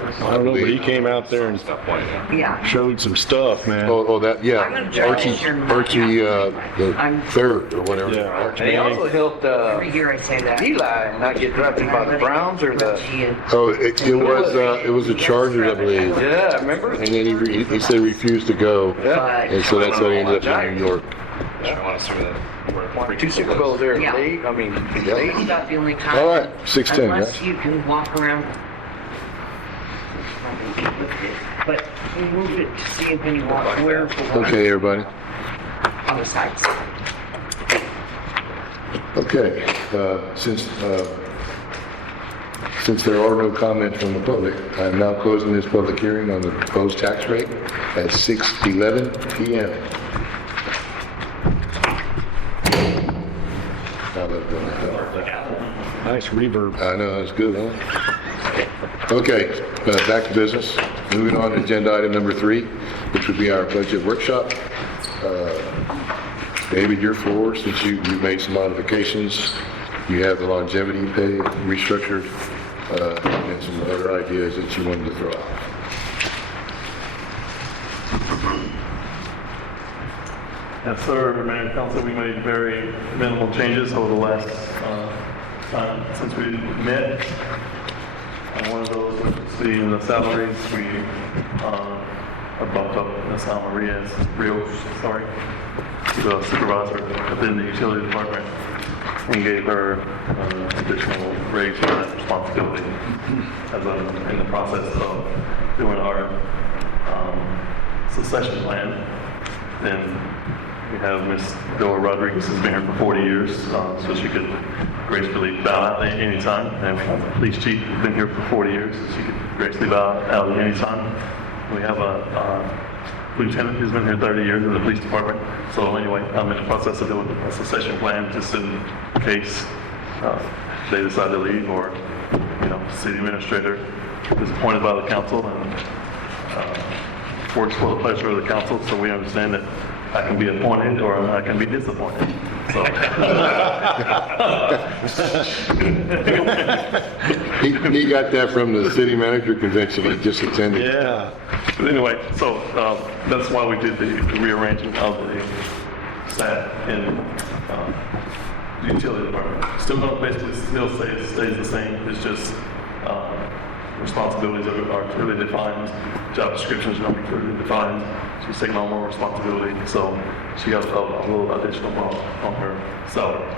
I don't know, but he came out there and Yeah. showed some stuff, man. Oh, that, yeah. I'm gonna try to share mine. Archie, the third or whatever. Yeah. Archie. And he also helped Every year I say that. Eli not get drafted by the Browns or the. Oh, it was the Chargers, I believe. Yeah, remember? And then he said he refused to go, Yeah. and so that's how he ended up in New York. For 2 Super Bowls there Yeah. late. I mean, That's late. about the only time. All right, 6:10, Unless guys. you can walk around. But we moved it to see if when you walk where for what Okay, everybody. on the sides. Okay, since there are no comments from the public, I am now closing this public hearing on the proposed tax rate at 6:11 p.m. Nice reverb. I know, that's good, huh? Okay, back to business. Moving on to agenda item number 3, which would be our budget workshop. David, your floor, since you made some modifications. You have the longevity pay restructured, and some other ideas that you wanted to throw out. Yes, sir, Mayor and Council, we made very minimal changes over the last time since we met. One of those was the salaries, we bumped up Ms. Alma Rios, the supervisor within the utility department, and gave her additional raise and responsibility as I'm in the process of doing our succession plan. And we have Ms. Dora Rodriguez who's been here for 40 years, so she could gracefully bow out at any time. And we have a police chief who's been here for 40 years, so she could gracefully bow out at any time. We have a lieutenant who's been here 30 years in the police department. So anyway, I'm in the process of doing a succession plan just in case they decide to leave, or, city administrator is appointed by the council and works for the pleasure of the council, so we understand that I can be appointed or I can be disappointed. So He got that from the city manager convention he just attended. Yeah. but anyway, so that's why we did the rearranging of the staff in the utility department. Still going to basically stays the same. It's just responsibilities are clearly defined. Job descriptions are going to be clearly defined. She's taking on more responsibility, so she got a little additional bump on her salary.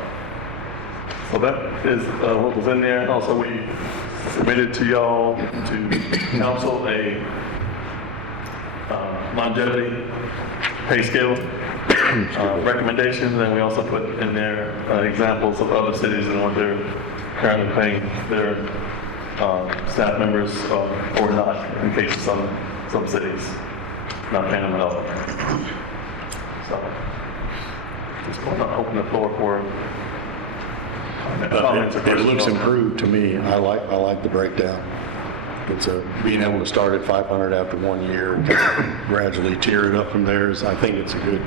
So that is what was in there. Also, we submitted to y'all, to council, a longevity pay scale recommendations, and we also put in there examples of other cities and what they're currently paying their staff members or not, in case some cities not paying them at all. So, at this point, I'll open the floor for comments. It looks improved to me. I like the breakdown. It's being able to start at 500 after 1 year, gradually tier it up from there. I think it's a good.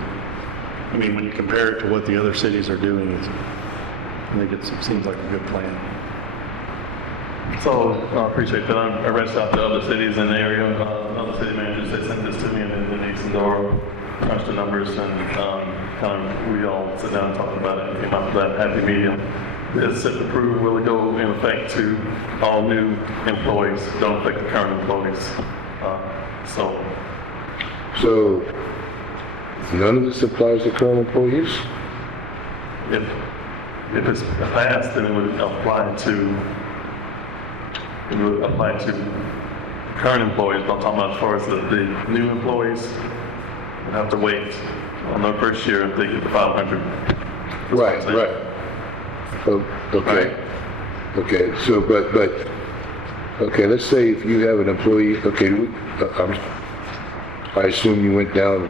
I mean, when you compare it to what the other cities are doing, I think it seems like a good plan. So I appreciate that. I reached out to other cities in the area, other city managers. They sent this to me, and then Denise and Dora crunched the numbers, and we all sit down and talk about it and came up with that happy medium. This, if approved, will go in effect to all new employees, don't affect the current employees. So none of this applies to current employees? If it's passed, then it would apply to current employees, but I'm talking about as far as the new employees would have to wait on their first year if they get the 500. Right. Oh, okay. Right. Okay, so, but, okay, let's say if you have an employee, okay, I assume you went down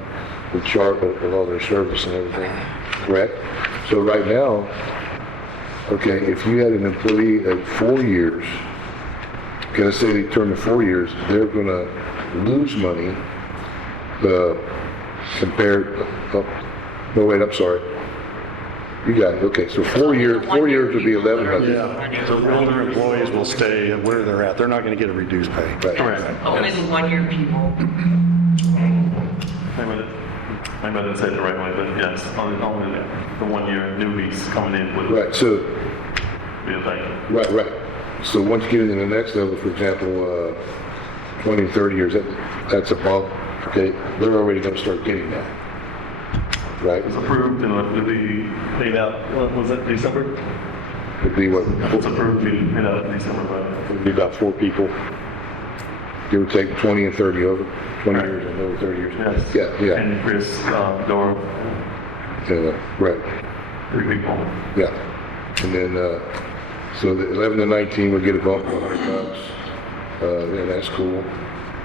the chart of all their service and everything, correct? So right now, okay, if you had an employee at 4 years, okay, let's say they turn to 4 years, they're gonna lose money, compared, no wait, I'm sorry. You got it, okay, so 4 years would be 1,100. Yeah, so the older employees will stay where they're at. They're not going to get a reduced pay. Right. Correct. Only the 1-year people. Maybe I didn't say it the right way, but yes, only the 1-year newbies coming in would Right, so, be affected. right. So once you get into the next level, for example, 20, 30 years, that's a bump, okay? They're already gonna start getting that, right? It's approved and it'll be paid out, was that December? It'd be what, It's approved, be paid out in December, but it'd be about 4 people. Give or take 20 and 30 over, 20 years and over 30 years. yes. Yeah. And Chris, Dora, Right, 3 people. yeah. And then, so the 11 to 19 would get a bump of $100. Yeah, that's cool.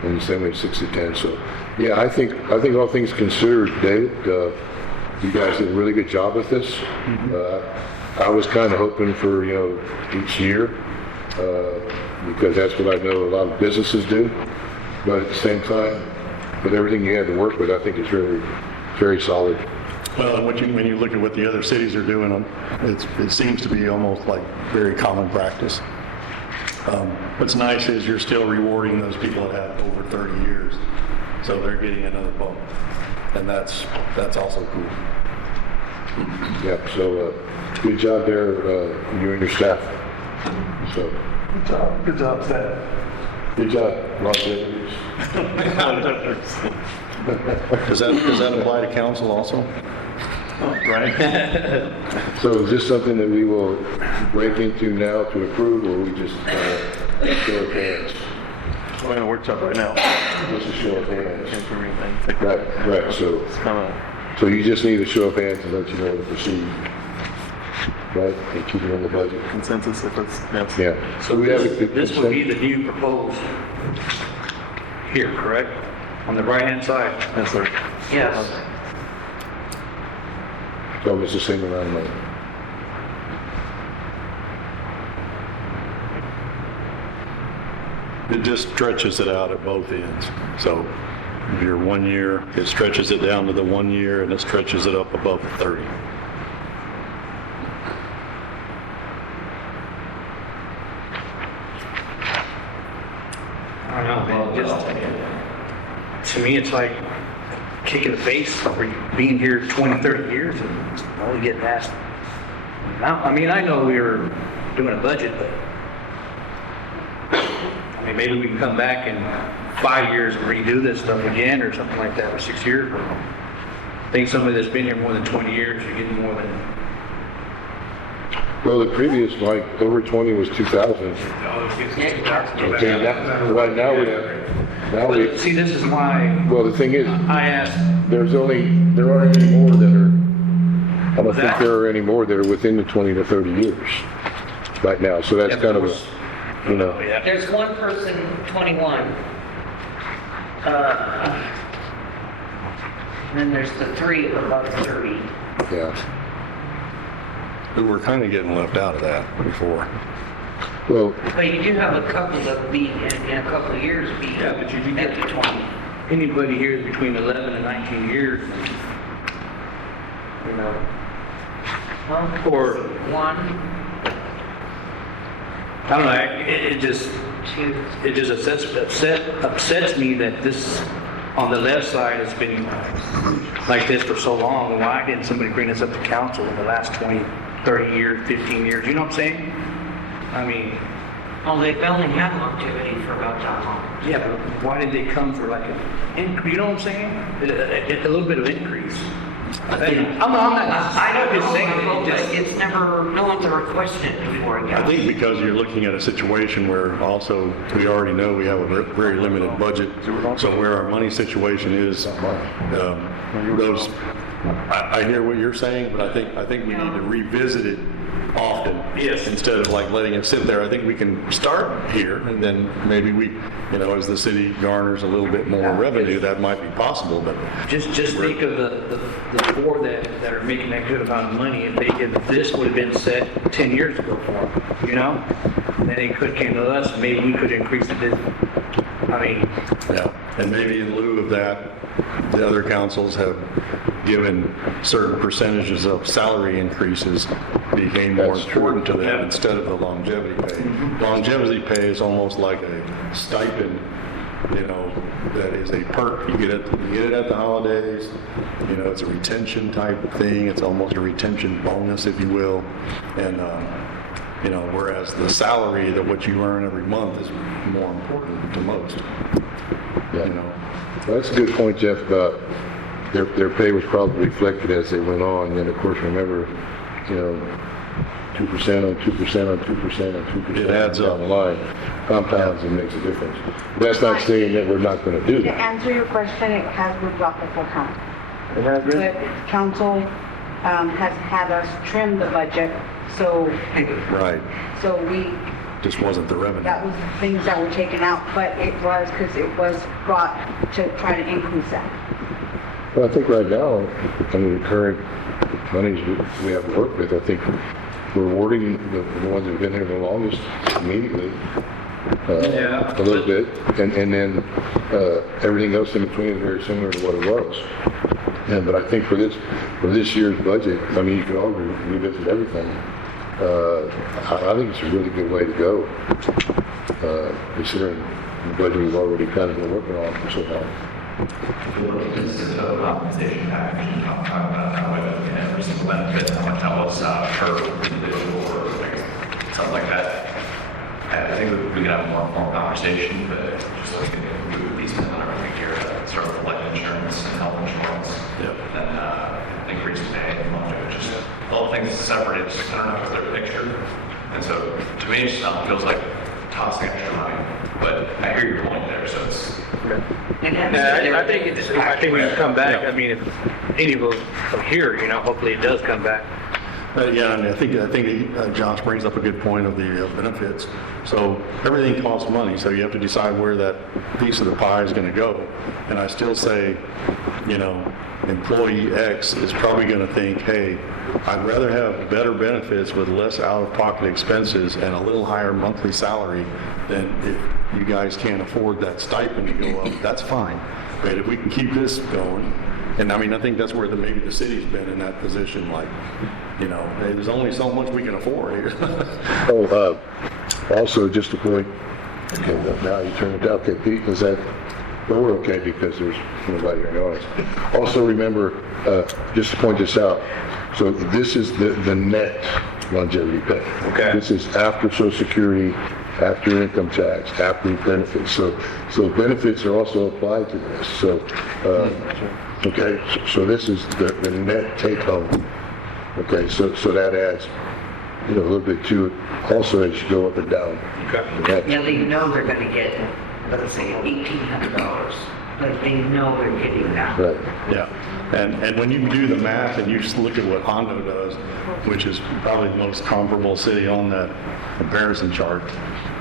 And the same way 6 to 10, so, yeah, I think all things considered, David, you guys did a really good job with this. I was kind of hoping for, each year, because that's what I know a lot of businesses do. But at the same time, with everything you had to work with, I think it's really very solid. Well, and when you look at what the other cities are doing, it seems to be almost like very common practice. What's nice is you're still rewarding those people that have over 30 years, so they're getting another bump, and that's also cool. Yeah, so, good job there, you and your staff. So, Good job, staff. good job, longevity. Does that apply to council also? Right? So is this something that we will break into now to approve, or we just show of hands? We're in a workshop right now. Just a show of hands. Can't do anything. Right, so, It's kind of, so you just need a show of hands to let you know to proceed, right? And keep it in the budget. consensus if it's, yes. Yeah. So we have a this would be the new proposed here, correct? On the right-hand side? Yes, sir. Yes. So it's the same amount of money. It just stretches it out at both ends. So if you're 1 year, it stretches it down to the 1 year, and it stretches it up above the 30. I don't know, man, just, to me, it's like kick in the face for being here 20, 30 years and only getting asked. Now, I mean, I know we were doing a budget, but I mean, maybe we can come back in 5 years and redo this stuff again or something like that, or 6 years. But I think somebody that's been here more than 20 years, you're getting more than, Well, the previous, like, over 20 was 2,000. Okay, right now we, but see, this is why well, the thing is, I asked, there aren't any more that are, I don't think that? there are any more that are within the 20 to 30 years right now, so that's kind of a, yeah. There's one person, 21. And then there's the 3 above 30. yeah. We were kind of getting left out of that before. Well, But you do have a couple that be, in a couple of years, be Yeah, but you do at the 20. Anybody here is between 11 and 19 years, you know, Well, or, one, I don't know, it just, 2, it just upsets me that this, on the left side, has been like this for so long. Why didn't somebody bring this up to council in the last 20, 30 years, 15 years? You know what I'm saying? I mean, oh, they've only had longevity for about that long. yeah, but why did they come for like you know what I'm saying? A little bit of increase. I'm not, I don't I'm just saying, know, it but just, it's never, no one's ever questioned it before again. I think because you're looking at a situation where also, we already know we have a very limited budget, so where our money situation is, those, I hear what you're saying, but I think we need to revisit it often. Yes. Instead of like letting it sit there. I think we can start here, and then maybe we, as the city garners a little bit more revenue, that might be possible, but Just think of the four that are making that good amount of money. If this would have been set 10 years ago for them, then they could came to us. Maybe we could increase it. I mean, yeah, and maybe in lieu of that, the other councils have given certain percentages of salary increases became more That's true. important to them instead of the longevity pay. Longevity pay is almost like a stipend, that is a perk. You get it at the holidays, it's a retention type thing. It's almost a retention bonus, if you will. And, whereas the salary, that what you earn every month is more important to most. Well, that's a good point, Jeff, about their pay was probably reflected as they went on. And then, of course, remember, 2% on 2% on 2% on 2%. It adds up. Down the line, compounds and makes a difference. That's not saying that we're not going to do To that. answer your question, it has moved up a full time. It has been? But council has had us trim the budget, so Right. we, Just wasn't the revenue. that was things that were taken out, but it was because it was brought to try to increase that. Well, I think right now, under the current monies we have to work with, I think we're rewarding the ones that have been here the longest immediately. Yeah. A little bit, and then everything else in between is very similar to what it was. Yeah, but I think for this year's budget, I mean, you could all revisit everything. I think it's a really good way to go, considering the budget we've already kind of been working on for so long. This is a total compensation package, and talk about how it, every single benefit, how much that was per individual or something like that. I think we could have a more formal conversation, but just like we would be spending on everything here, start with life insurance and health insurance, and increase pay and longevity, just the whole thing's separated, I don't know if it's their picture. And so to me, it just feels like tossing extra money, but I hear your point there, so it's, I think we can come back. I mean, if any of us from here, hopefully it does come back. Yeah, and I think Josh brings up a good point of the benefits. So everything costs money, so you have to decide where that piece of the pie is going to go. And I still say, employee X is probably going to think, hey, I'd rather have better benefits with less out-of-pocket expenses and a little higher monthly salary than if you guys can't afford that stipend to go up. That's fine. But if we can keep this going, and I mean, I think that's where maybe the city's been in that position, like, hey, there's only so much we can afford here. Also, just a point, okay, now you turn it down, okay, Pete, is that, well, we're okay because there's nobody here in the audience. Also remember, just to point this out, so this is the net longevity pay. Okay. This is after Social Security, after income tax, after benefits. So benefits are also applied to this. So, okay, so this is the net take home. Okay, so that adds, a little bit to it. Also, as you go up and down. Okay. Yeah, they know they're gonna get, let's say, $1,800, but they know they're getting that. Right. Yeah, and when you do the math and you just look at what Hondo does, which is probably the most comparable city on that comparison chart,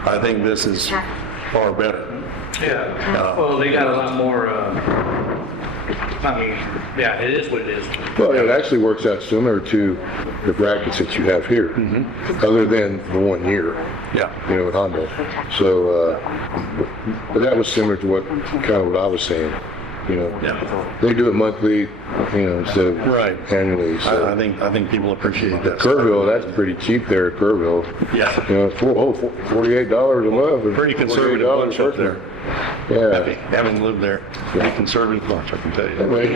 I think this is far better. Yeah. Well, they got a lot more, yeah, it is what it is. Well, it actually works out similar to the brackets that you have here, other than the 1 year, Yeah. with Hondo. So, but that was similar to what I was saying, Yeah. They do it monthly, instead of Right. annually. So. I think people appreciate that. Kerrville, that's pretty cheap there at Kerrville. Yeah. $48 a month. or Pretty conservative $48 bunch up there. Yeah. Having lived there, pretty conservative bunch, I can tell you. Anyway,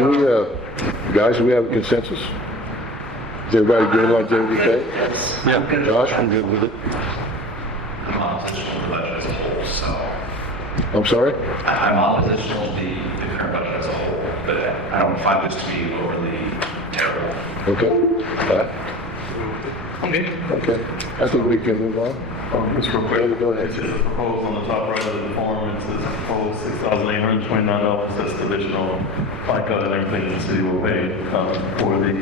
guys, do we have a consensus? Is everybody good on longevity pay? Yeah, Josh? I'm good with it. I'm opposition to the budget as a whole, so I'm sorry? I'm opposition to the current budget as a whole, but I don't find this to be overly terrible. Okay. Okay. I think we can move on. Just real quick. Go ahead. It's proposed on the top right of the form, it says proposed $6,829. That's the additional FICA and everything the city will pay for the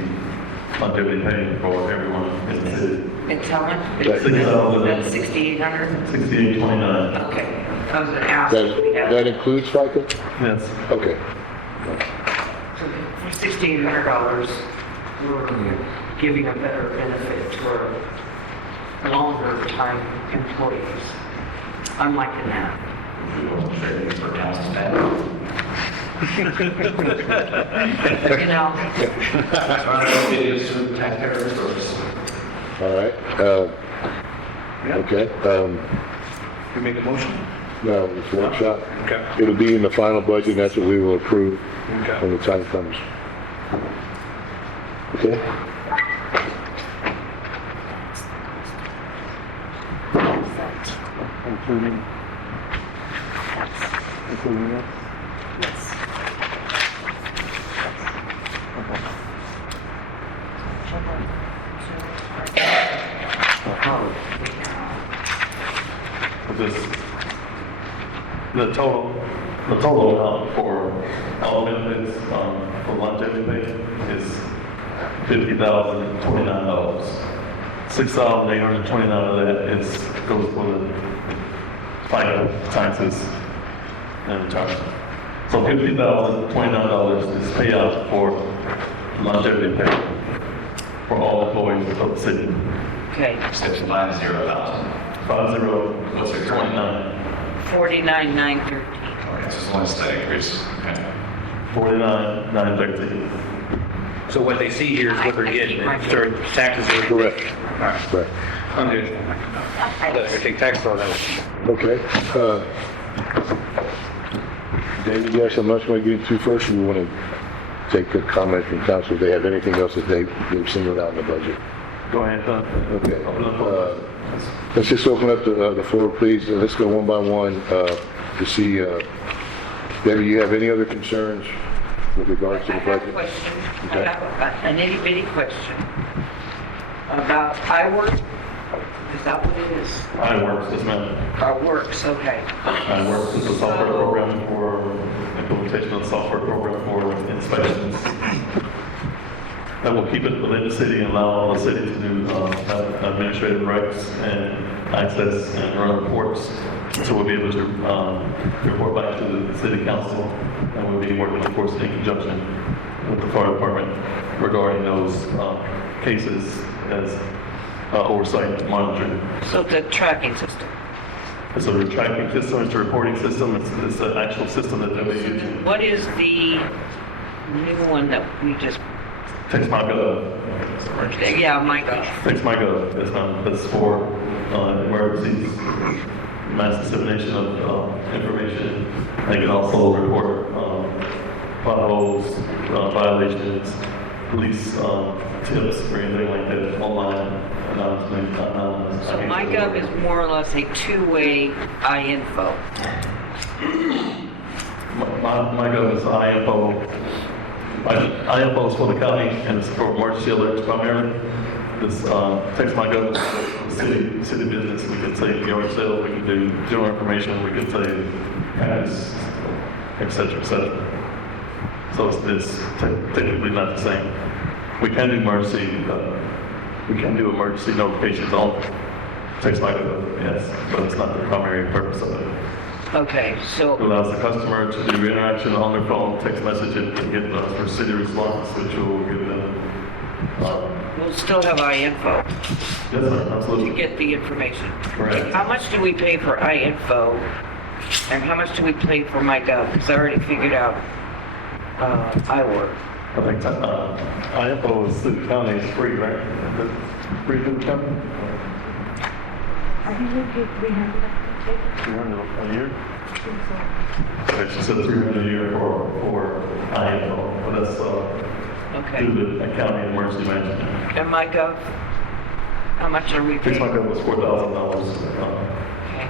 longevity pay for everyone in the city. It's how much? That's That's 6,800? $6,829. Okay. I was gonna ask. That includes FICA? Yes. Okay. For $1,600, we're giving a better benefit to our longer time employees. I'm liking that. We will trade for council spend. You know, It is through taxpayer resource. All right, okay, You make a motion? no, it's workshop. Okay. It'll be in the final budget, and that's what we will approve Okay. when the time comes. Okay? Including this? This, the total amount for all benefits, for longevity pay is $50,029. $6,829 of that goes for the FICA taxes and retirement. So $50,029 is payout for longevity pay for all employees of the city. okay, It's 9,000. 50,29. 49,913. Okay, so it's only a slight increase. Okay. 49,913. So what they see here is what they're getting, and their taxes are. Correct. All right, Right. I'm good. I take taxes on that. Okay, David, you have something else you want to get into first, or we want to take a comment from council if they have anything else that they've singled out in the budget? Go ahead, Okay. Open up for- Let's just open up the floor, please. Let's go one by one to see, Debbie, you have any other concerns with regards to I the have a budget? question. Okay. I have a nitty bitty question about iWork. Is that what it is? iWorks, yes ma'am. iWorks, okay. iWorks is a software program for implementation of the software program for inspections. That will keep it within the city and allow all the city to do have administrative rights and access and run reports. So we'll be able to report back to the city council, and we'll be working, of course, in conjunction with the fire department regarding those cases as oversight and monitoring. So the tracking system. It's a tracking system, it's a reporting system, it's an actual system that they'll be using. What is the new one that we just, Text my gov. yeah, my gosh. Text my gov. That's for emergencies, mass dissemination of information. They can also report potholes, violations, police tips or anything like that online. Anonymous. So MyGov is more or less a two-way iInfo. MyGov is iInfo. iInfo is for the county and it's for emergency alerts primarily. This Text MyGov is city business. We can say yard sale, we can do general information, we can say payments, et cetera, et cetera. So it's technically not the same. We can do emergency notifications on Text MyGov, yes, but it's not the primary purpose of it. Okay, It so, allows the customer to do interaction on their phone, text message it, and get for city response, which will give them, we'll still have iInfo yes, sir, to absolutely. get the information. Correct. How much do we pay for iInfo and how much do we pay for MyGov? Because I already figured out iWork. I think iInfo is the county, is free, right? Is it free to the county? I think we paid 300. 300 a year? Okay, she said 300 a year for iInfo, but that's Okay. due to the county emergency management. And MyGov, how much are we Text paying? MyGov was $4,000. Okay.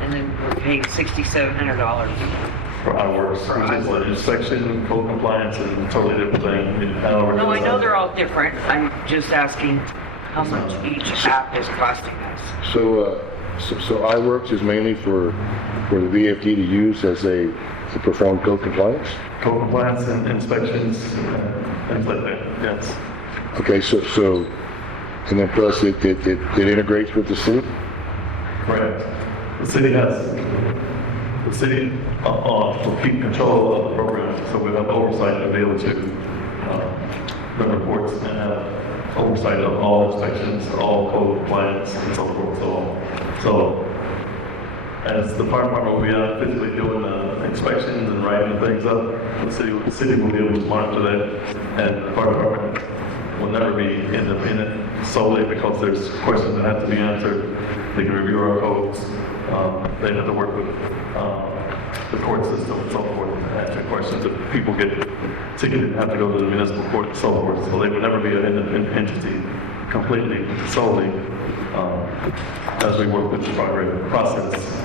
And then we're paying $6,700. For iWorks, which is an inspection, code compliance, and totally different thing. No, I know they're all different. I'm just asking how much each app is costing us. So iWorks is mainly for the VFD to use as to perform code compliance? Code compliance and inspections, things like that, yes. Okay, so, and then plus it integrates with the city? Correct. The city will keep control of the program, so we'll have oversight to be able to run reports and have oversight of all inspections, all code compliance, and so forth. So as the fire department will be out physically doing inspections and writing things up, the city will be able to monitor that, and the fire department will never be independent solely because there's questions that have to be answered. They can review our codes. They have to work with the court system and so forth and answer questions. If people get ticketed and have to go to the municipal court and so forth, so they will never be an independent entity completely, solely, as we work with the process.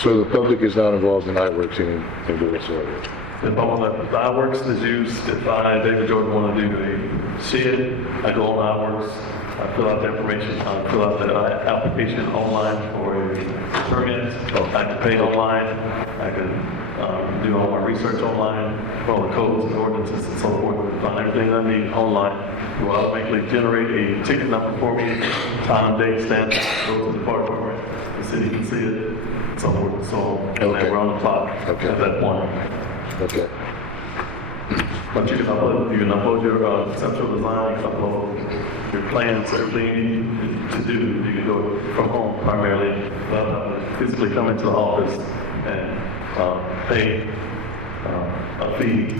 So the public is not involved in night works in whatsoever? The iWorks is used if I, David Jordan, want to do a shed. I go on iWorks, I fill out the information, I fill out the application online for a permit. I can pay online. I can do all my research online, for all the codes and ordinances and so forth. Find everything I need online. It will automatically generate a ticket number for me, time, date, stamp, go to the fire department. The city can see it, so forth and so on. And then we're on the clock at that point. Okay. But you can upload your conceptual design, you can upload your plans, everything you need to do. You can do it from home primarily, physically come into the office and pay a fee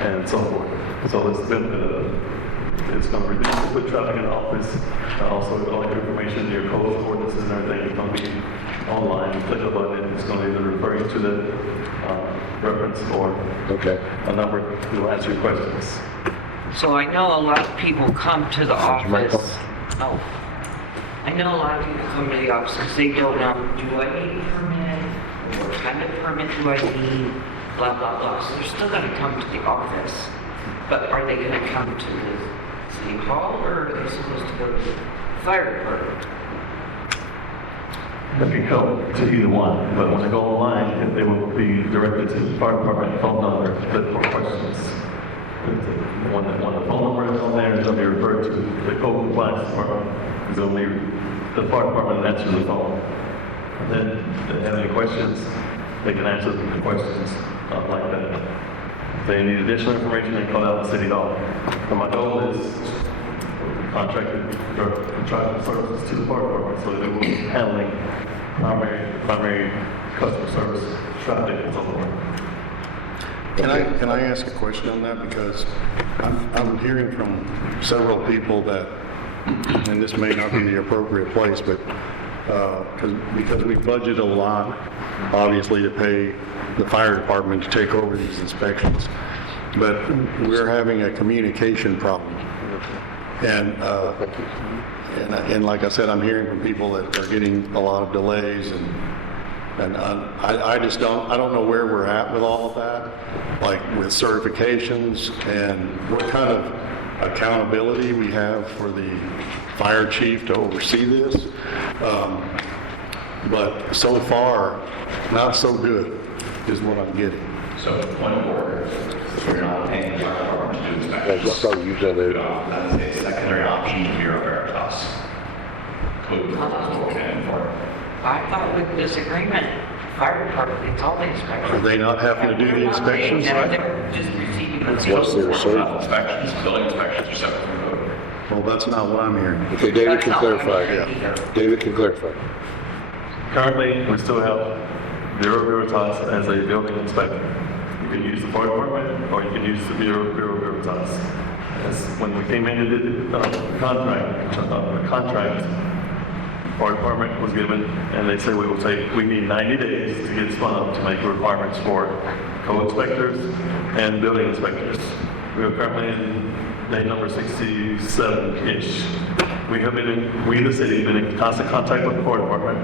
and so forth. So it's the benefit of it. It's going to reduce the foot traffic in the office. Also, all your information, your codes, ordinances, and everything is going to be online. You click a button, it's going to either refer you to the reference or a number that will answer your questions. So I know a lot of people come to the office. Oh, I know a lot of people come to the office because they don't know, do I need a permit? What kind of permit do I need? Blah, blah, blah. So they're still going to come to the office. But are they going to come to the city hall or are they supposed to go to the fire department? That can help to either one, but when they go online, they will be directed to the fire department phone number for questions. When the phone number is on there, it's going to be referred to the code compliance department. It's going to be the fire department that answers the phone. And then if they have any questions, they can answer the questions like that. If they need additional information, they call out the city hall. And my goal is contracted services to the fire department so that they will be handling primary customer service, traffic, and so forth. Can I ask a question on that? Because I'm hearing from several people that, and this may not be the appropriate place, but because we budget a lot, obviously, to pay the fire department to take over these inspections, but we're having a communication problem. And like I said, I'm hearing from people that are getting a lot of delays, and I just don't know where we're at with all of that, like with certifications and what kind of accountability we have for the fire chief to oversee this. But so far, not so good is what I'm getting. So, point of order, if you're not paying the fire department to do inspections, I'll probably use that later. that is a secondary option to Bureau Veritas. Code enforcement will get in for it. I thought with this agreement, fire department, it's all the inspections. Are they not having to do the inspections? They're just receiving the Once they're Not certified. inspections, building inspections are separate from code. Well, that's not what I'm hearing. Okay, David That's can not what clarify. I heard either. David can clarify. Currently, we still have Bureau Veritas as a building inspector. You can use the fire department, or you can use the Bureau Veritas. When we came in and did the contract, fire department was given, and they said we need 90 days to get spun up to make the requirements for co-inspectors and building inspectors. We are currently in day number 67-ish. We, the city, have been in constant contact with the fire department.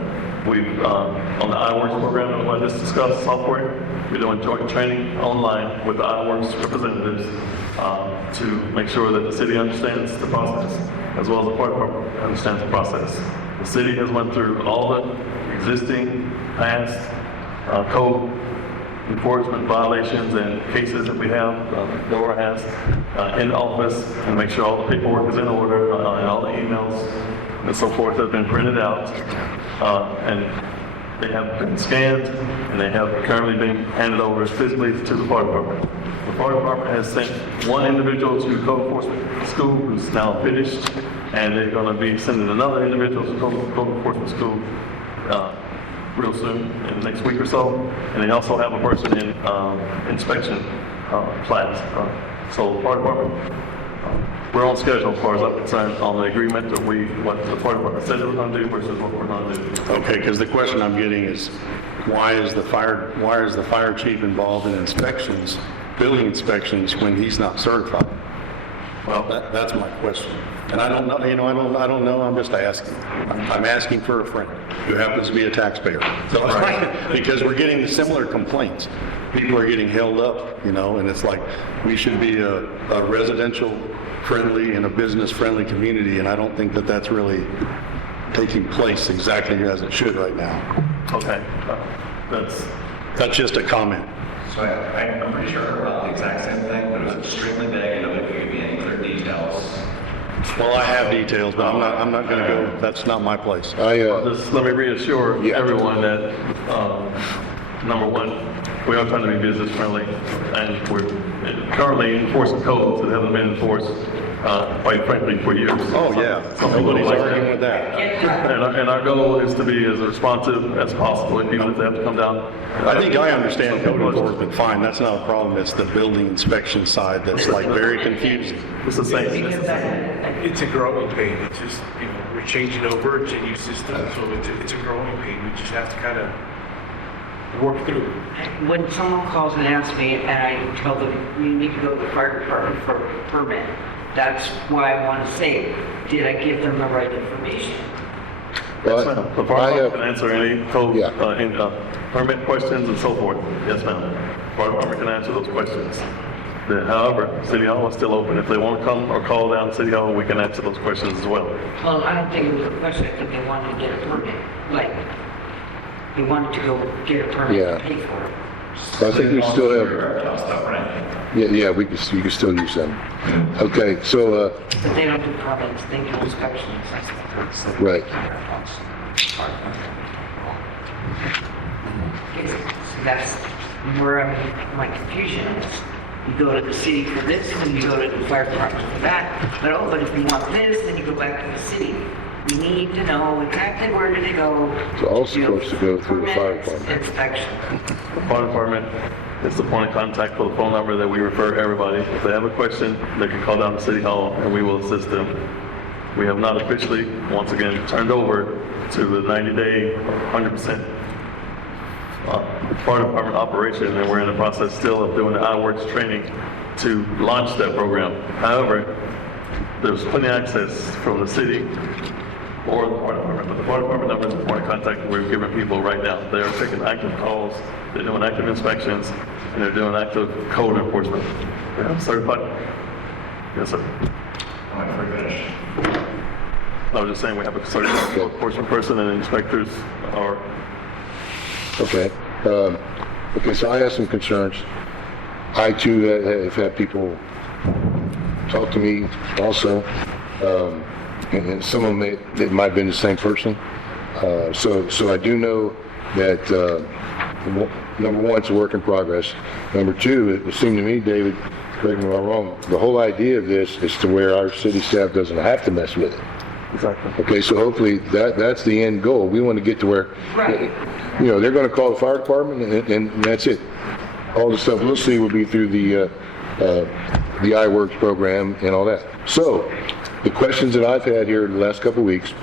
We've, on the iWorks program that I just discussed, software, we're doing joint training online with the iWorks representatives to make sure that the city understands the process, as well as the fire department understands the process. The city has went through all the existing past code enforcement violations and cases that we have, Dora has, in the office, and make sure all the paperwork is in order, and all the emails and so forth have been printed out, and they have been scanned, and they have currently been handed over physically to the fire department. The fire department has sent one individual to code enforcement school who's now finished, and they're going to be sending another individual to code enforcement school real soon, in the next week or so. And they also have a person in inspection plans. So the fire department, we're on schedule as far as I'm concerned on the agreement that what the fire department said it was going to do versus what we're going to do. Okay, because the question I'm getting is, why is the fire chief involved in inspections, building inspections, when he's not certified? Well, that's my question. And I don't know, I don't know, I'm just asking. I'm asking for a friend who happens to be a taxpayer. So, because we're getting similar complaints. People are getting held up, and it's like, we should be a residential friendly and a business friendly community, and I don't think that that's really taking place exactly as it should right now. Okay, That's just a comment. So I'm pretty sure I heard about the exact same thing, but it was extremely vague, and nobody could give me any clear details. Well, I have details, but I'm not going to go, that's not my place. just let me reassure everyone that, number one, we are trying to be business friendly, and we're currently enforcing codes that haven't been enforced, quite frankly, for years. Oh, yeah, Some people nobody's like arguing that. with that. And our goal is to be as responsive as possible, even if they have to come down. I think I understand code enforcement, fine, that's not a problem, it's the building inspection side that's like very confusing. It's the same. It's a growing pain. It's just, we're changing over to new systems, so it's a growing pain. We just have to kind of work through it. When someone calls and asks me, and I tell them, you need to go to the fire department for a permit, that's why I want to say, did I give them the right information? Yes, ma'am. The fire department can I, answer any code, Yeah. permit questions and so forth. Yes, ma'am. Fire department can answer those questions. However, City Hall is still open. If they want to come or call down to City Hall, we can answer those questions as well. Well, I don't think it was a question, I think they wanted to get a permit. Like, they wanted to go get a permit Yeah. and pay for it. I think we still have, Stuff, right? yeah, you can still use them. Okay, so, But they don't do permits, they do inspections. right. So that's where my confusion is. You go to the city for this, and then you go to the fire department for that. But if you want this, then you go back to the city. We need to know exactly where did they go. It's all supposed to go through the fire Permits, department. Inspection. The fire department is the point of contact for the phone number that we refer everybody. If they have a question, they can call down to City Hall and we will assist them. We have not officially, once again, turned over to the 90-day, 100% fire department operation, and we're in the process still of doing the iWorks training to launch that program. However, there's plenty of access from the city or the fire department, but the fire department number is the point of contact that we're giving people right now. They are taking active calls, they're doing active inspections, and they're doing active code enforcement. They have certified. Yes, sir. I'm pretty finished. I was just saying we have a certified code enforcement person, and inspectors are. Okay. Okay, so I have some concerns. I too have had people talk to me also, and some of them it might have been the same person. So I do know that number one, it's a work in progress. Number two, it seemed to me, David, correct me if I'm wrong, the whole idea of this is to where our city staff doesn't have to mess with it. Exactly. Okay, so hopefully that's the end goal. We want to get to where, Right. they're going to call the fire department and that's it. All the stuff we'll see will be through the iWorks program and all that. So the questions that I've had here the last couple of weeks,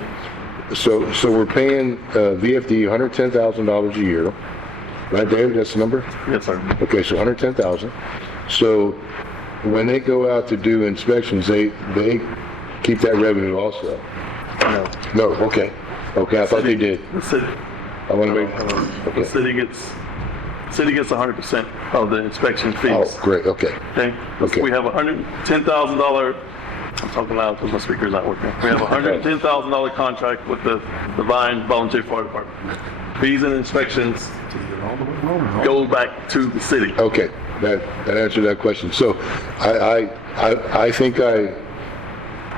so we're paying VFD $110,000 a year, right, David? That's the number? Yes, sir. Okay, so $110,000. So when they go out to do inspections, they keep that revenue also. No. No, okay. Okay, I thought they did. The city. I want to make, The okay. city gets 100% of the inspection fees. Oh, great, okay. Okay? Okay. We have $110,000, I'm talking loud because my speaker's not working. We have a $110,000 contract with the Devine Volunteer Fire Department. Fees and inspections go back to the city. Okay, that answered that question. So I think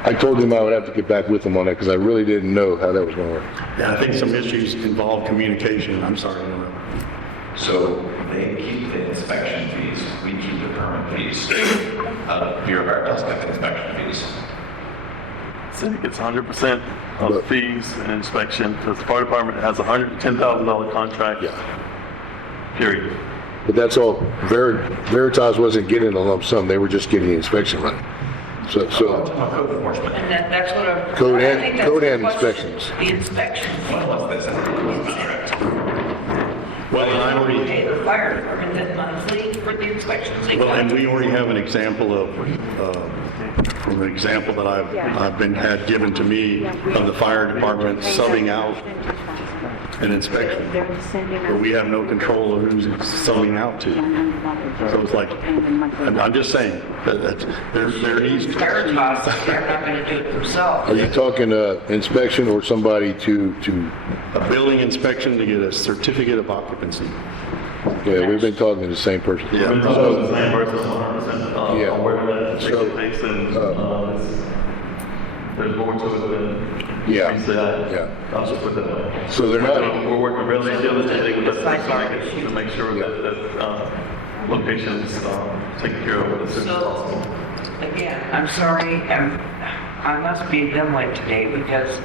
I told them I would have to get back with them on that because I really didn't know how that was going to work. Yeah, I think some issues involve communication, I'm sorry to interrupt. So they keep the inspection fees, we keep the permit fees. Bureau of Fire does get the inspection fees. city gets 100% of But- fees and inspection, because the fire department has a $110,000 contract. Yeah. Period. But that's all, Veritas wasn't getting a lump sum, they were just getting the inspection money. So, Code enforcement. And that's what I'm. Code and- I think that's code the and question, inspections. The inspection. What's this in the contract? Well, and I already, Pay the fire department that monthly for the inspections. They well, and come. we already have an example of, from an example that I've been, had given to me of the fire department subbing out an inspection, but we have no control of who's subbing out to. So it's like, I'm just saying, that there needs to. Veritas, they're not gonna do it themselves. are you talking, inspection or somebody to, A building inspection to get a certificate of occupancy. yeah, we've been talking to the same person. We've been talking to the same person 100%, Yeah. aware that So, takes and, there's more to it than Yeah. meets the eye. Yeah. I'll just put it that way. So they're not, We're working really diligently with the to make sure that locations taken care of as soon as possible. So, again, I'm sorry, I must be a dimwit today because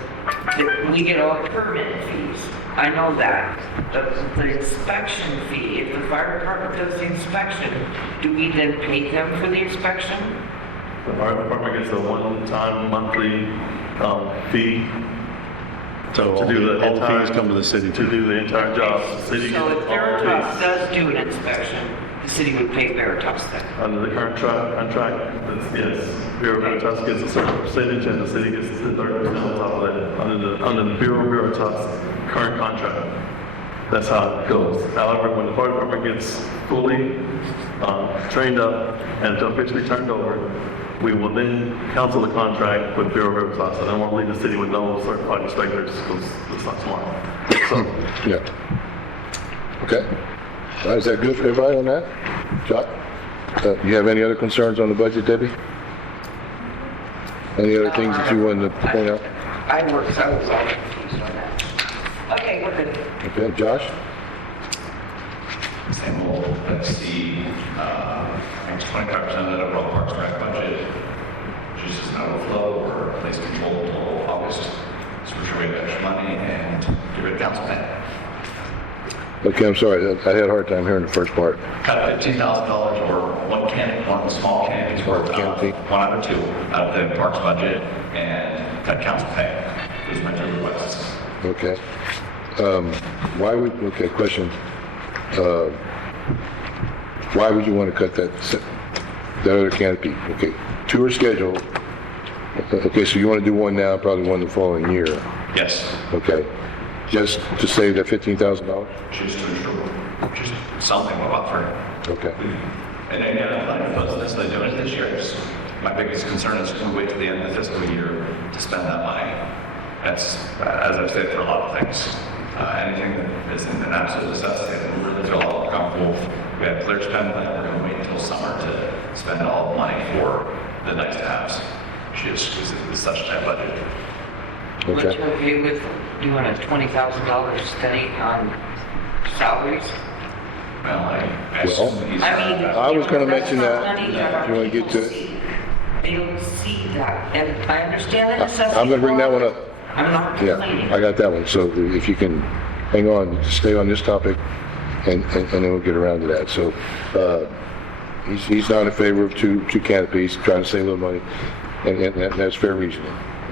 we get all the permit fees. I know that. The inspection fee, if the fire department does the inspection, do we then pay them for the inspection? The fire department gets a one-time monthly fee So to do the all entire. fees come to the city To too. do the entire job. The city So gets if all Veritas fees. does do an inspection, the city would pay Veritas then? Under the current contract, that's, yes, Bureau Veritas gets a certain percentage and the city gets the 30% on top of that. Under the Bureau Veritas current contract, that's how it goes. However, when the fire department gets fully trained up and officially turned over, we will then cancel the contract with Bureau Veritas. I don't want to leave the city with no certified inspectors because it's not smart. So, yeah. Okay. All right, is that good for everybody on that? Chuck? You have any other concerns on the budget, Debbie? Any other things that you wanted to point out? I was all confused on that. Okay, we're good. Okay, Josh? Same old, let's see, I think 25% of the overall Parks and Rec budget, just as an overflow or place control until August. So we're sure we have extra money and get rid of council pay. Okay, I'm sorry, I had a hard time hearing the first part. Cut $15,000 or one small canopies worth Canopy. one out of two out of the Parks budget and cut council pay. Those are my two requests. Okay. Okay, question. Why would you want to cut that other canopy? Okay, two are scheduled. Okay, so you want to do one now, probably one the following year. Yes, Okay, just to save that $15,000? just to ensure, just something will buffer. Okay, And again, I'm not opposed to necessarily doing it this year. My biggest concern is to wait till the end of the fiscal year to spend that money. That's, as I've said, for a lot of things. Anything that isn't an absolute necessity, we really feel all comfortable. We have clear spend plan. We're going to wait until summer to spend all the money for the nice to haves. Just because it's such a tight budget. Would you okay. okay with doing a $20,000 study on salaries? Well, I Well, assume he's. I mean. I was gonna mention that. Money You wanna get to it? They don't see that, and I understand the necessity. I'm gonna bring that one up. I'm not Yeah, complaining. I got that one. So if you can hang on, stay on this topic, and then we'll get around to that. So, he's not in favor of two canopies, trying to save a little money, and that's fair reasoning.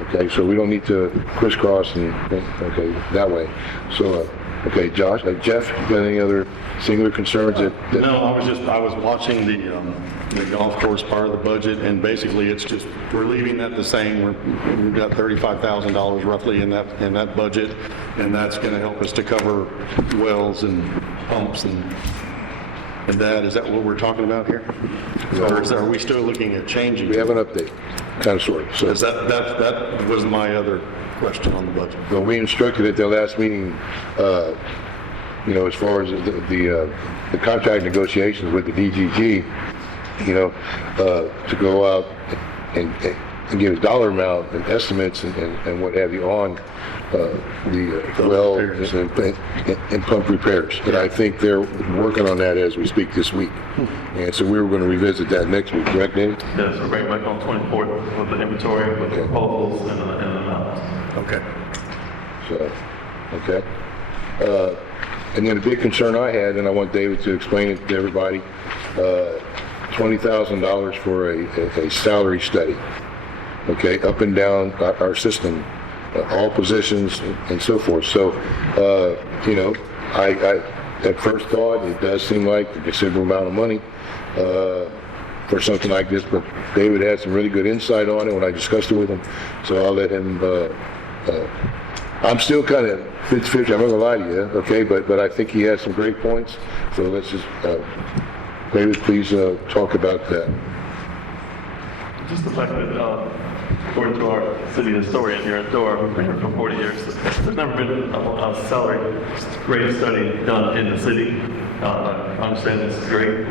Okay, so we don't need to crisscross and, okay, that way. So, okay, Josh, Jeff, you got any other singular concerns that? No, I was watching the golf course part of the budget, and basically it's just, we're leaving that the same. We've got $35,000 roughly in that budget, and that's gonna help us to cover wells and pumps and that. Is that what we're talking about here? Or are we still looking at changing? We have an update, kind of sort of. So, Is that was my other question on the budget. well, we instructed at their last meeting, as far as the contract negotiations with the DGG, to go out and and give us dollar amount and estimates and what have you on the wells and pump repairs. And I think they're working on that as we speak this week. And so we were going to revisit that next week, correct, David? Yes, we're bringing back on 24th with the inventory, with the proposals and the amounts. Okay. So, okay. And then a big concern I had, and I want David to explain it to everybody, $20,000 for a salary study, okay, up and down our system, all positions and so forth. So, you know, I at first thought, it does seem like a considerable amount of money for something like this, but David had some really good insight on it when I discussed it with him, so I'll let him, I'm still kind of 50-50, I'm not gonna lie to you, okay, but I think he has some great points, so let's just, David, please talk about that. Just the fact that, according to our city historian here at DOR, we've been here for 40 years, there's never been a salary rate study done in the city. I understand this is great.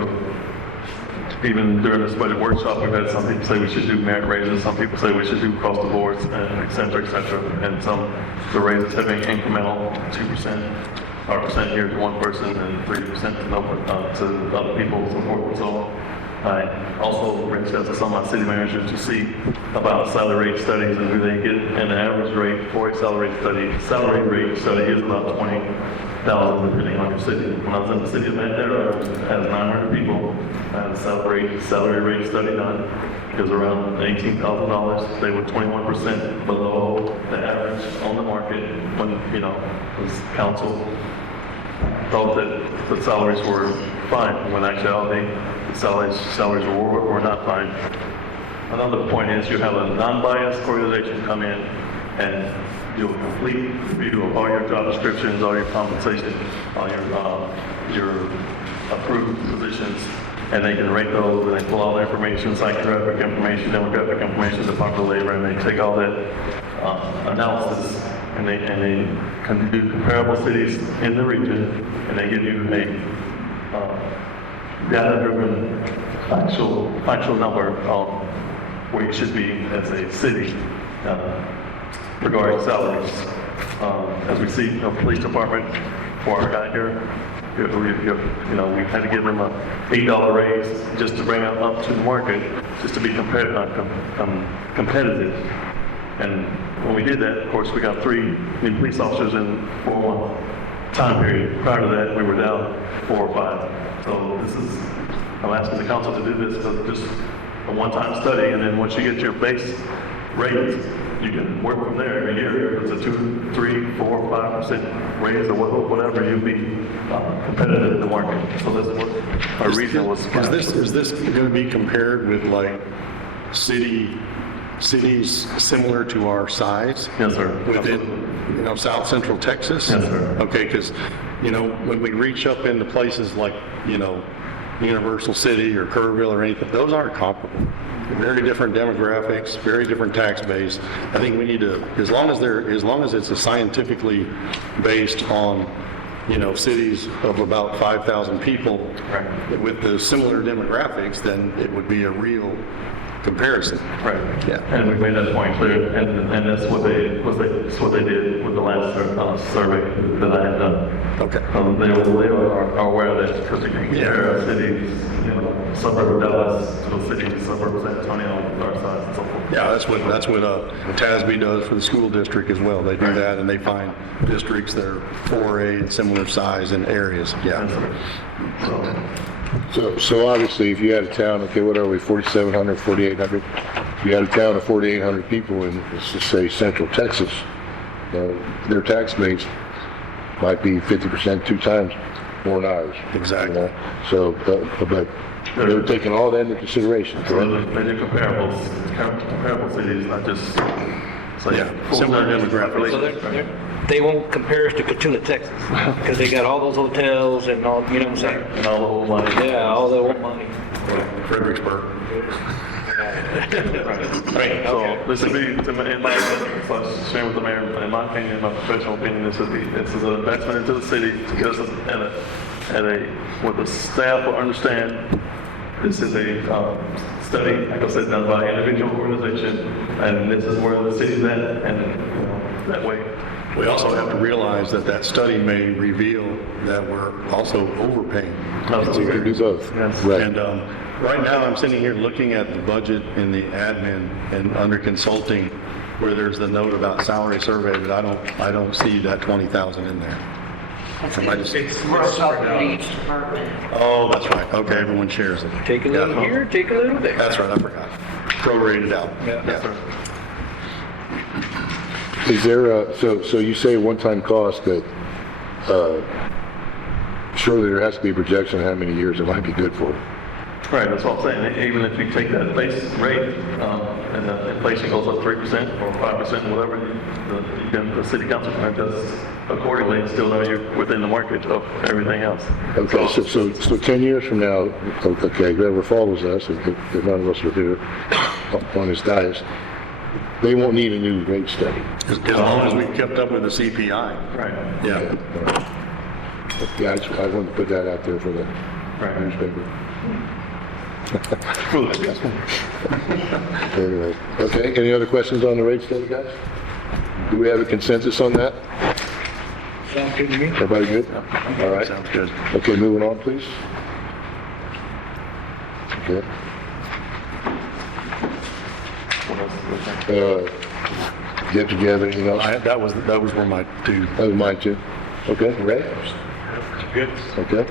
Even during this budget workshop, we've had some people say we should do merit raises, some people say we should do across the boards, and et cetera, and the raises have been incremental, 2%, or percent here to one person, and 3% to other people, so forth and so on. I also reached out to some of my city managers to see about salary rate studies and who they get, and the average rate for a salary rate study is about $20,000 depending on your city. When I was in the city of Medina, it has 900 people. I had a salary rate study done. It was around $18,000. They were 21% below the average on the market when, you know, this council thought that the salaries were fine, when actually the salaries were not fine. Another point is you have a non-biased organization come in and do a complete review of all your job descriptions, all your compensation, all your approved positions, and they can rate those, and they pull all the information, psychographic information, demographic information, Department of Labor, and they take all that analysis, and they can do comparable cities in the region, and they give you a data-driven actual number on where you should be as a city regarding salaries. As we see, the police department, before I got here, we had to give them a $8 raise just to bring them up to the market, just to be competitive. And when we did that, of course, we got 3 new police officers in 4-1 time period. Prior to that, we were down 4 or 5. So I'm asking the council to do this as just a one-time study, and then once you get your base rate, you can work from there every year. If it's a 2, 3, 4, 5% raise or whatever, you'll be competitive in the market. So that's what our reason was. Is this going to be compared with like cities similar to our size? Yes, sir. Within, South Central Texas? Yes, sir. Okay, because, when we reach up into places like, Universal City or Kerrville or anything, those aren't comparable. Very different demographics, very different tax base. I think we need to, as long as it's a scientifically based on, cities of about 5,000 people, Right. with the similar demographics, then it would be a real comparison. Right. Yeah. And we made that point clear, and that's what they did with the last survey that I had done. Okay. They are aware of that because they can compare cities, suburb of Dallas to a city, suburb of San Antonio, our size and so forth. Yeah, that's what TASB does for the school district as well. They do that, and they find districts that are 4A and similar size in areas. Yeah. So obviously, if you had a town, okay, what are we, 4,700, 4,800? If you had a town of 4,800 people in, let's just say, Central Texas, their tax base might be 50%, 2 times more than ours. Exactly. So, but they're taking all that into consideration, So correct? they do comparable cities, not just say Similar full-time demographics. So population. they won't compare us to Cotulla, Texas, because they got all those hotels and all, you know what I'm saying? And all the whole money. Yeah, all that old money. Fredericksburg. Right, So okay. this would be, in my opinion, if I was sharing with the mayor, in my opinion, my professional opinion, this is an investment into the city to get us with the staff will understand This is a study, like I said, done by an individual organization, and this is where the city's at, and that way. We also have to realize that that study may reveal that we're also overpaying. You can do both. Yes. Right. And right now, I'm sitting here looking at the budget in the admin and under consulting, where there's the note about salary survey, but I don't see that 20,000 in there. Am I just- We're about each department. Oh, that's right. Okay, everyone shares it. Take a little here, take a little there. That's right, I forgot. Prorated out. Yeah. Is there so you say one-time cost that, surely there has to be a projection of how many years it might be good for? Right, that's what I'm saying. Even if you take that base rate, and the inflation goes up 3% or 5%, whatever, the city council can adjust accordingly and still know you're within the market of everything else. Okay, so 10 years from now, okay, whoever follows us, if none of us are here on this dais, they won't need a new rate study. As long as we've kept up with the CPI. Right. Yeah. Yeah, I wanted to put that out there for the Right. newspaper. Foolish. Anyway, okay, any other questions on the rate study, guys? Do we have a consensus on that? Sounds good to me. Everybody good? All right. Sounds good. Okay, moving on, please. Okay. Did you have anything else? That was where my two. That was mine too. Okay, Ray? Good. Okay.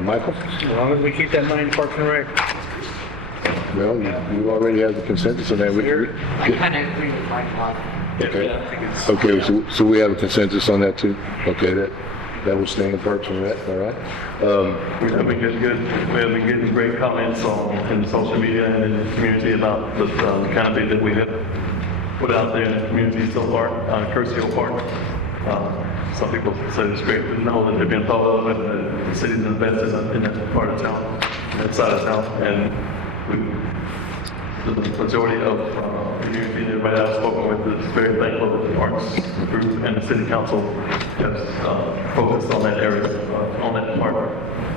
Michael? As long as we keep that money in Parks and Rec. Well, you already have the consensus on that. I kind of agree with Mike on that. Okay. Yeah, I think it's. Okay, so we have a consensus on that too? Okay, that will stay in Parks and Rec, all right? We have been getting great comments in social media and in the community about the canopy that we have put out there in the community so far, Curcio Park. Some people say it's great to know that they've been thought of and that the city's invested in that part of town, that side of town, and the majority of the community and everybody I've spoken with is very thankful that the Parks Group and the City Council has focused on that area, on that part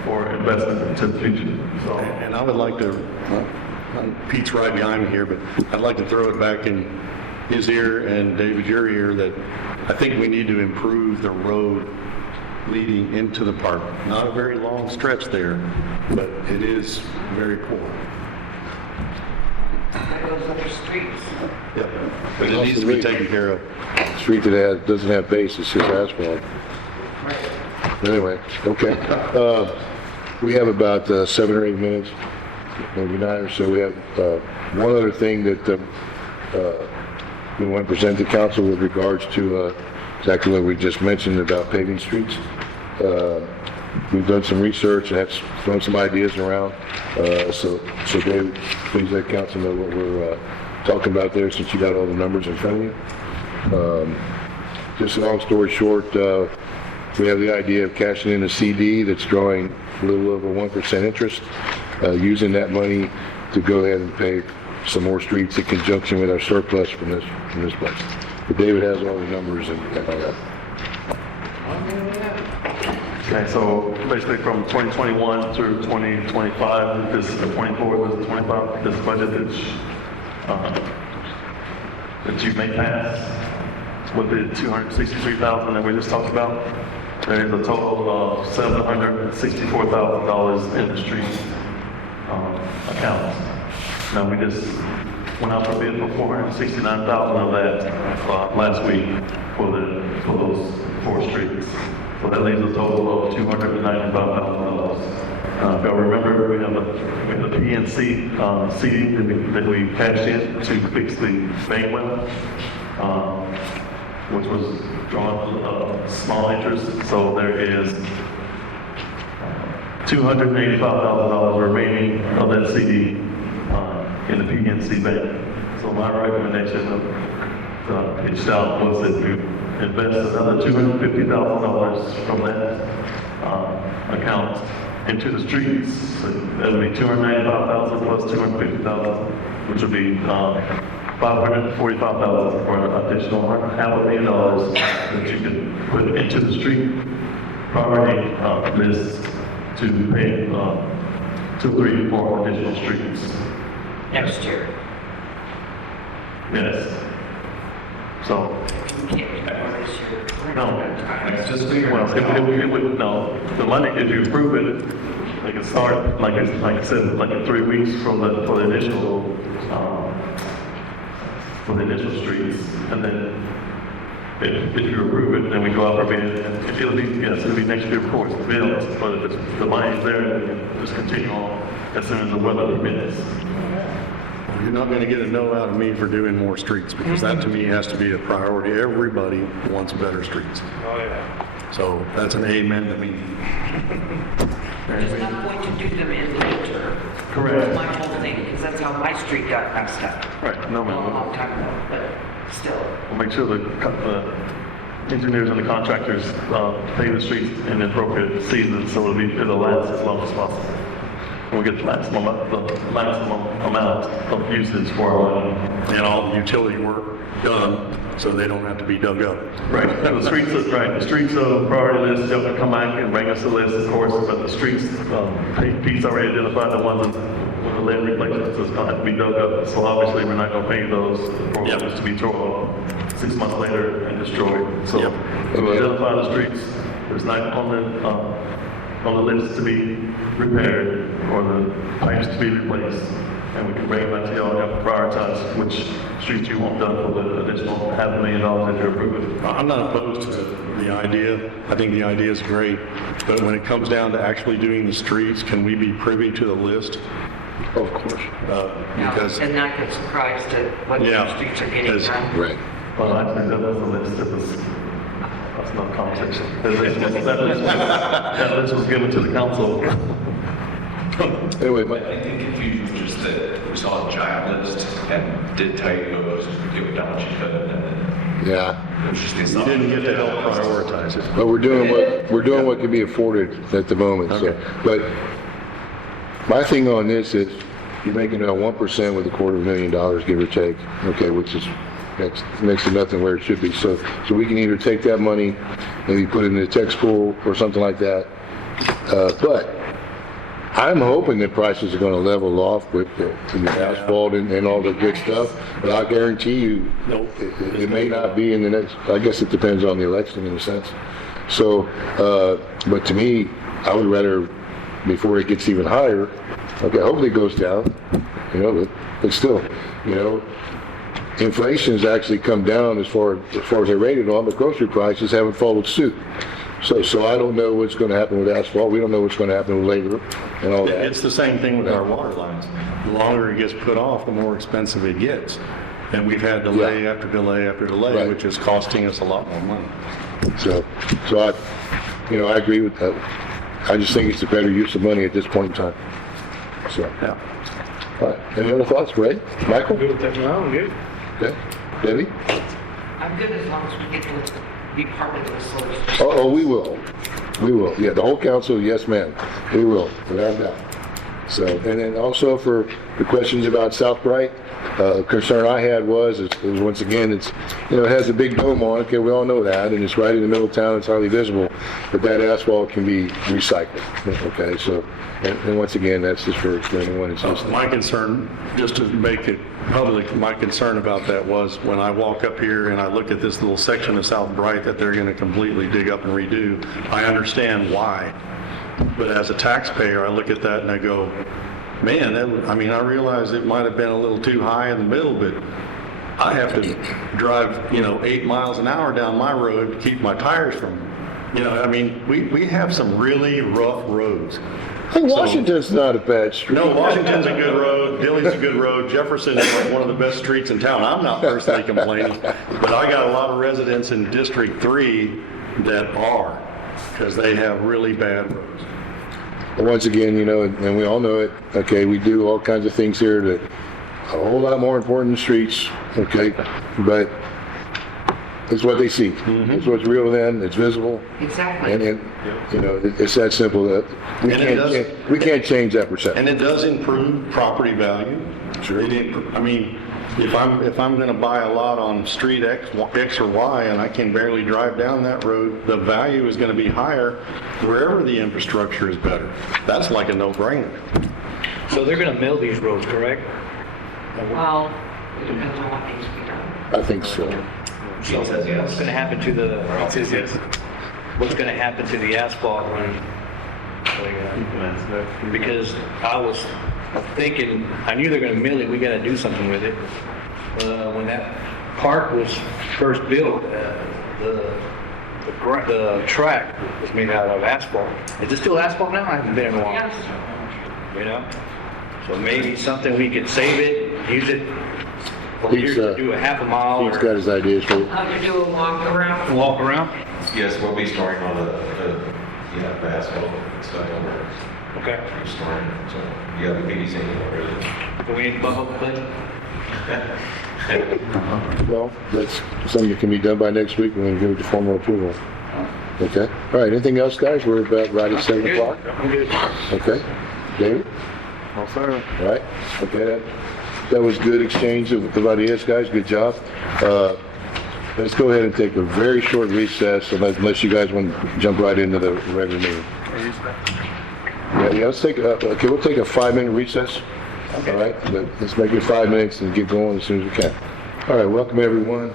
for investment into the future. So, And I would like to, Pete's right behind me here, but I'd like to throw it back in his ear and David, your ear, that I think we need to improve the road leading into the park. Not a very long stretch there, but it is very poor. Like those other streets. Yep. But it needs to be taken care of. Street that doesn't have base, it's just asphalt. Anyway, okay. We have about 7 or 8 minutes, maybe 9 or so. We have one other thing that we want to present to council with regards to exactly what we just mentioned about paving streets. We've done some research and have thrown some ideas around. So Dave, please let council know what we're talking about there, since you got all the numbers in front of you. Just a long story short, we have the idea of cashing in a CD that's drawing a little over 1% interest, using that money to go ahead and pay some more streets in conjunction with our surplus from this place. But David has all the numbers and all that. okay, so basically from 2021 through 2025, this is the 24, this is the 25, this budget that you may pass with the 263,000 that we just talked about, there is a total of $764,000 in the street accounts. Now, we just went out for bid for 469,000 of that last week for those 4 streets. So that leaves a total of $295,000. If y'all remember, we have a PNC CD that we cashed in to fix the bank well, which was drawing small interest. So there is $285,000 remaining of that CD in the PNC bank. So my recommendation of each out was that we invest another $250,000 from that account into the streets. So that would be $295,000 plus $250,000, which would be $545,000 for an additional $500,000 that you could put into the street property list to pay to 2, 3, 4 additional streets. Next year. Yes. So, We can't do more this year. no. Next fiscal year. Well, it would, no, the money, if you approve it, they can start, like I said, like in 3 weeks for the initial, streets, and then if you approve it, then we go out for bid, and it'll be next year before it's built, but if the money's there, we can just continue on as soon as the weather permits. You're not gonna get a no out of me for doing more streets, because that to me has to be a priority. Everybody wants better streets. Oh, yeah. So that's an amen to me. We're just not going to do them in the winter. Correct. That's my whole thing, because that's how my street got messed up. Right, no, A ma'am. long time ago, but still. We'll make sure the engineers and the contractors pay the streets in the appropriate season, so it'll last as long as possible. And we get the maximum amount of usage for our money. And all the utility work done, so they don't have to be dug up. Right, and the streets are priority list, they'll come back and bring us a list, of course, but the streets, Pete's already identified the ones with the lead replacements that's gonna have to be dug up, so obviously we're not gonna pay those for Yep. just to be torn up 6 months later and destroyed. So, Yep. we'll identify the streets, there's not on the list to be repaired or the pipes to be replaced, and we can bring it back to y'all and prioritize which streets you want done for the additional $500,000 that you're approving. I'm not opposed to the idea. I think the idea is great. But when it comes down to actually doing the streets, can we be privy to the list? Of course. Because, And not get surprised at what the Yeah, streets are getting because- done. Right. Well, actually, that was the list, that's not a conversation. That list was given to the council. Anyway, But I think if you just, we saw a giant list and did tell you to give it down what you could, and then yeah. it was just the you assumption. didn't get to help prioritize it. But we're doing what can be afforded at the moment, so. Okay. But my thing on this is, you're making it 1% with $250,000, give or take, okay, which is, that's next to nothing where it should be. So we can either take that money, maybe put it in the tax pool or something like that. But I'm hoping that prices are gonna level off with the asphalt and all the good stuff. But I guarantee you, Nope. it may not be in the next, I guess it depends on the election in a sense. So, but to me, I would rather, before it gets even higher, okay, hopefully it goes down, you know, but still, you know, inflation's actually come down as far as they rated on, but grocery prices haven't followed suit. So I don't know what's gonna happen with asphalt, we don't know what's gonna happen with labor and all that. It's the same thing with our water lines. The longer it gets put off, the more expensive it gets. And we've had delay Yeah. after delay after delay, Right. which is costing us a lot more money. So I, you know, I agree with that. I just think it's a better use of money at this point in time. So, Yeah. all right, any other thoughts, Ray? Michael? Good with that, no, I'm good. Okay. Debbie? I'm good as long as we get to be part of the solution. Oh, we will. We will. Yeah, the whole council, yes, ma'am. We will, without a doubt. So, and then also for the questions about South Bright, concern I had was once again, it's, you know, it has a big dome on it, okay, we all know that, and it's right in the middle of town, it's hardly visible, but that asphalt can be recycled, okay, so, and once again, that's just for anyone that's listening. My concern, just to make it public, my concern about that was when I walk up here and I look at this little section of South Bright that they're going to completely dig up and redo, I understand why. But as a taxpayer, I look at that and I go, man, I realize it might have been a little too high in the middle, but I have to drive, 8 miles an hour down my road to keep my tires from, we have some really rough roads. Hey, Washington's not a bad street. No, Washington's a good road, Dilley's a good road, Jefferson is like one of the best streets in town. I'm not personally complaining, but I got a lot of residents in District 3 that are, because they have really bad roads. Once again, and we all know it, okay, we do all kinds of things here that are a whole lot more important than streets, okay, but it's what they see. It's what's real to them, it's visible, Exactly. and it's that simple that we can't change that perception. And it does improve property value. Sure. If I'm gonna buy a lot on street X or Y and I can barely drive down that road, the value is gonna be higher wherever the infrastructure is better. That's like a no-brainer. So they're gonna mill these roads, correct? Well, it depends on what needs to be done. I think so. So what's gonna happen to the, It says yes. what's gonna happen to the asphalt when, because I was thinking, I knew they're gonna mill it, we gotta do something with it. When that park was first built, the track was made out of asphalt. Is it still asphalt now? I haven't been in a while. Yes. You know? So maybe something we could save it, use it for He's, years to do a half a mile He's got or his ideas for it. How to do a walk around? walk around. Yes, we'll be storing all the asphalt stuff over, Okay. storing, so, yeah, the PVC, really. Do we need to bump up the budget? Well, that's something that can be done by next week when we give it the formal approval. Okay? All right, anything else, guys? We're about right at 7 o'clock. I'm good. Okay? David? No, sir. All right, okay, that was good exchange of ideas, guys, good job. Let's go ahead and take a very short recess, unless you guys want to jump right into the regular meeting. Yeah, let's take, okay, we'll take a 5-minute recess. All right, but let's make it 5 minutes and get going as soon as we can. All right, welcome everyone.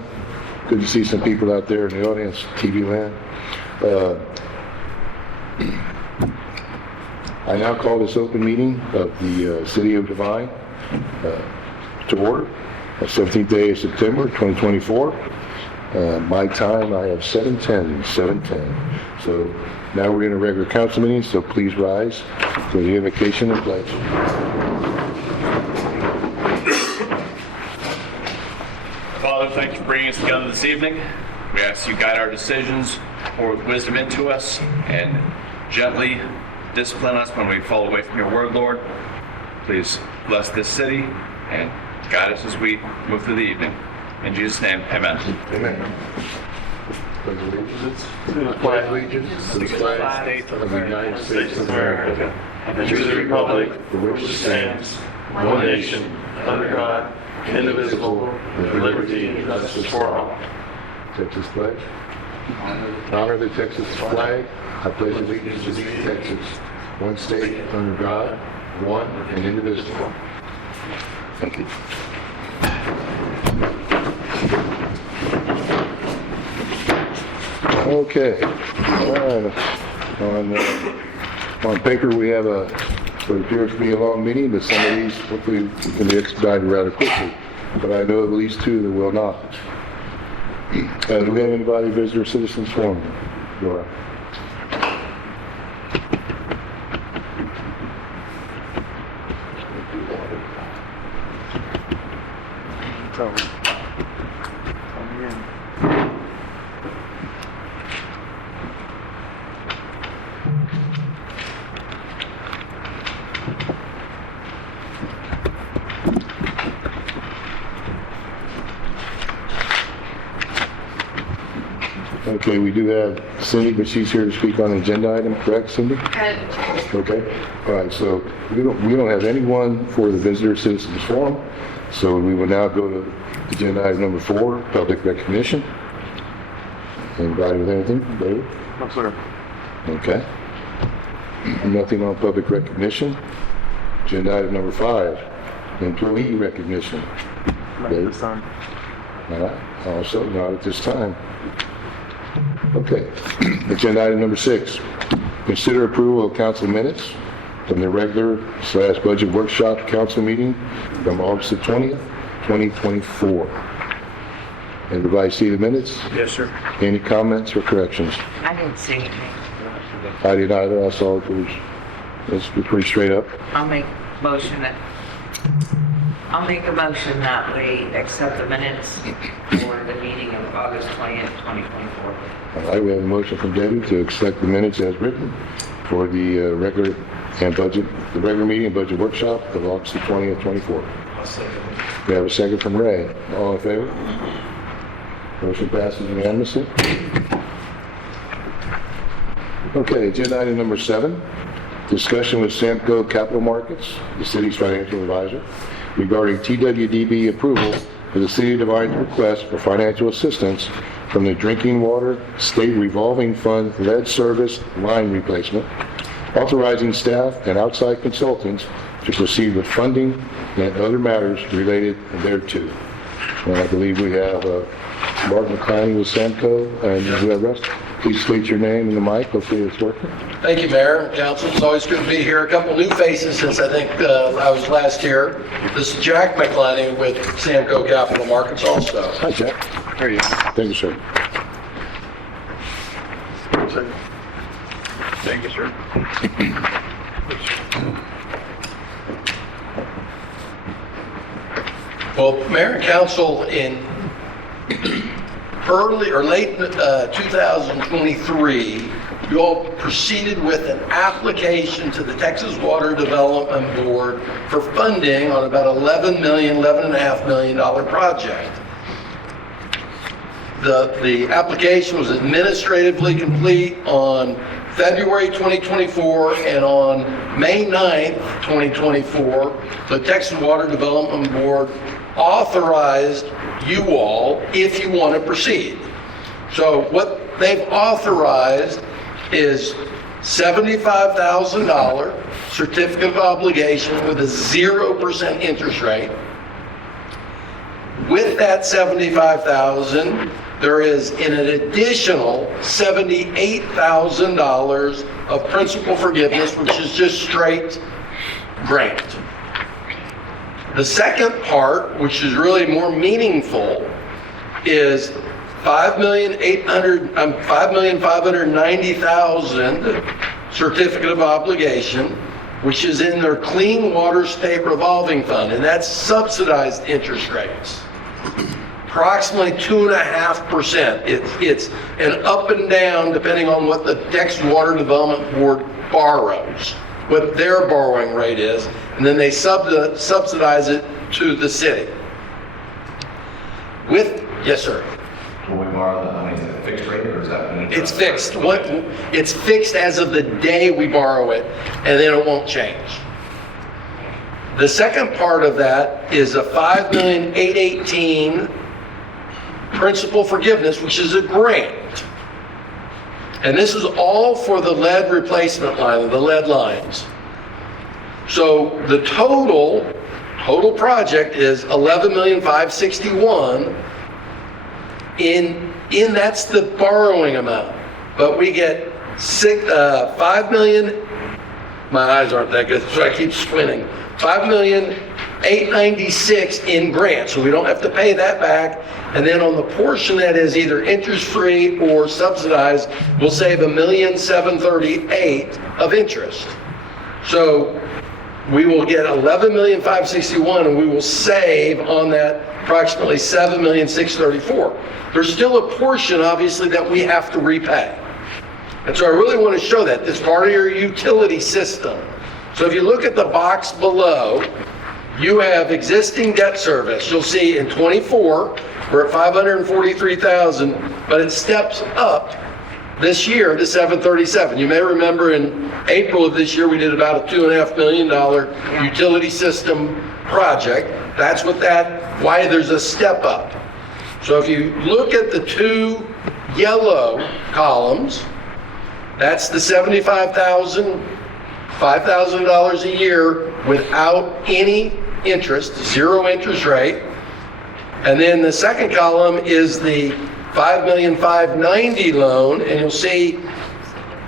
Good to see some people out there in the audience, TV land. I now call this open meeting of the City of Devine to order. 17th day of September 2024. My time, I have 7:10. So now we're in a regular council meeting, so please rise for the invocation and pledge. Father, thank you for bringing us together this evening. We ask you guide our decisions, pour with wisdom into us, and gently discipline us when we fall away from your word, Lord. Please bless this city and guide us as we move through the evening. In Jesus' name, amen. Amen. Pledge allegiance to the flag of the United States of America And to the republic for which it stands, one nation, under God, indivisible, with liberty and justice for all. Texas pledge. Honor the Texas flag. I pledge allegiance to Texas, one state under God, one and indivisible. Thank you. Okay. All right. On paper, we have what appears to be a long meeting, but some of these hopefully can be expedited rather quickly. But I know of at least 2 that will not. Do we have anybody visitor citizens forum? Dora. Okay, we do have Cindy, but she's here to speak on an agenda item, correct, Cindy? Okay, all right, so we don't have anyone for the visitor citizens forum, so we will now go to agenda item number 4, public recognition. Anybody with anything, David? No, sir. Okay. Nothing on public recognition. Agenda item number 5, employee recognition. Not this time. All right, also not at this time. Okay, agenda item number 6, consider approval of council minutes from the regular/budget workshop council meeting from August the 20th, 2024. Everybody see the minutes? Yes, sir. Any comments or corrections? I didn't see anything. I did either, I saw it was, it's pretty straight up. I'll make a motion that we accept the minutes for the meeting of August 20th, 2024. All right, we have a motion from Debbie to accept the minutes as written for the regular meeting and budget workshop of August the 20th, 24. We have a second from Ray. All in favor? Motion passes unanimously. Okay, agenda item number 7, discussion with Samco Capital Markets, the city's financial advisor, regarding TWDB approval for the City of Devine's request for financial assistance from the Drinking Water State Revolving Fund lead service line replacement, authorizing staff and outside consultants to proceed with funding and other matters related thereto. And I believe we have Martin McClaney with Samco, and who have rest. Please state your name in the mic. Hopefully it's working. Thank you, Mayor and Council. It's always good to be here. A couple new faces since I think I was last here. This is Jack McClaney with Samco Capital Markets also. Hi, Jack. Here you go. Thank you, sir. Thank you, sir. Well, Mayor and Council, in early or late 2023, you all proceeded with an application to the Texas Water Development Board for funding on about $11.5 million project. The application was administratively complete on February 2024, and on May 9th, 2024, the Texas Water Development Board authorized you all if you want to proceed. So what they've authorized is $75,000 certificate of obligation with a 0% interest rate. With that $75,000, there is an additional $78,000 of principal forgiveness, which is just straight grant. The second part, which is really more meaningful, is $5,590,000 certificate of obligation, which is in their Clean Water State Revolving Fund, and that's subsidized interest rates. Approximately 2.5%. It's an up and down depending on what the Texas Water Development Board borrows, what their borrowing rate is, and then they subsidize it to the city. Yes, sir. When we borrow the money, is it fixed rate or is that? It's fixed. It's fixed as of the day we borrow it, and then it won't change. The second part of that is a $5,818,000 principal forgiveness, which is a grant. And this is all for the lead replacement line, the lead lines. So the total project is $11,561,000. In that's the borrowing amount. But we get $5 million. My eyes aren't that good, so I keep squinting. $5,896,000 in grants, so we don't have to pay that back. And then on the portion that is either interest-free or subsidized, we'll save $1,738,000 of interest. So we will get $11,561,000, and we will save on that approximately $7,634,000. There's still a portion, obviously, that we have to repay. And so I really want to show that. It's part of your utility system. So if you look at the box below, you have existing debt service. You'll see in 24, we're at $543,000, but it steps up this year to $737,000. You may remember in April of this year, we did about a $2.5 million utility system project. That's why there's a step up. So if you look at the two yellow columns, that's the $75,000, $5,000 a year without any interest, 0 interest rate. And then the second column is the $5,590,000 loan, and you'll see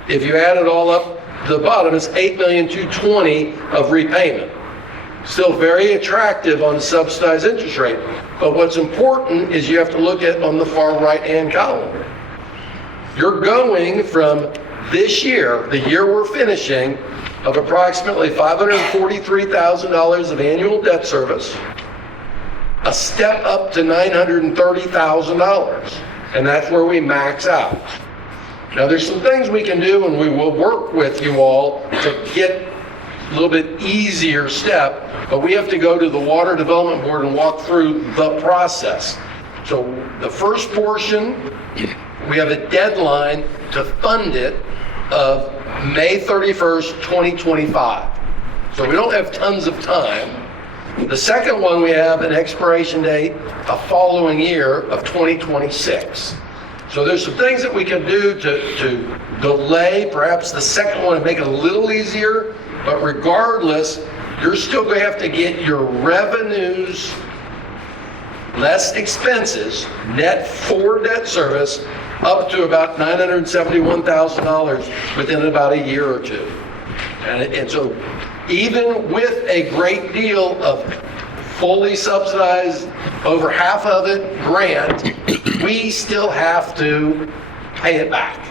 if you add it all up to the bottom, it's $8,220,000 of repayment. Still very attractive on the subsidized interest rate. But what's important is you have to look at on the far right-hand column. You're going from this year, the year we're finishing, of approximately $543,000 of annual debt service, a step up to $930,000. And that's where we max out. Now there's some things we can do, and we will work with you all to get a little bit easier step, but we have to go to the Water Development Board and walk through the process. So the first portion, we have a deadline to fund it of May 31st, 2025. So we don't have tons of time. The second one, we have an expiration date the following year of 2026. So there's some things that we can do to delay perhaps the second one and make it a little easier, but regardless, you're still going to have to get your revenues less expenses, net for debt service, up to about $971,000 within about a year or two. And so even with a great deal of fully subsidized, over half of it grant, we still have to pay it back.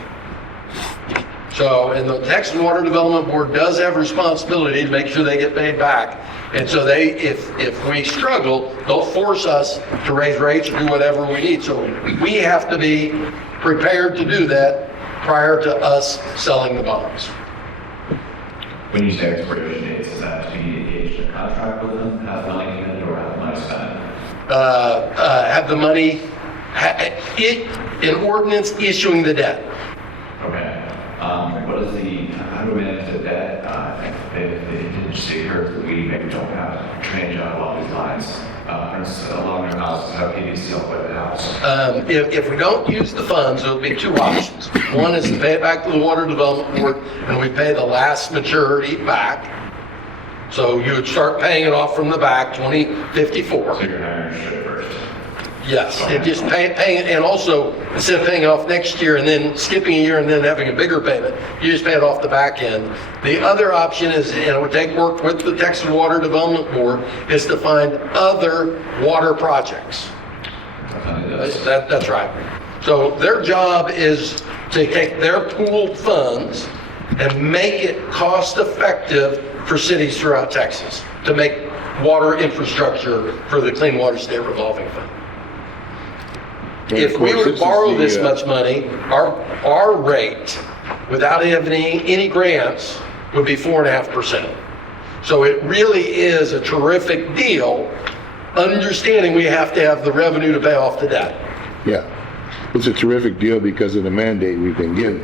So, and the Texas Water Development Board does have responsibility to make sure they get paid back. And so they, if we struggle, they'll force us to raise rates or do whatever we need. So we have to be prepared to do that prior to us selling the bonds. When you say expiration dates, is that to be engaged in a contract with them, have money committed, or have money spent? Have the money, an ordinance issuing the debt. Okay. What is the, how do we manage the debt? If the contingency occurs that we maybe don't have drainage out along these lines, for instance, along their houses, how PVC will put the house? If we don't use the funds, there'll be two options. One is to pay it back to the Water Development Board, and we pay the last maturity back. So you would start paying it off from the back, 2054. So you're hiring shit first. Yes, and just paying it, and also, instead of paying it off next year and then skipping a year and then having a bigger payment, you just pay it off the back end. The other option is, and it would take work with the Texas Water Development Board, is to find other water projects. That's right. So their job is to take their pooled funds and make it cost effective for cities throughout Texas to make water infrastructure for the Clean Water State Revolving Fund. If we were to borrow this much money, our rate, without having any grants, would be 4.5%. So it really is a terrific deal, understanding we have to have the revenue to pay off the debt. Yeah, it's a terrific deal because of the mandate we've been given.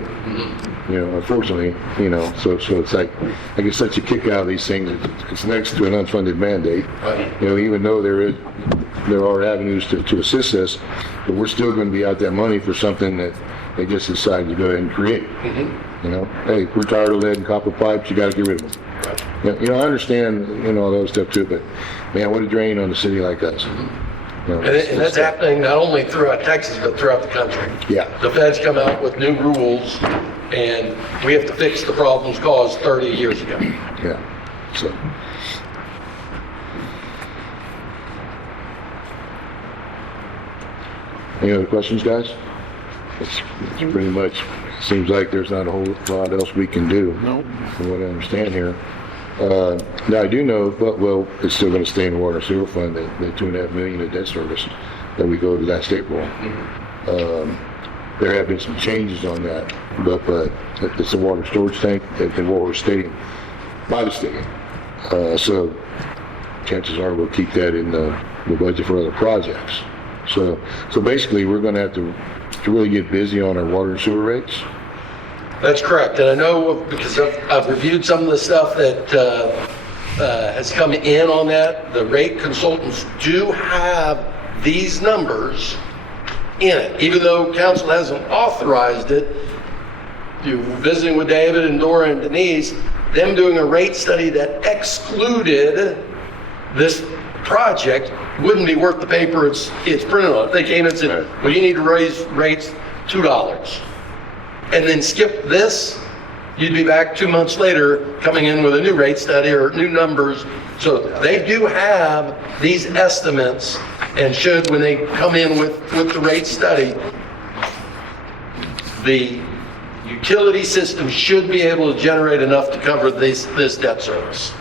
You know, unfortunately, you know, so it's like, I get such a kick out of these things. It's next to an unfunded mandate. Right. You know, even though there are avenues to assist us, but we're still going to be out that money for something that they just decided to go ahead and create. You know, hey, we're tired of lead and copper pipes. You got to get rid of them. Right. You know, I understand, you know, all those stuff too, but man, what a drain on a city like us. You know, And that's happening not only throughout Texas, but throughout the country. Yeah. The feds come out with new rules, and we have to fix the problems caused 30 years ago. Yeah. So. Any other questions, guys? It's pretty much, seems like there's not a whole lot else we can do. No. From what I understand here. Now I do know, but well, it's still going to stay in the water and sewer fund, the $2.5 million of debt service that we go to last April. There have been some changes on that, but it's a water storage tank and what we're stating by the state. So chances are we'll keep that in the budget for other projects. So basically we're going to have to really get busy on our water and sewer rates. That's correct, and I know because I've reviewed some of the stuff that has come in on that. The rate consultants do have these numbers in it, even though council hasn't authorized it. You're visiting with David and Dora and Denise, them doing a rate study that excluded this project wouldn't be worth the paper it's printed on. If they came and said, well, you need to raise rates $2, and then skip this, you'd be back 2 months later coming in with a new rate study or new numbers. So they do have these estimates, and should, when they come in with the rate study, the utility system should be able to generate enough to cover this debt service.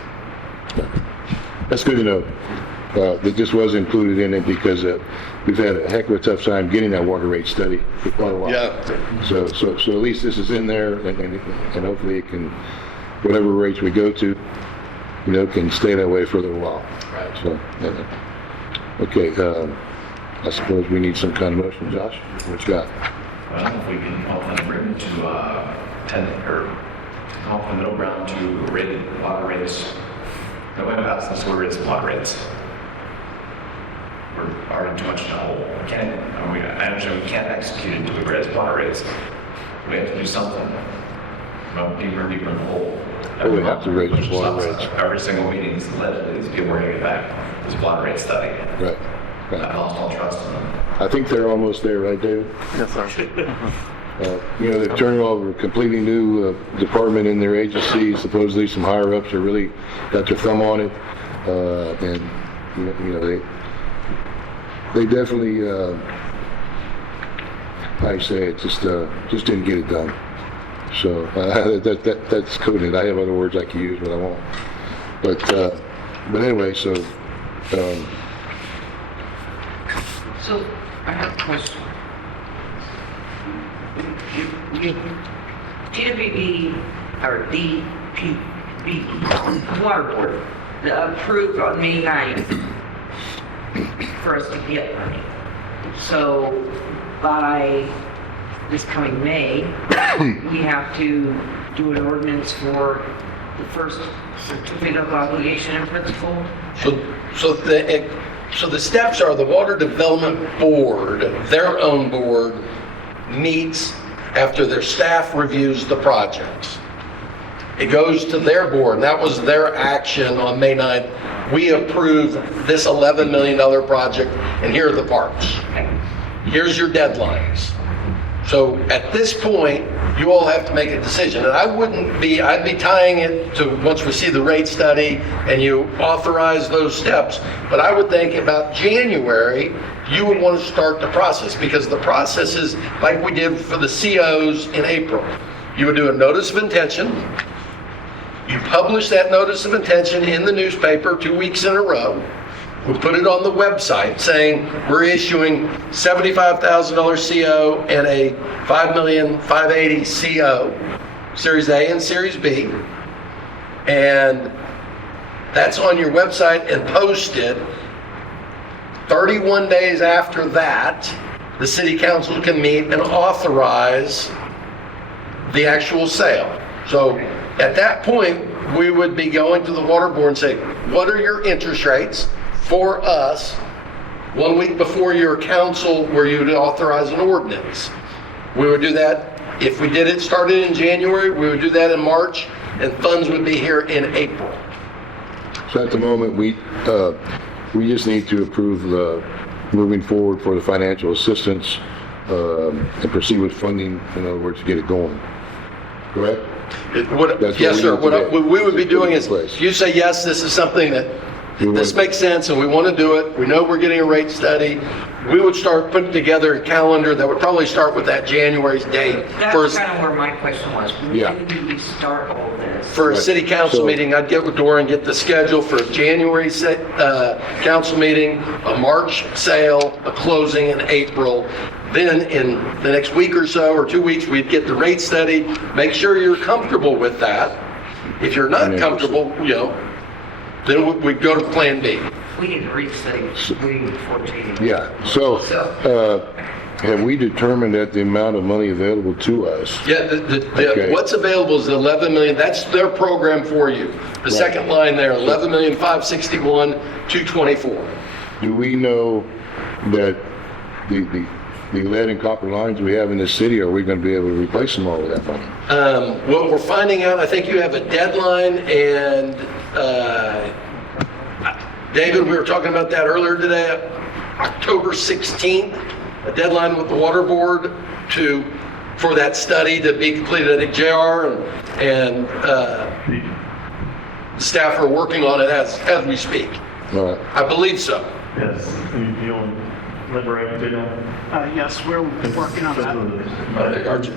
That's good to know. That this was included in it because we've had a heck of a tough time getting that water rate study for quite a while. Yeah. So at least this is in there, and hopefully it can, whatever rates we go to, you know, can stay that way for a little while. Right. So, okay, I suppose we need some kind of motion, Josh. What you got? Well, if we can help them bring to help the middle ground to rated water rates. No way about this sewer rates and water rates. We're already too much in a hole. I understand we can't execute until we raise water rates. We have to do something. Go deeper and deeper in the hole. Oh, we have to raise the water rates. Every single meeting is led, these people are gonna get back, this water rate study. Right. I've lost all trust in them. I think they're almost there, right, David? Yes, sir. You know, they're turning over a completely new department in their agency. Supposedly some higher ups are really got their thumb on it. And, you know, they definitely, how you say it, just didn't get it done. So that's coded. I have other words I can use, but I won't. But anyway, so, So, I have a question. TWB, or DPB, Water Board, approved on May 9th for us to get money. So, by this coming May, we have to do an ordinance for the first certificate of obligation and principle. So the steps are the Water Development Board, their own board, meets after their staff reviews the projects. It goes to their board, and that was their action on May 9th. We approve this $11 million project, and here are the parts. Here's your deadlines. So at this point, you all have to make a decision. And I'd be tying it to once we see the rate study and you authorize those steps. But I would think about January, you would want to start the process, because the process is like we did for the COs in April. You would do a notice of intention. You publish that notice of intention in the newspaper 2 weeks in a row. We put it on the website saying we're issuing $75,000 CO and a $5,580,000 CO, Series A and Series B. And that's on your website and posted. 31 days after that, the city council can meet and authorize the actual sale. So at that point, we would be going to the water board and say, what are your interest rates for us 1 week before your council where you would authorize an ordinance? We would do that. If we did it, started in January, we would do that in March, and funds would be here in April. so at the moment, we just need to approve moving forward for the financial assistance and proceed with funding, in other words, to get it going. Correct? That's what Yes, we sir. need What today. we would be doing is, Place. you say, yes, this is something that, this makes sense and we want to do it. We know we're getting a rate study. We would start putting together a calendar that would probably start with that January's date. That's kind of where my question was. Yeah. When do we start all this? For a city council So- meeting, I'd get with Dora and get the schedule for a January council meeting, a March sale, a closing in April. Then in the next week or so, or 2 weeks, we'd get the rate study, make sure you're comfortable with that. If you're not comfortable, then we'd go to Plan B. We need to restudy way before January. Yeah, so have we determined that the amount of money available to us? Yeah, Okay. what's available is the 11 million, that's their program for you. The second line there, 11,561,224. Do we know that the lead and copper lines we have in this city, are we going to be able to replace them all with that money? What we're finding out, I think you have a deadline, and David, we were talking about that earlier today, October 16th, a deadline with the water board for that study to be completed. I think JR and staff are working on it as we speak. All right. I believe so. Yes. You want to elaborate, Daniel? Yes, we're working on that. Aren't you?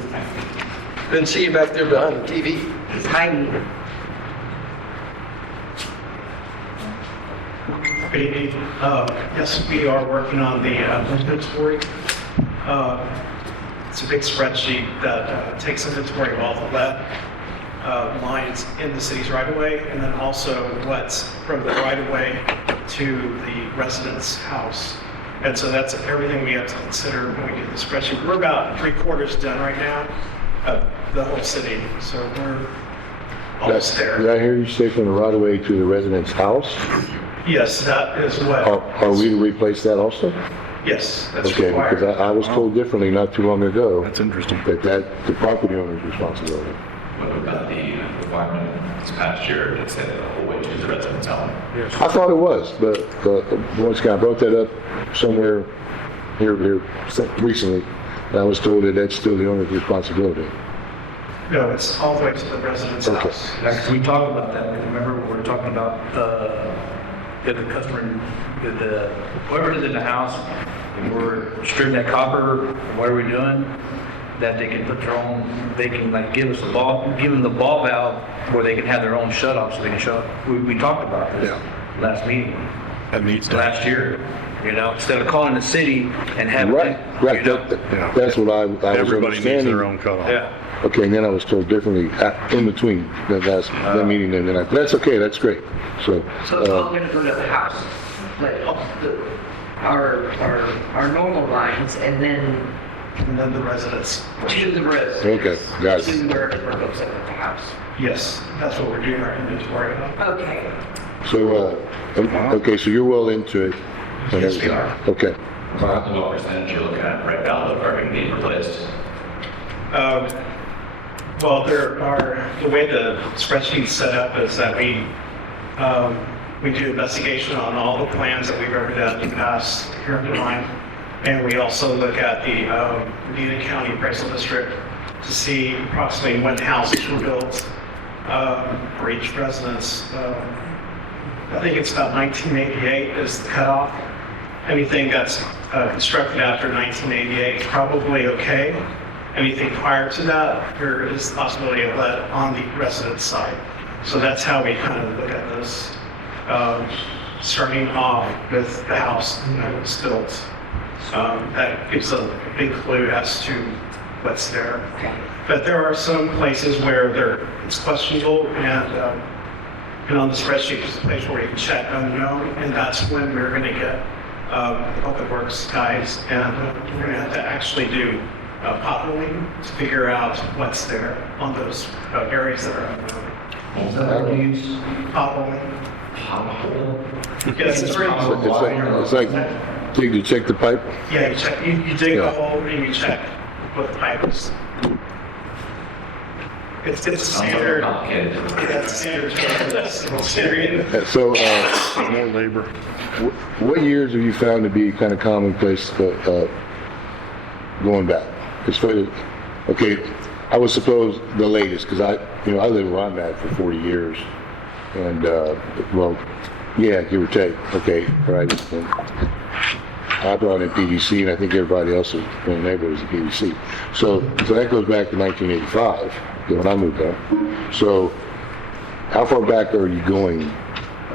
Didn't see you back there behind the TV. Hi. Good evening. Yes, we are working on the inventory. It's a big spreadsheet that takes inventory of all the lead lines in the city's right-of-way, and then also what's from the right-of-way to the resident's house. And so that's everything we have to consider when we do the spreadsheet. We're about 3/4 done right now of the whole city, so we're almost Did there. I hear you say from the right of way to the resident's house? Yes, that as well. Are we to replace that also? Yes, that's Okay, required. because I was told differently not too long ago. That's interesting. That the property owner's responsibility. What about the requirement this past year to say that the way to the residence home. I thought it was, but once I brought that up somewhere here recently, and I was told that that's still the owner's responsibility. No, it's all the way to the resident's Okay. house. Like, we talked about that, remember, we were talking about, the customer, whoever is in the house, and we're stripping that copper, what are we doing? That they can put their own, they can like give us give them the ball valve where they can have their own shut off so they can shut off. We talked about this last meeting, That needs to. last year, you know, instead of calling the city and having. Right. you know, That's what I was Everybody needs their understanding. own cutoff. Yeah. Okay, and then I was told differently in between that meeting, and then that's okay, that's great. So, So it's all gonna go to the house, like, our normal lines, and then And then the residents. to the residents. Okay, got it. To wherever goes up at the house. Yes, that's what we're doing our inventory of. Okay. so, okay, so you're well into it. and Yes, we everything. are. Okay. What percentage you're looking at right now that are going to be replaced? Well, the way the spreadsheet's set up is that we do investigation on all the plans that we've ever done in the past here in Devine. And we also look at the Medina County Appraisal District to see approximately when houses were built for each residence. I think it's about 1988 is the cutoff. Anything that's constructed after 1988 is probably okay. Anything prior to that, there is the possibility of that on the resident side. So that's how we kind of look at this. Starting off with the house that was built. That gives a big clue as to what's there. But there are some places where it's questionable, and on the spreadsheet is a place where you can check unknown, and that's when we're going to get Public Works guys, and we're going to have to actually do potholing to figure out what's there on those areas that are unknown. Potholing. Yes, it's very It's like, dig to check the pipe? Yeah, you check, you dig Yeah. a hole and you check what the pipe is. It's a standard, that's standard. Standard. So, More labor. what years have you found to be kind of commonplace going back? Okay, I would suppose the latest, because I live where I'm at for 40 years. And, well, yeah, give or take, okay, right? And I brought in PVC, and I think everybody else in the neighborhood is PVC. So that goes back to 1985, when I moved out. So how far back are you going?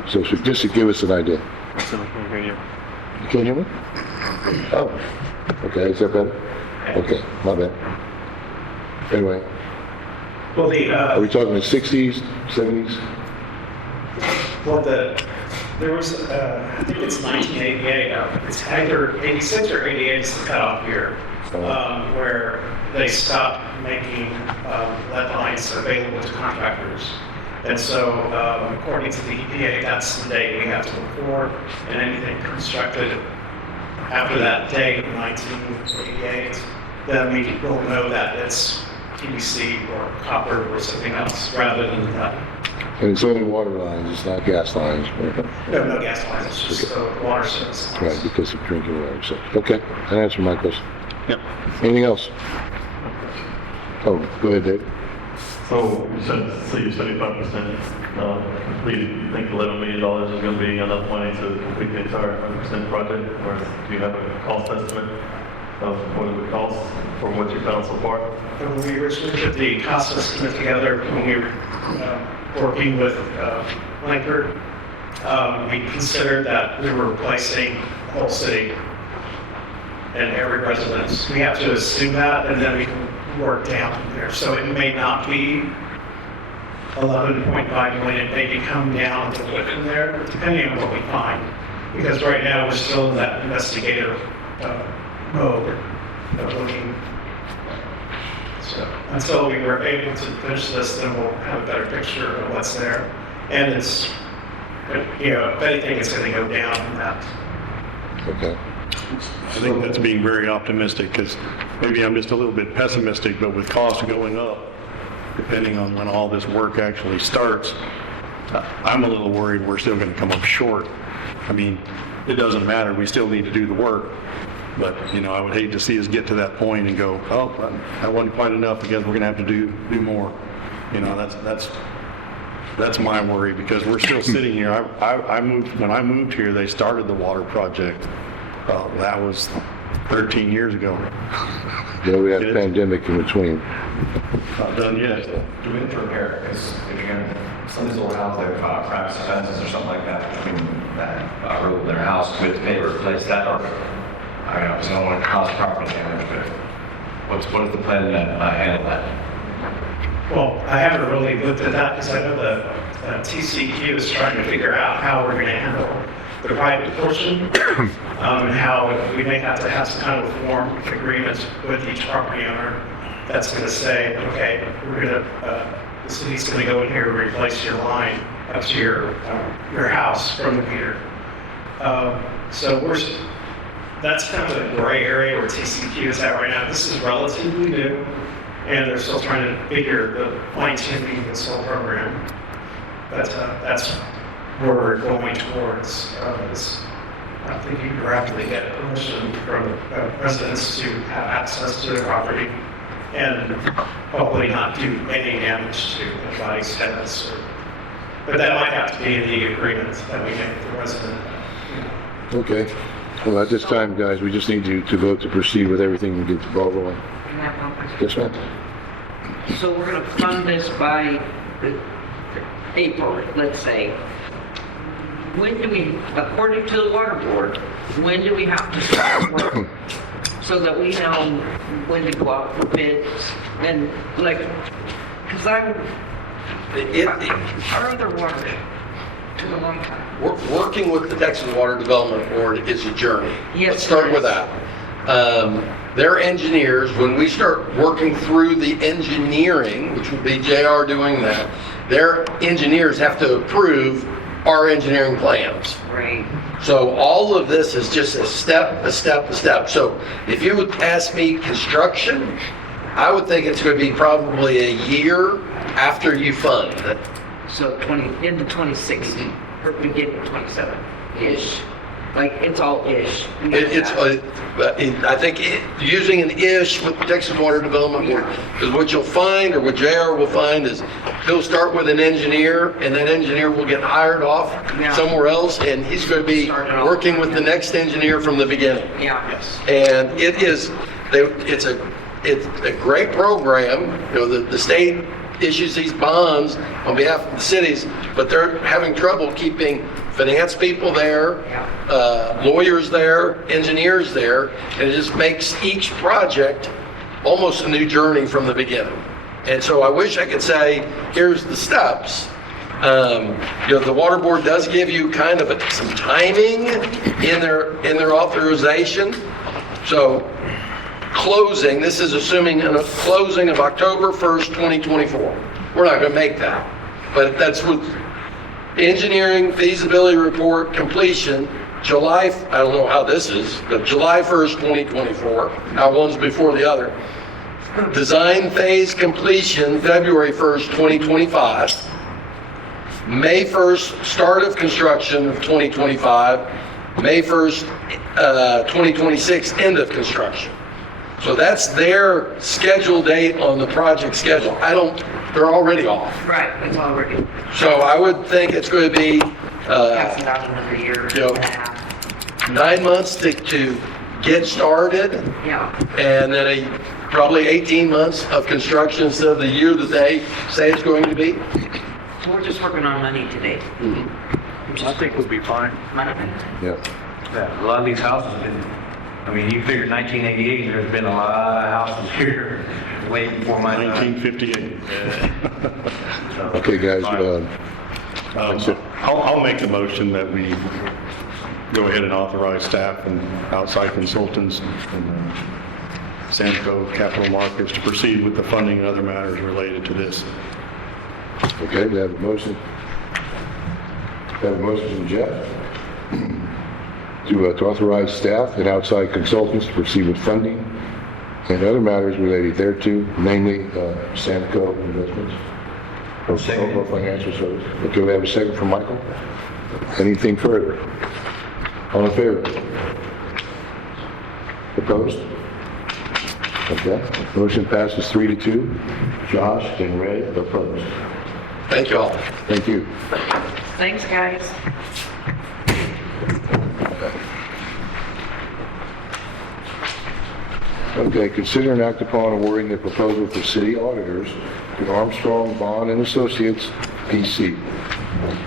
So just to give us an idea. You can't hear me? Oh, okay, is that better? Okay, my bad. Anyway, Well, are we talking the 60s, 70s? well, there was, I think it's 1988, it's either 86 or 88 is the cutoff year, where they stopped making lead lines available to contractors. And so, according to the EPA, that's the date we have to look for, and anything constructed after that date, 1988, then we will know that it's PVC or copper or something else rather than that. And it's only water lines, it's not gas lines. No gas lines, it's just water service. Right, because of drinking water. So, okay, that answered my question. Yep. Anything else? Oh, go ahead, Dave. So you said, you're 75% completed. You think $11 million is going to be enough money to complete the entire 100% project? Or do you have a cost estimate of what it would cost for what you found so far? When we originally put the cost estimate together, when we were working with Lankford, we considered that we were replacing the whole city and every residence. We have to assume that, and then we can work down from there. So it may not be 11.5 million, it may come down to what in there, depending on what we find. Because right now, we're still in that investigative mode of looking. So until we were able to finish this, then we'll have a better picture of what's there. And it's, if anything, it's going to go down from that. Okay. I think that's being very optimistic, because maybe I'm just a little bit pessimistic, but with costs going up, depending on when all this work actually starts, I'm a little worried we're still going to come up short. I mean, it doesn't matter, we still need to do the work. But, you know, I would hate to see us get to that point and go, oh, that wasn't quite enough, I guess we're going to have to do more. You know, that's my worry, because we're still sitting here. When I moved here, they started the water project. That was 13 years ago. Yeah, we had a pandemic in between. Not done yet. Do we have to repair it? Because again, some of these old houses have cracks, fences or something like that between that road and their house. Do we have to pay to replace that? Or, I mean, obviously I don't want to cause property damage, but what is the plan to handle that? Well, I haven't really looked at that because I know the TCQ is trying to figure out how we're going to handle the private portion, and how we may have to have some kind of form agreement with each property owner that's going to say, okay, the city's going to go in here and replace your line up to your house from the meter. So that's kind of the gray area where TCQ is at right now. This is relatively new, and they're still trying to figure the fine-tuning this whole program. But that's where we're going towards. I think you rapidly get permission from residents to have access to their property and hopefully not do any damage to the body's heads. But that might have to be in the agreement that we make with the resident. Okay. Well, at this time, guys, we just need to vote to proceed with everything and get the ball rolling. Can I have one question? Yes, ma'am. So we're gonna fund this by April, let's say. When do we, according to the water board, when do we have to start work? So that we know when to go out for bids and like, cause our other water took a long time. Working with the Texas Water Development Board is a journey. Yes, Let's start it with is. that. Their engineers, when we start working through the engineering, which would be JR doing that, their engineers have to approve our engineering plans. Right. So all of this is just a step. So if you would ask me construction, I would think it's going to be probably a year after you fund it. So into 2060, or beginning of 27-ish. Like, it's all ish. I think using an ish with the Texas Water Development Board, because what you'll find, or what JR will find, is he'll start with an engineer, and that engineer will get hired off somewhere else, and he's going to be working with the next engineer from the beginning. Yeah. Yes. And it's a great program. You know, the state issues these bonds on behalf of the cities, but they're having trouble keeping finance people there, lawyers there, engineers there, and it just makes each project almost a new journey from the beginning. And so I wish I could say, here's the steps. The water board does give you kind of some timing in their authorization. So closing, this is assuming a closing of October 1st, 2024. We're not going to make that, but that's what engineering feasibility report completion, July, I don't know how this is, but July 1st, 2024, how one's before the other. Design phase completion, February 1st, 2025. May 1st, start of construction of 2025. May 1st, 2026, end of construction. So that's their schedule date on the project schedule. They're already off. Right, it's already. So I would think it's going to be, Passing out another year you know, and a half. 9 months to get started, Yeah. and then probably 18 months of construction instead of the year that they say it's going to be. So we're just working on money today. I think we'll be fine. Money. Yeah. Yeah, a lot of these houses have been, I mean, you figure 1988, there's been a lot of houses here way before my time. 1958. Okay, guys, I'll make the motion that we go ahead and authorize staff and outside consultants and Samco Capital Markets to proceed with the funding and other matters related to this. okay, we have a motion. We have a motion from Jeff to authorize staff and outside consultants to proceed with funding and other matters related thereto, namely Samco Investments or Financial Service. Okay, we have a second from Michael. Anything further? All in favor? Opposed? Okay, motion passes 3-2. Josh and Ray opposed. Thank you all. Thank you. Thanks, guys. Okay, consider and act upon awarding the proposal for city auditors to Armstrong, Bond and Associates, PC.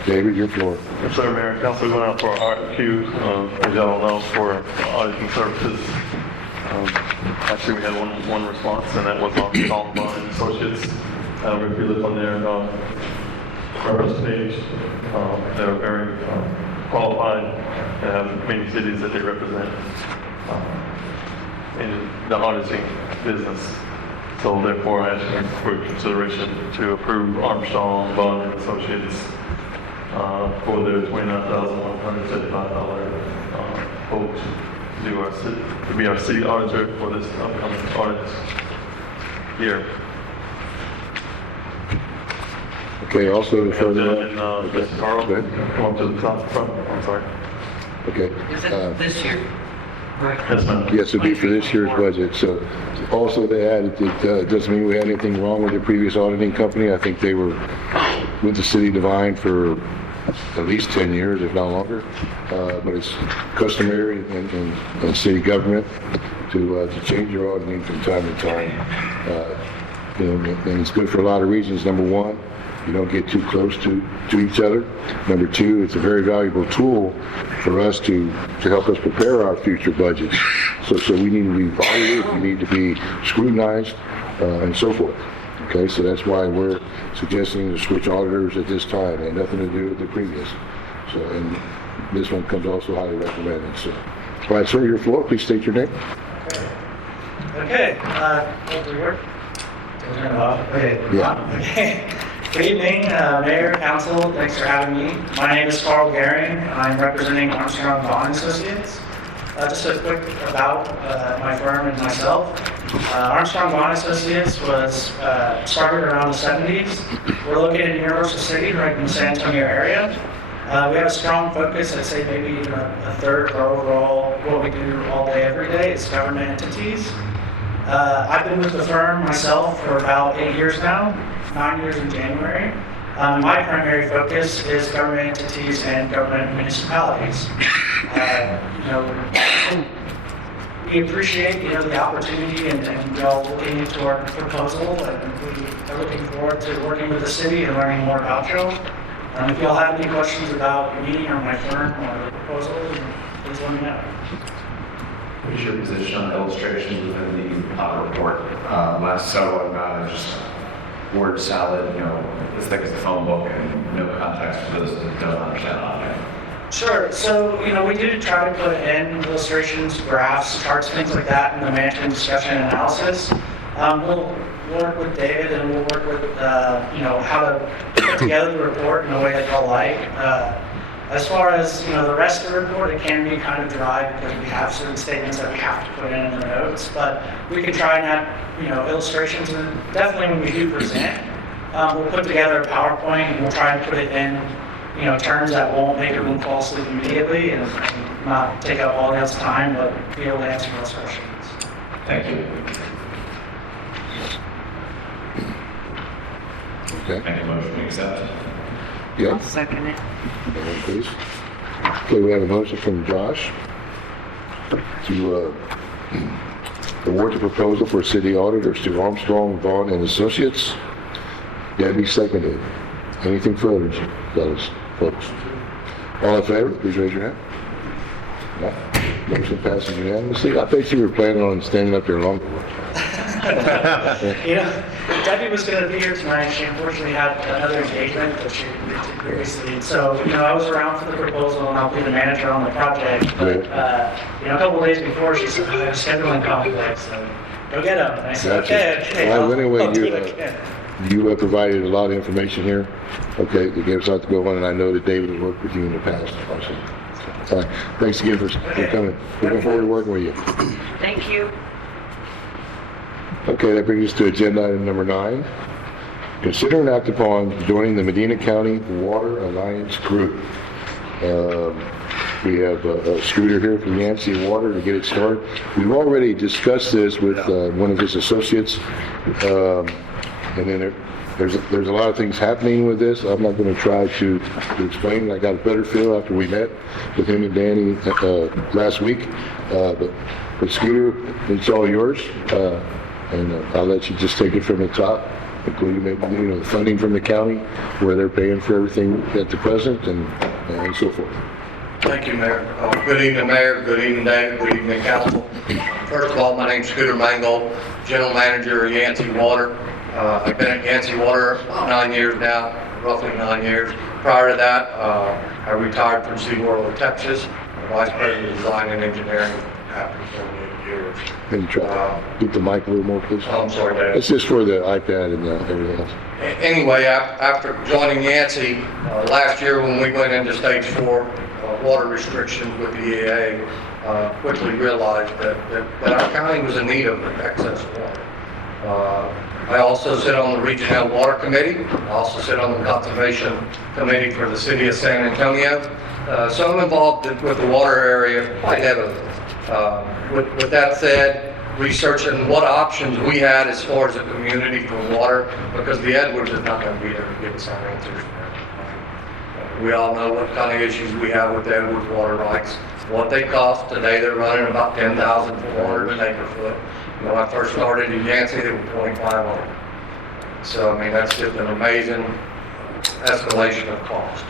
David, your floor. Yes, sir, Mayor and Council, going out for RFQ, as y'all know, for auditing services. Actually, we had one response, and that was on Bond and Associates. If you look on their first page, they're very qualified and have many cities that they represent in the auditing business. So therefore, I ask you for consideration to approve Armstrong, Bond and Associates for their $29,175 vote to be our city auditor for this upcoming audit year. Okay, also to further. And Mr. Carl, Go ahead. come up to the top front, I'm sorry. Okay. Is it this year? Right. Yes, ma'am. Yes, it'd be for this year's budget. So also they added, it doesn't mean we had anything wrong with the previous auditing company. I think they were with the city of Devine for at least 10 years, if not longer. But it's customary in city government to change your auditing from time to time. And it's good for a lot of reasons. Number one, you don't get too close to each other. Number two, it's a very valuable tool for us to help us prepare our future budgets. So we need to be evaluated, we need to be scrutinized, and so forth. Okay, so that's why we're suggesting to switch auditors at this time, and nothing to do with the previous. So, and this one comes also highly recommended. So, all right, sir, your floor. Please state your name. Okay, over here. Okay. Yeah. Okay. Good evening, Mayor, Council, thanks for having me. My name is Carl Gehring, I'm representing Armstrong Bond Associates. Just a quick about my firm and myself. Armstrong Bond Associates was started around the 70s. We're located in Universal City, right in the San Antonio area. We have a strong focus, I'd say maybe even a third of our overall, what we do all day, every day is government entities. I've been with the firm myself for about 8 years now, 9 years in January. My primary focus is government entities and government municipalities. We appreciate, the opportunity and y'all looking into our proposal, and we are looking forward to working with the city and learning more about y'all. If y'all have any questions about the meeting or my firm or the proposal, please let me know. What's your position on illustrations within the audit report? Last several I've got is just word salad, as thick as a phone book and no context for those that don't understand auditing. Sure. So, we do try to put in illustrations, graphs, charts, things like that in the management discussion and analysis. We'll work with David and we'll work with, how to put together the report in a way that y'all like. As far as, the rest of the report, it can be kind of dry because we have certain statements that we have to put in the notes, but we can try and have, illustrations, and definitely when we do present, we'll put together a PowerPoint and we'll try and put it in, terms that won't make everyone fall asleep immediately and not take up all else time, but be able to answer those questions. Thank you. Okay. Make a motion to accept. I'll Yeah. second it. Please. Okay, we have a motion from Josh to award the proposal for city auditors to Armstrong, Vaughn and Associates. Debbie seconded. Anything further, fellas, folks? All in favor, please raise your hand. No. Motion passes unanimously. I bet you were planning on standing up there longer. Debbie was going to be here tonight. She unfortunately had another engagement that she did previously. So, I was around for the proposal and I'll be the manager on the project. But, a couple of days before, she said, I have a scheduling conflict, so go get them. And I said, Gotcha. okay. Well, anyway, I'll do what I can. you have provided a lot of information here. Okay, that gives us a lot to go on, and I know that David has worked with you in the past. Also. All right. Thanks again for coming. Looking forward to working with you. Thank you. Okay, that brings us to agenda item number 9. Consider and act upon joining the Medina County Water Alliance Group. We have a Scooter here from Yancey Water to get it started. We've already discussed this with one of his associates, and then there's a lot of things happening with this. I'm not going to try to explain. I got a better feel after we met with him and Danny last week. But Scooter, it's all yours, and I'll let you just take it from the top, including the funding from the county, where they're paying for everything at the present, and so forth. Thank you, Mayor. Good evening, Mayor. Good evening, Dave. Good evening, Council. First of all, my name's Scooter Mangold, General Manager of Yancey Water. I've been at Yancey Water about 9 years now, roughly 9 years. Prior to that, I retired from SeaWorld of Texas, Vice President of Design and Engineering after 28 years. Can you try get the mic a little more, please? Oh, I'm sorry, Dave. It's just for the iPad and everything else. Anyway, after joining Yancey last year when we went into stage 4 water restrictions with the EA, quickly realized that our county was in need of excess water. I also sit on the Regional Water Committee. I also sit on the Conservation Committee for the City of San Antonio. So I'm involved with the water area quite heavily. With that said, researching what options we had as far as a community for water, because the Edwards is not going to be there to give us our answers. We all know what kind of issues we have with the Edwards water rights, what they cost. Today they're running about $10,400 an acre foot. When I first started in Yancey, they were $2,500. So, I mean, that's just an amazing escalation of cost.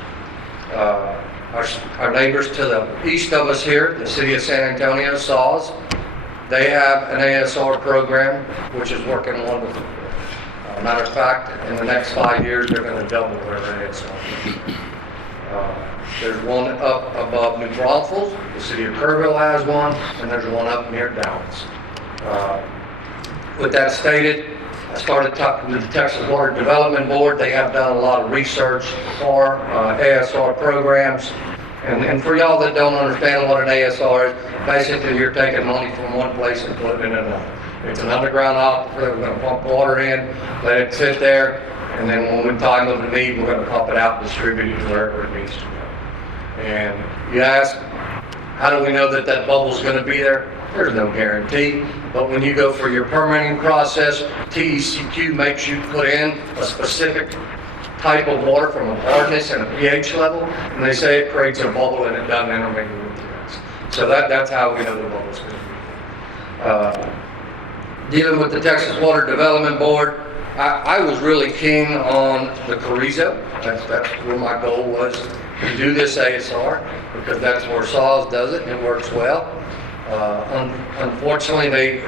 Our neighbors to the east of us here, the City of San Antonio, SAWS, they have an ASR program, which is working wonderful. Matter of fact, in the next 5 years, they're going to double their ASR. There's one up above New Braunfels, the City of Kerrville has one, and there's one up near Dallas. With that stated, I started talking to the Texas Water Development Board. They have done a lot of research for ASR programs. And for y'all that don't understand what an ASR is, basically you're taking money from one place and putting it in another. It's an underground aquifer. We're going to pump water in, let it sit there, and then when we time of the need, we're going to pump it out and distribute it wherever it needs to go. And you ask, how do we know that that bubble's going to be there? There's no guarantee. But when you go for your permitting process, TECQ makes you put in a specific type of water from a hardness and a pH level, and they say it creates a bubble and it doesn't intermingle with the rest. So that's how we know the bubble's going to be. Dealing with the Texas Water Development Board, I was really keen on the Carrizo. That's where my goal was, to do this ASR, because that's where SAWS does it and it works well. Unfortunately, they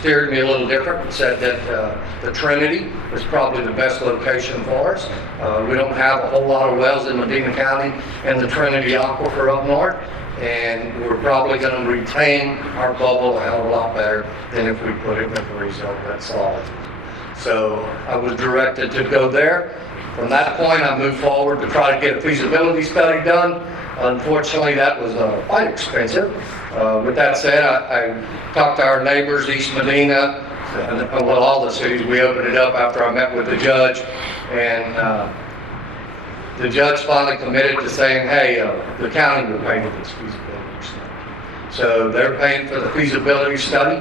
steered me a little different and said that the Trinity is probably the best location for us. We don't have a whole lot of wells in Medina County and the Trinity aquifer up north, and we're probably going to retain our bubble a hell of a lot better than if we put it in the Carrizo. That's solid. So I was directed to go there. From that point, I moved forward to try to get a feasibility study done. Unfortunately, that was quite expensive. With that said, I talked to our neighbors, East Medina, well, all the cities. We opened it up after I met with the judge, and the judge finally committed to saying, hey, the county will pay for this feasibility study. So they're paying for the feasibility study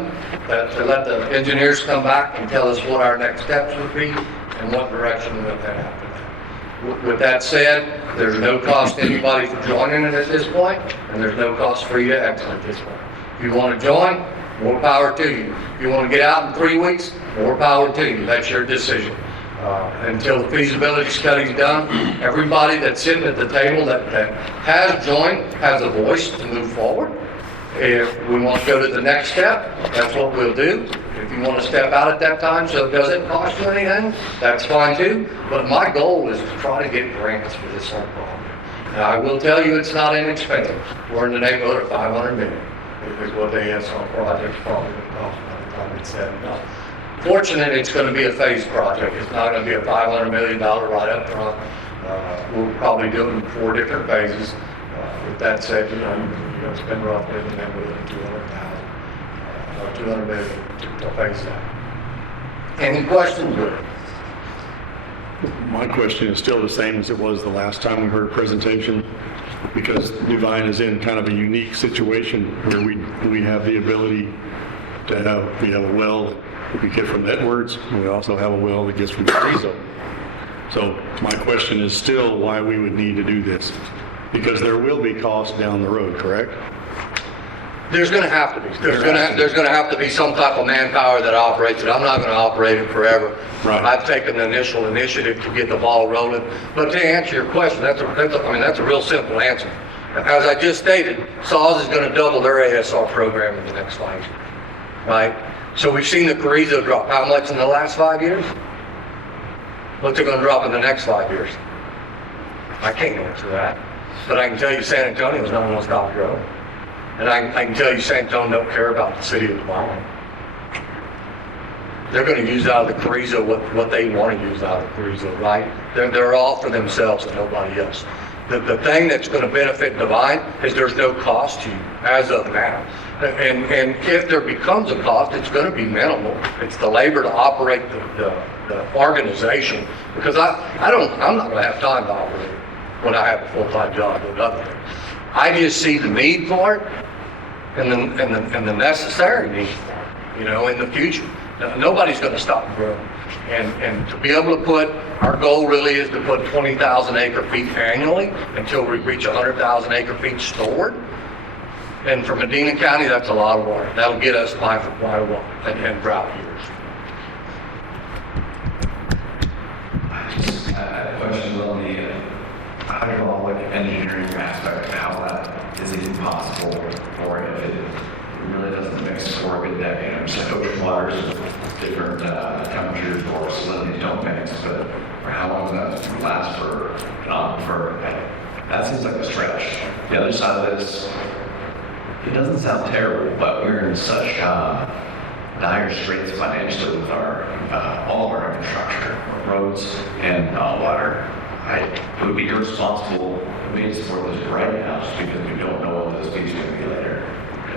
to let the engineers come back and tell us what our next steps would be and what direction we'll head after that. With that said, there's no cost to anybody for joining it at this point, and there's no cost for you to exit at this point. If you want to join, more power to you. If you want to get out in 3 weeks, more power to you. That's your decision. Until the feasibility study's done, everybody that's sitting at the table that has joined has a voice to move forward. If we want to go to the next step, that's what we'll do. If you want to step out at that time so it doesn't cost you anything, that's fine too. But my goal is to try to get grants for this whole problem. Now, I will tell you it's not inexpensive. We're in the neighborhood of $500 million. Is what the ASR project's probably going to cost by the time it's set up. Fortunately, it's going to be a phased project. It's not going to be a $500 million right up front. We'll probably do it in 4 different phases. With that said, it's been roughly in the neighborhood of $200 million to phase that. Any questions? My question is still the same as it was the last time we heard a presentation, because Devine is in kind of a unique situation where we have the ability to have, we have a well that we get from Edwards, and we also have a well that gets from Carrizo. So my question is still why we would need to do this, because there will be costs down the road, correct? There's going to have to be. There's going to have to be some type of manpower that operates it. I'm not going to operate it forever. Right. I've taken the initial initiative to get the ball rolling. But to answer your question, that's a real simple answer. As I just stated, SAWS is going to double their ASR program in the next 5 years. Right? So we've seen the Carrizo drop how much in the last 5 years? What's it going to drop in the next 5 years? I can't answer that. But I can tell you San Antonio's not going to stop growing. And I can tell you San Antonio don't care about the city of Devine. They're going to use out of the Carrizo what they want to use out of the Carrizo, right? They're all for themselves and nobody else. The thing that's going to benefit Devine is there's no cost to you as of now. And if there becomes a cost, it's going to be minimal. It's the labor to operate the organization, because I'm not going to have time to operate it when I have a full-time job with other things. I just see the need for it and the necessary need for it, in the future. Nobody's going to stop growing. And to be able to put, our goal really is to put 20,000 acre feet annually until we reach 100,000 acre feet stored. And for Medina County, that's a lot of water. That'll get us by for quite a while and drought years. I have questions on the hydraulic engineering aspect, how that is even possible, or if it really doesn't mix for a good decade. So ocean waters, different temperatures or salinities don't mix, but for how long does that last for an aquifer? That seems like a stretch. The other side of this, it doesn't sound terrible, but we're in such dire straits financially with our all of our infrastructure, roads and water. It would be irresponsible for me to support this right now, just because we don't know what this speed's going to be later.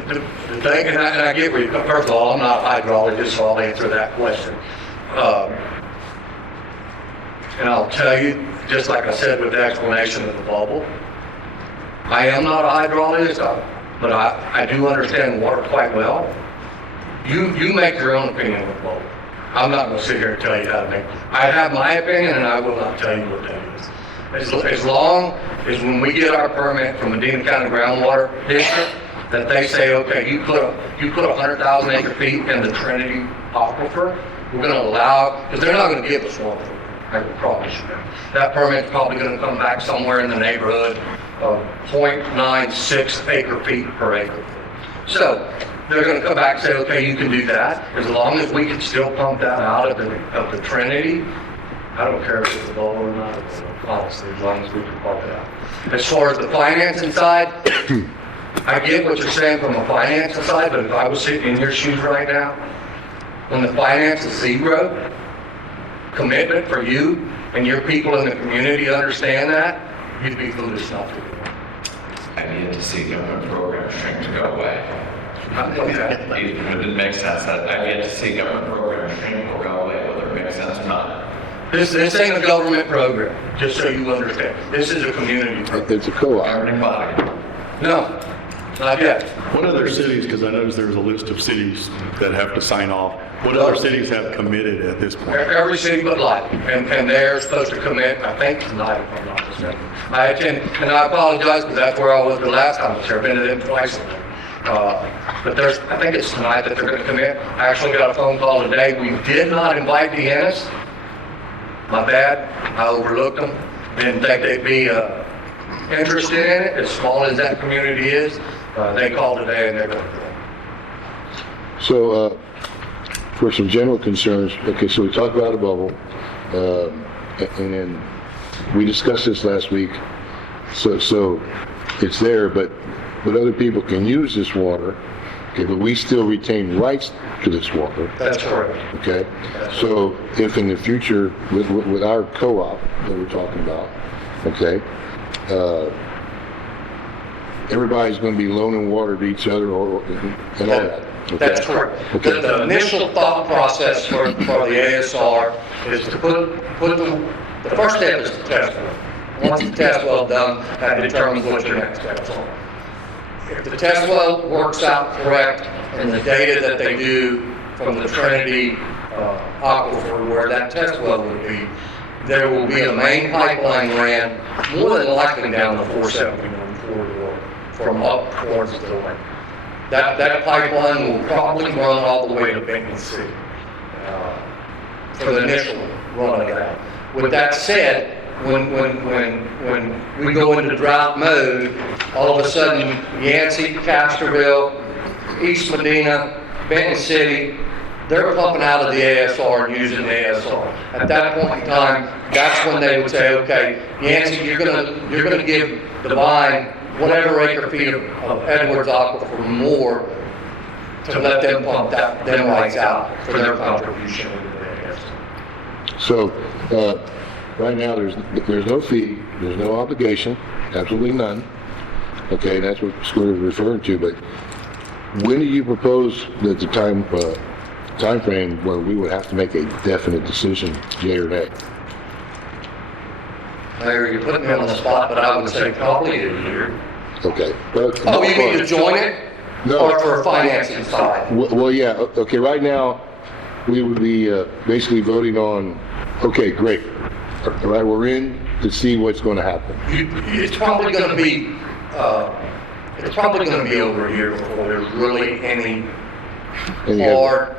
The thing, and I get where you come. First of all, I'm not a hydrologist, so I'll answer that question. And I'll tell you, just like I said with the explanation of the bubble, I am not a hydrologist, but I do understand water quite well. You make your own opinion with bubble. I'm not going to sit here and tell you how to make it. I have my opinion, and I will not tell you what that is. As long as when we get our permit from Medina County Groundwater District, that they say, okay, you put 100,000 acre feet in the Trinity aquifer, we're going to allow, because they're not going to give us one, I can promise you. That permit's probably going to come back somewhere in the neighborhood of 0.96 acre feet per acre. So they're going to come back and say, okay, you can do that, as long as we can still pump that out of the Trinity. I don't care if it's a bowl or not, honestly, as long as we can pump it out. As far as the financing side, I get what you're saying from a financial side, but if I was sitting in your shoes right now, when the finance is zero, commitment for you and your people in the community understand that, you'd be foolish not to do it. I've yet to see government program shrink to go away. It didn't make sense. I've yet to see government program shrink or go away, whether it makes sense or not. This ain't a government program, just so you understand. This is a community program. It's a co-op. Governing body. No, not yet. What other cities, because I noticed there was a list of cities that have to sign off, what other cities have committed at this point? Every city but Light, and they're supposed to commit, I think tonight, if I'm not mistaken. I attend, and I apologize, because that's where I was the last time I was here. I've been to them twice. But I think it's tonight that they're going to commit. I actually got a phone call today. We did not invite the Ennis. My bad, I overlooked them. Didn't think they'd be interested in it, as small as that community is. They called today and they're going to do it. So, for some general concerns, okay, so we talked about a bubble, and then we discussed this last week. So it's there, but other people can use this water, okay, but we still retain rights to this water. That's correct. Okay, so if in the future, with our co-op that we're talking about, okay, everybody's going to be loaning water to each other and all that. That's correct. The initial thought process for the ASR is to put the first step is the test well. Once the test well done, that determines what your next steps are. If the test well works out correct and the data that they do from the Trinity aquifer where that test well would be, there will be a main pipeline ran more than likely down the 471 corridor from up towards the lake. That pipeline will probably run all the way to Devine City for the initial run of that. With that said, when we go into drought mode, all of a sudden Yancey, Castroville, East Medina, Benton City, they're pumping out of the ASR and using the ASR. At that point in time, that's when they would say, okay, Yancey, you're gonna give Devine whatever acre feet of Edwards aquifer more to let them pump them rights out for their contribution into the ASR. So, right now, there's no fee, there's no obligation, absolutely none. Okay, that's what Scooter is referring to, but when do you propose that the time frame where we would have to make a definite decision, yea or nay? Mayor, you're putting me on the spot, but I would say probably a year. Okay. Oh, you mean to join it? No. Or for a financing side? Well, yeah, okay, right now, we would be basically voting on, okay, great. All right, we're in to see what's going to happen. It's probably going to be, over a year before there's really any hard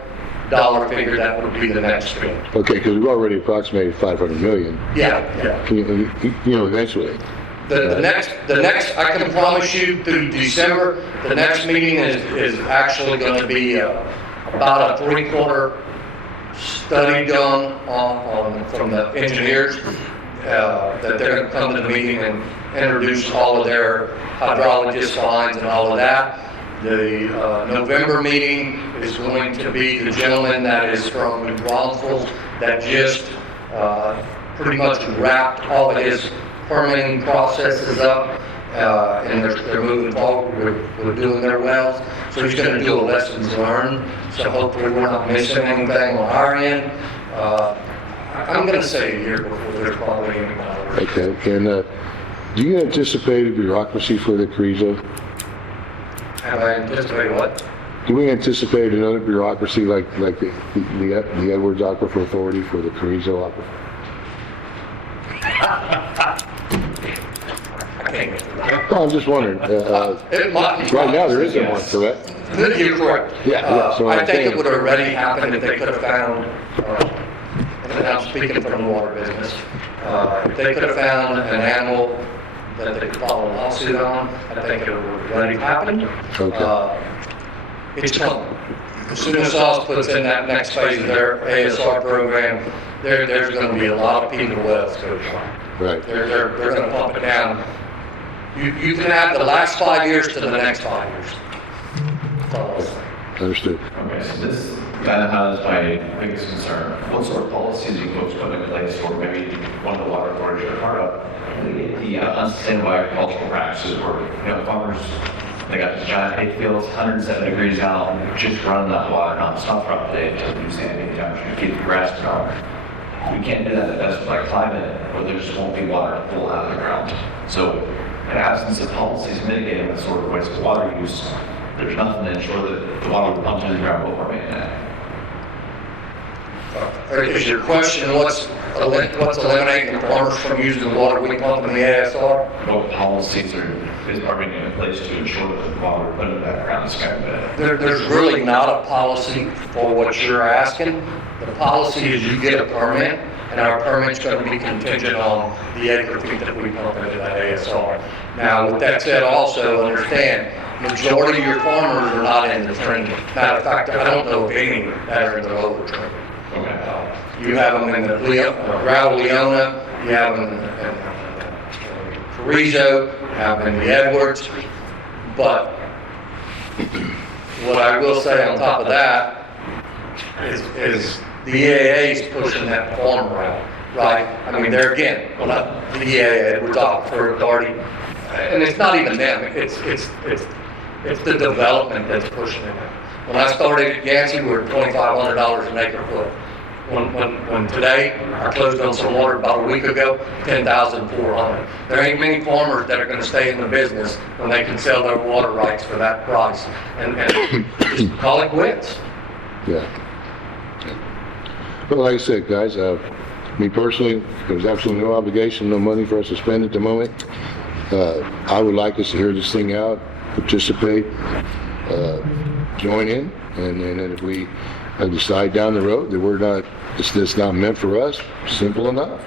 dollar figure that would be the next spend. Okay, because we've already approximated 500 million. Yeah. Eventually. The next, I can promise you through December, the next meeting is actually going to be about a 3/4 study done from the engineers that they're going to come to the meeting and introduce all of their hydrologist lines and all of that. The November meeting is going to be the gentleman that is from New Braunfels that just pretty much wrapped all of his permitting processes up, and they're moving forward with doing their wells. So he's going to do a lessons learned. So hopefully we're not missing anything on our end. I'm going to say a year before there's probably any more. Okay, and do you anticipate a bureaucracy for the Carrizo? Have I anticipated what? Do we anticipate another bureaucracy like the Edwards Aquifer Authority for the Carrizo Aquifer? I can't. No, I'm just wondering. Right now, there isn't one, correct? You're correct. Yeah, so I I'm think saying- it would have already happened if they could have found, and I'm speaking from the water business, if they could have found an animal that they could file a lawsuit on, I think it would have already happened. Okay. It's coming. As soon as SAWS puts in that next phase of their ASR program, there's going to be a lot of people wells go down. Right. They're going to pump it down. You can have the last 5 years to the next 5 years. That's all I'll say. Understood. Okay, so this kind of has my biggest concern. What sort of policies you folks put in place, or maybe one of the water authorities are part of, the unsustainable agricultural practices where, farmers, they got giant hay fields, 107 degrees out, just running that water nonstop throughout the day until you see any temperature to keep the grass growing. We can't do that in a like climate where there just won't be water to pull out of the ground. So, in absence of policies mitigating the sort of waste of water use, there's nothing to ensure that the water will pump into the ground will remain in it. Is your question what's eliminating the farmers from using the water we pump in the ASR? What policies are being in place to ensure that the water put in that ground is kind of There's really not a policy for what you're asking. The policy is you get a permit, and our permit's going to be contingent on the acre feet that we pump into that ASR. Now, with that said, also understand, majority of your farmers are not in the Trinity. Matter of fact, I don't know of any that are in the lower Trinity. You have them in the Gravel Leona, you have them in Carrizo, you have them in the Edwards, but what I will say on top of that is the EAA is pushing that farm route, right? I mean, there again, well, not the EAA, Edwards Aquifer Authority, and it's not even them, it's the development that's pushing it. When I started at Yancey, we were $2,500 an acre foot. When today, I closed on some water about a week ago, 10,400. There ain't many farmers that are gonna stay in the business when they can sell their water rights for that price. And just call it quits. Yeah. But like I said, guys, me personally, there's absolutely no obligation, no money for us to spend at the moment. I would like us to hear this thing out, participate, join in, and then if we decide down the road that it's not meant for us, simple enough.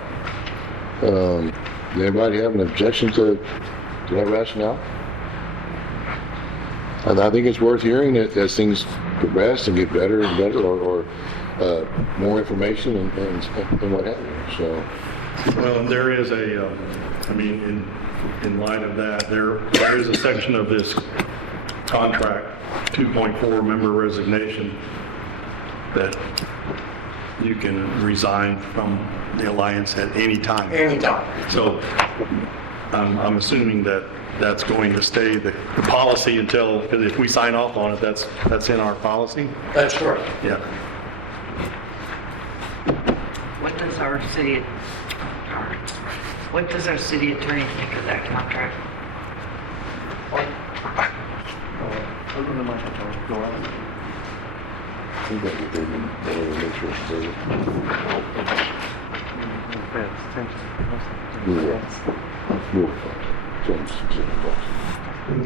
Does anybody have an objection to that rationale? And I think it's worth hearing that as things progress and get better and better, or more information and what have you. So, Well, there is in light of that, there is a section of this contract, 2.4 member resignation, that you can resign from the alliance at any time. Anytime. So I'm assuming that that's going to stay the policy until, because if we sign off on it, that's in our policy? That's correct. Yeah. What does our city attorney think of that contract? The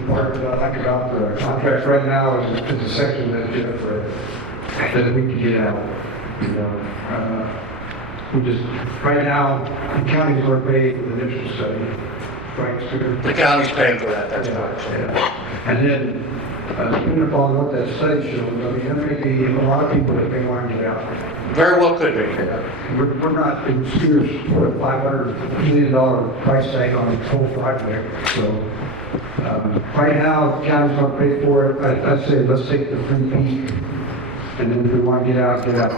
part that I like about the contract right now is a section that Jeff read, that we can get out. You know, we just, right now, the county's going to pay for the initial study. Frank's figure. The county's paying for that, that's right. Yeah. And then, depending upon what that study shows, I mean, there may be a lot of people that may want to get out. Very well could be. We're not in serious for a $500 million price tag on the whole project. So right now, the county's going to pay for it. I'd say let's take the free peak, and then if we want to get out, get out.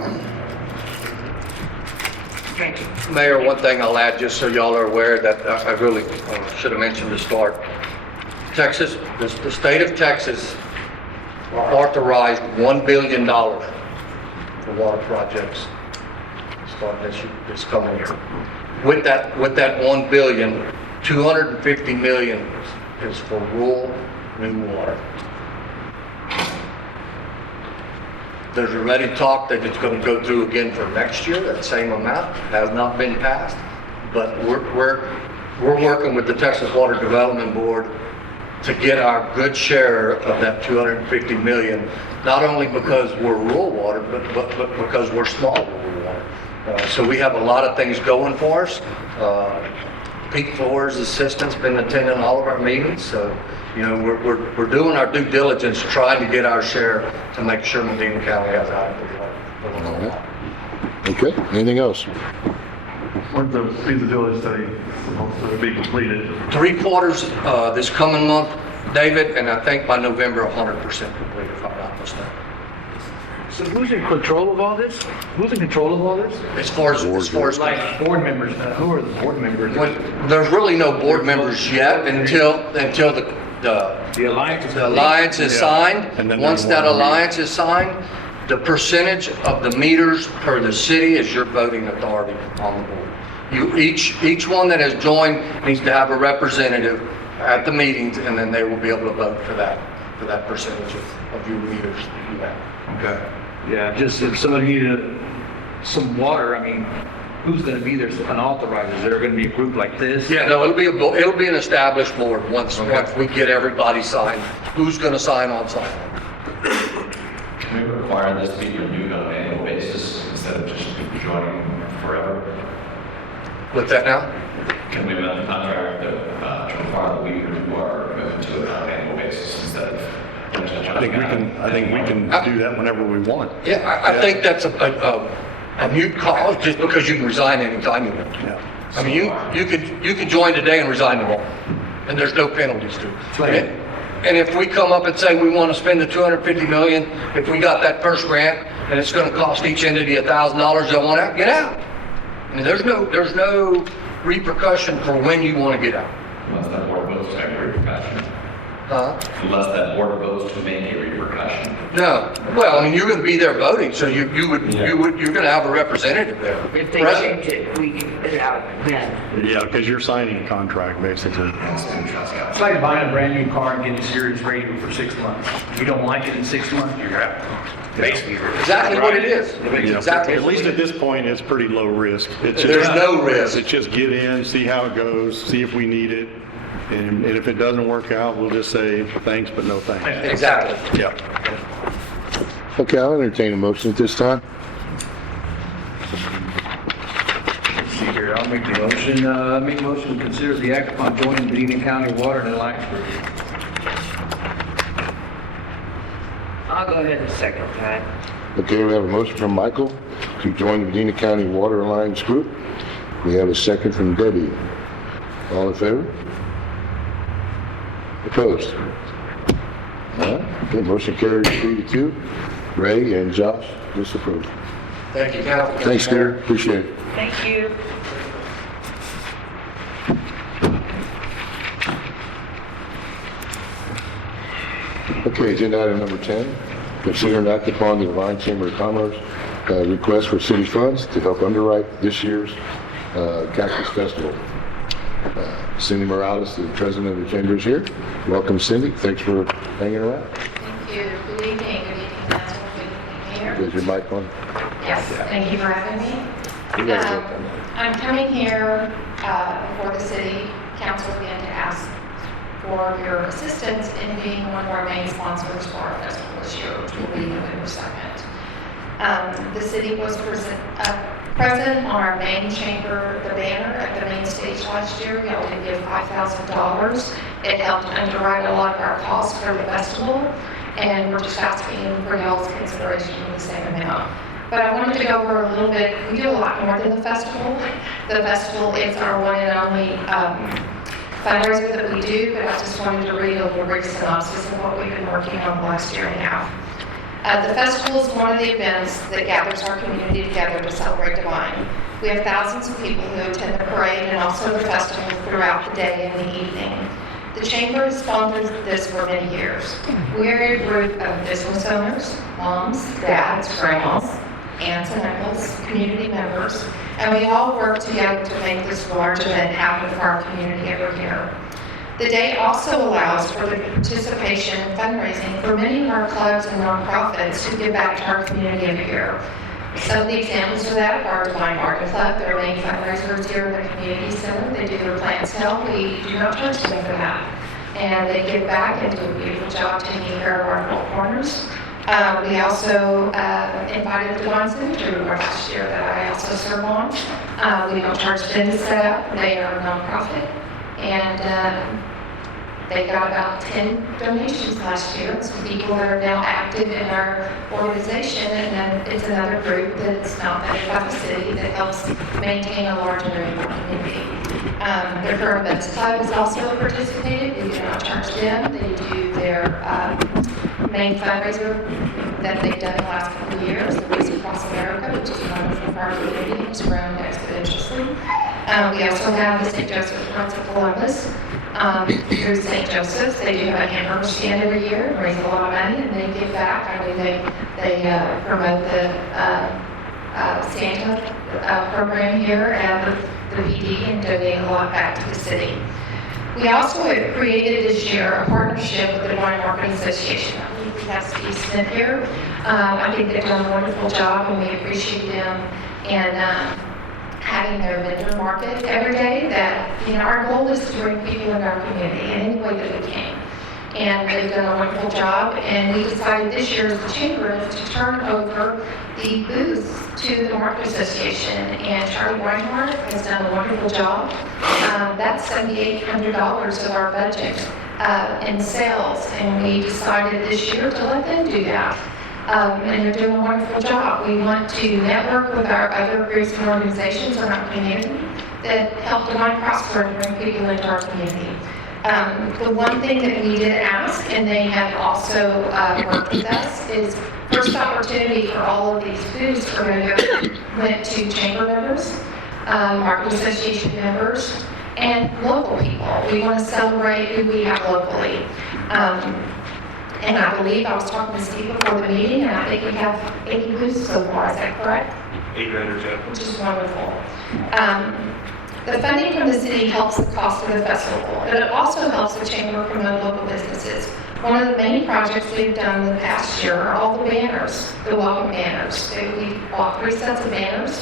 Mayor, one thing I'll add, just so y'all are aware, that I really should have mentioned to start. Texas, the state of Texas authorized $1 billion for water projects starting this coming year. With that $1 billion, $250 million is for rural new water. There's already talk that it's going to go through again for next year. That same amount has not been passed, but we're working with the Texas Water Development Board to get our good share of that $250 million, not only because we're rural water, but because we're small rural water. So we have a lot of things going for us. Pete Floors' assistant's been attending all of our meetings, so you know we're doing our due diligence, trying to get our share to make sure Medina County has adequate water. okay, anything else? When's the feasibility study supposed to be completed? 3/4 this coming month, David, and I think by November 100% complete, if I'm not mistaken. So who's in control of all this? Who's in control of all this? As far as Like board members, who are the board members? there's really no board members yet until The alliance. the alliance is signed. And then Once there's that one alliance is signed, the percentage of the meters per the city is your voting authority on the board. Each one that has joined needs to have a representative at the meetings, and then they will be able to vote for that percentage of your meters that you have. Okay. Yeah, just if somebody needed some water, I mean, who's going to be there unauthorized? Is there going to be a group like this? Yeah, no, it'll be an established board once we get everybody signed. Who's going to sign on sign? Can we require this to be renewed on an annual basis instead of just joining forever? With that now? Can we amend the contract to require that we renew our commitment to it on an annual basis instead of? I think we can do that whenever we want. Yeah, I think that's a mute cause, just because you can resign anytime you want. Yeah. I mean, you could join today and resign tomorrow, and there's no penalties to it. And if we come up and say we want to spend the $250 million, if we got that first grant, and it's going to cost each entity $1,000, they'll want to get out. I mean, there's no repercussion for when you want to get out. Unless that board votes to have repercussion. Unless that board votes to make a repercussion. No, well, I mean, you're gonna be there voting, so you're gonna have a representative there. If they Present. change it, we can put it out then. Yeah, because you're signing a contract, basically. It's like buying a brand new car and getting Sirius radio for 6 months. If you don't like it in 6 months, you're out. Basically. Exactly what it is. Yeah, Exactly. At least at this point, it's pretty low risk. It's just- There's no risk. It's just get in, see how it goes, see if we need it. And if it doesn't work out, we'll just say thanks, but no thanks. Exactly. Yeah. Okay, I'll entertain a motion at this time. Let's see here, I'll make the motion, make a motion to consider the act upon joining Medina County Water and Alliance Group. I'll go ahead and second that. Okay, we have a motion from Michael to join the Medina County Water Alliance Group. We have a second from Debbie. All in favor? Opposed? All right, okay, motion carries 3-2. Ray and Josh disapprove. Thank you, Cal. Thanks, Gary, appreciate it. Thank you. Okay, agenda item number 10, consider and act upon the Devine Chamber of Commerce request for city funds to help underwrite this year's Cactus Festival. Cindy Morales, the president of the chamber, is here. Welcome, Cindy. Thanks for hanging around. Thank you. Good evening, Council. Good evening, Mayor. Is your mic on? Yes, thank you for having me. You got it, okay. I'm coming here before the City Council again to ask for your assistance in being one of our main sponsors for our festival this year, which will be November 2nd. The city was present on our main chamber, the banner at the main stage last year. We only give $5,000. It helped underwrite a lot of our costs for the festival, and we're just asking for y'all's consideration of the same amount. But I wanted to go over a little bit. We do a lot more than the festival. The festival is our one and only fundraiser that we do, but I just wanted to read a little brief synopsis of what we've been working on the last year and a half. The festival is one of the events that gathers our community together to celebrate Devine. We have thousands of people who attend the parade and also the festival throughout the day and the evening. The Chamber has sponsored this for many years. We're a group of business owners, moms, dads, grandmas, aunts and uncles, community members, and we all work together to make this large event happen for our community every year. The day also allows for the participation and fundraising for many of our clubs and nonprofits to give back to our community every year. Some of the examples of that are Devine Garden Club, their main fundraisers here in the community center. They do their plant sale. We do not charge them for that. And they give back and do a beautiful job taking care of our little corners. We also invited the Devine City Council last year that I also serve on. We don't charge them to set up. They are a nonprofit. And they got about 10 donations last year. Some people that are now active in our organization, and then it's another group that's not vetted by the city that helps maintain a larger community. Their Current Events Club has also participated. We do not charge them. They do their main fundraiser that they've done the last couple of years, the Race Across America, which is wonderful for our community and has grown exponentially. We also have the St. Joseph Friends of Columbus. Through St. Joseph's, they do a hamburger stand every year and raise a lot of money, and they give back. I mean, they promote the Santa program here at the PD and donate a lot back to the city. We also have created this year a partnership with the Devine Marketing Association. I believe we have Steve Smith here. I think they've done a wonderful job, and we appreciate them. And having their vendor market every day, that, you know, our goal is to bring people in our community in any way that we can. And they've done a wonderful job, and we decided this year as the chamber is to turn over the booths to the Market Association, and Charlie Reinhardt has done a wonderful job. That's $7,800 of our budget in sales, and we decided this year to let them do that. And they're doing a wonderful job. We want to network with our other groups and organizations in our community that help Devine prosper and bring people into our community. The one thing that we did ask, and they have also worked with us, is first opportunity for all of these booths went to chamber members, Market Association members, and local people. We want to celebrate who we have locally. And I believe, I was talking to Steve before the meeting, and I think we have 80 booths so far, is that correct? 8 vendors, yeah. Which is wonderful. The funding from the city helps the cost of the festival, but it also helps the chamber promote local businesses. One of the main projects we've done the past year are all the banners, the welcome banners. We bought 3 sets of banners.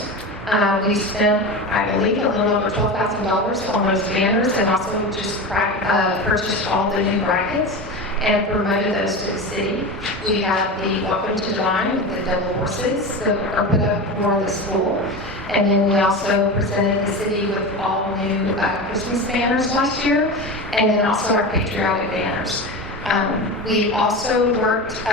We spent, I believe, a little over $12,000 on those banners, and also just purchased all the new brackets and promoted those to the city. We have the Welcome to Devine, the double horses that are put up for the school. And then we also presented the city with all new Christmas banners last year, and then also our patriotic banners. We also worked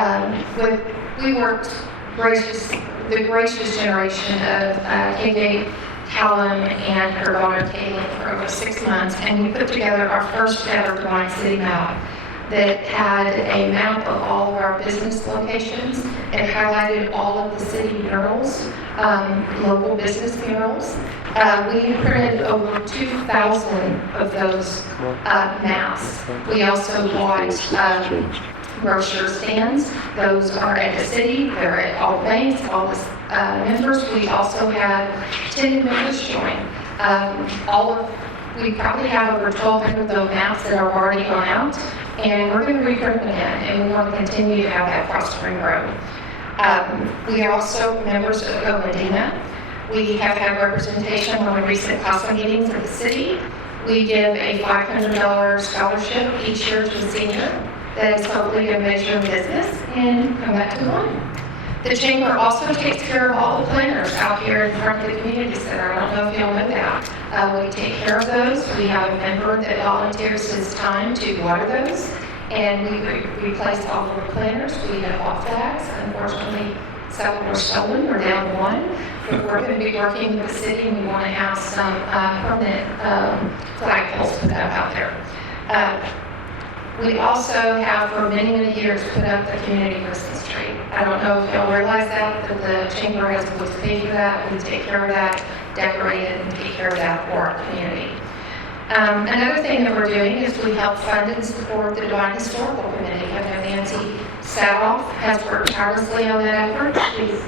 the gracious generation of KJ Callum and her daughter Caitlin for over 6 months, and we put together our first ever Devine City map that had a map of all of our business locations. It highlighted all of the city murals, local business murals. We printed over 2,000 of those maps. We also bought brochure stands. Those are at the city. They're at all banks, all the members. We also had 10 members join. We probably have over 1,200 of those maps that are already gone out, and we're going to reprint them again, and we want to continue to have that prospering road. We are also members of Medina. We have had representation on the recent CASA meetings of the city. We give a $500 scholarship each year to a senior that is hopefully a major in business and come back to one. The chamber also takes care of all the planters out here in front of the community center. I don't know if y'all know that. We take care of those. We have a member that volunteers his time to water those, and we replace all of the planters. We have off flags. Unfortunately, several were stolen. We're down to 1. But we're going to be working with the city, and we want to have some permanent flagpoles put up out there. We also have, for many, many years, put up the community Christmas tree. I don't know if y'all realize that, but the chamber has always paid for that. We take care of that, decorate it, and take care of that for our community. Another thing that we're doing is we help fund and support the Devine Historical Committee. I know Nancy Sadoff has worked tirelessly on that effort. She's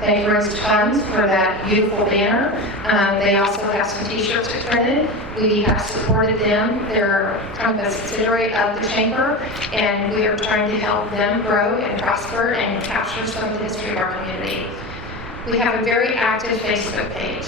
they raised funds for that beautiful banner. They also have some t-shirts that printed. We have supported them. They're kind of a subsidiary of the chamber, and we are trying to help them grow and prosper and capture some of the history of our community. We have a very active Facebook page.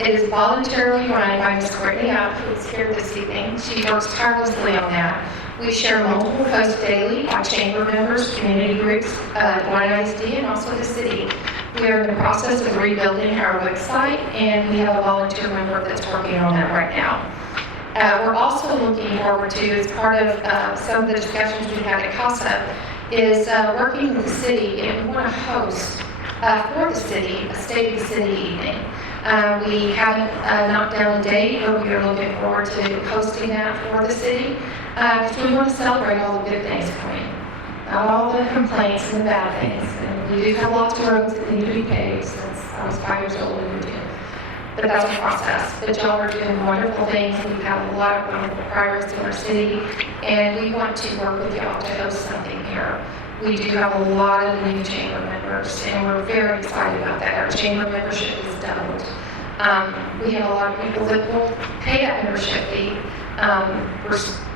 It is voluntarily run by Ms. Courtney Up, who is here this evening. She works tirelessly on that. We share multiple posts daily by chamber members, community groups, Devine ISD, and also the city. We are in the process of rebuilding our website, and we have a volunteer member that's working on that right now. We're also looking forward to, as part of some of the discussions we had at CASA, is working with the city, and we want to host for the city a State of the City evening. We haven't knocked down a date, but we are looking forward to hosting that for the city. Because we want to celebrate all the good things coming, not all the complaints and the bad things. And we do have lots of roads that need to be paved since I was 5 years old when we did. But that's a process. But y'all are doing wonderful things. We've had a lot of wonderful progress in our city, and we want to work with y'all to host something here. We do have a lot of new chamber members, and we're very excited about that. Our chamber membership is doubled. We have a lot of people that will pay that membership fee.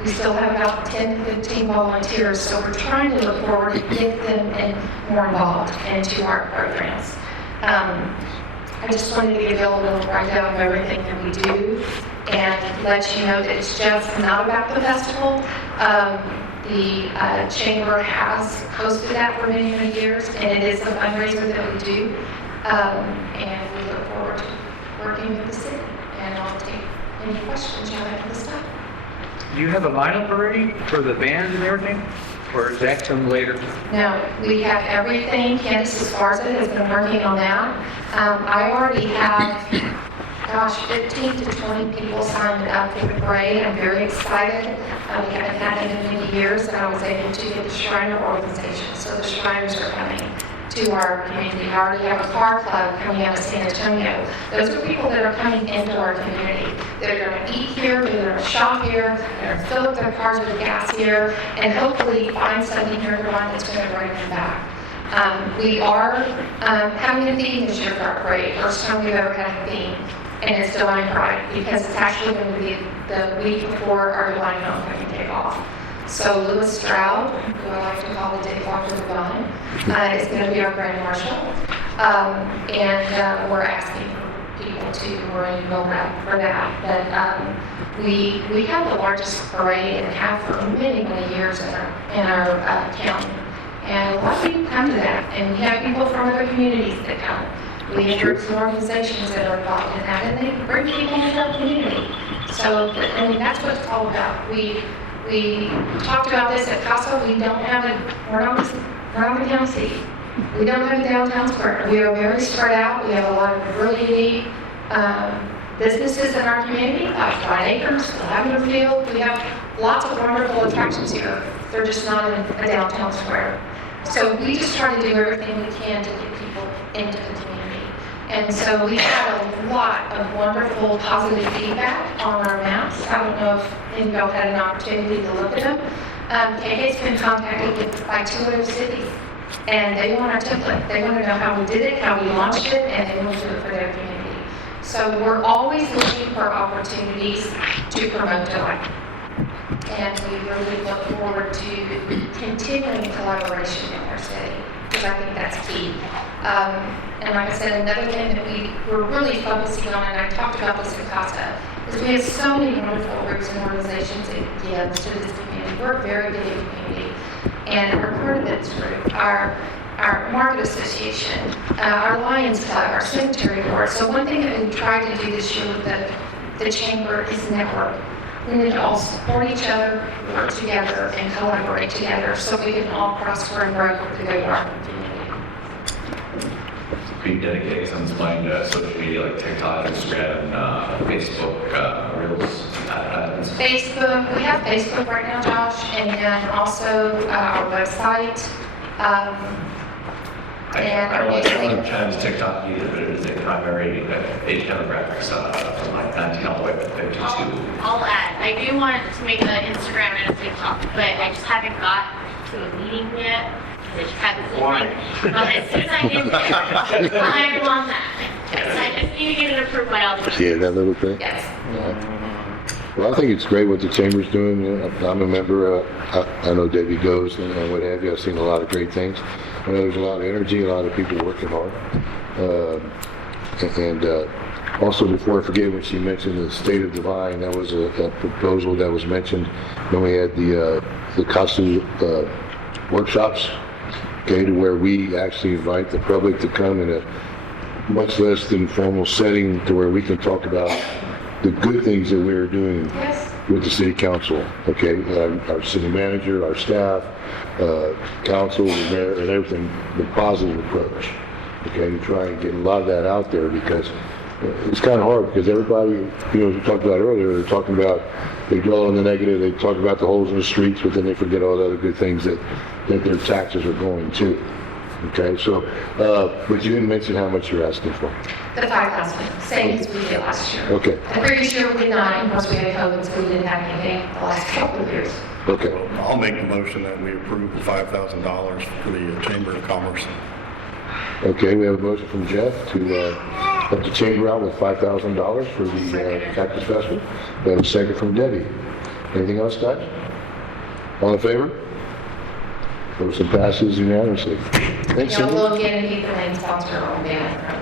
We still have about 10 to 15 volunteers, so we're trying to look forward to get them more involved into our programs. I just wanted to give you a little rundown of everything that we do and let you know that it's just not about the festival. The chamber has hosted that for many, many years, and it is a fundraiser that we do. And we look forward to working with the city. And I'll take any questions you have at this time. Do you have a lineup already for the band and everything? Or is that come later? No, we have everything. Candace Esparza has been working on that. I already have, 15 to 20 people signed up for the parade. I'm very excited. We haven't had it in many years, and I was able to get the Shriner organization. So the Shriners are coming to our community. I already have a car club coming out of San Antonio. Those are people that are coming into our community. They're going to eat here, they're going to shop here, they're going to fill up their cars with gas here, and hopefully find something here to run that's going to bring them back. We are having a theme this year for our parade. First time we've ever had a theme, and it's Divine Pride, because it's actually going to be the week before our Divine Homecoming takeoff. So Lewis Stroud, who I like to call the Dave Walker Divine, is going to be our grand marshal. And we're asking people to enroll for that. But we have the largest parade and have for many, many years in our county. And a lot of people come to that, and we have people from other communities that come. We have groups and organizations that are involved in that, and they bring people into the community. So, I mean, that's what it's all about. We talked about this at CASA. We're not the town city. We don't have a downtown square. We are very spread out. We have a lot of really unique businesses in our community, like White Acres, the Lavender Field. We have lots of wonderful attractions here. They're just not in a downtown square. So we just try to do everything we can to get people into the community. And so we had a lot of wonderful positive feedback on our maps. I don't know if any of y'all had an opportunity to look at them. KK's been contacted by 2 other cities, and they want our template. They want to know how we did it, how we launched it, and they want to do it for their community. So we're always looking for opportunities to promote Divine. And we really look forward to continuing collaboration in our city, because I think that's key. And like I said, another thing that we're really focusing on, and I talked about this in CASA, is we have so many wonderful groups and organizations that give to this community. We're a very big community, and we're part of this group. Our Market Association, our Lions Club, our Cemetery Board. So one thing that we tried to do this year with the Chamber is network. We need to all support each other, work together, and collaborate together so we can all prosper and grow for the good of our community. Being dedicated to something like social media like TikTok, Instagram, Facebook, Reels, advertisements. Facebook, we have Facebook right now, Josh, and then also our website. And I our don't newsletter. like China's TikTok either, but it is a primary age demographics from like 19 all the way to 52. I'll add, I do want to make an Instagram and a TikTok, but I just haven't got to a meeting yet. I just haven't seen it. But as soon as I get there, I'm on that. So I just need to get it approved by all the. Yeah, that little thing? Yes. Well, I think it's great what the Chamber's doing. I'm a member, I know Debbie goes and what have you. I've seen a lot of great things. I know there's a lot of energy, a lot of people working hard. Also, before I forget, when she mentioned the State of Divine, that was a proposal that was mentioned when we had the costume workshops, okay, to where we actually invite the public to come in a much less than formal setting to where we can talk about the good things that we're doing with the city council, okay? Our city manager, our staff, council, the mayor, and everything, the positive approach, okay? To try and get a lot of that out there, because it's kind of hard, because everybody, as we talked about earlier, they're talking about, they dwell on the negative, they talk about the holes in the streets, but then they forget all the other good things that their taxes are going to. Okay, so, but you didn't mention how much you're asking for. The 5,000, same as we did last year. Okay. The previous year we did not, because we had COVID, so we didn't have anything the last couple of years. Okay. I'll make the motion that we approve the $5,000 for the Chamber of Commerce. Okay, we have a motion from Jeff to help the chamber out with $5,000 for the Cactus Festival. We have a second from Debbie. Anything else, guys? All in favor? Motion passes unanimously. Thanks, You know, Cindy. we'll get and keep the main sponsor on that.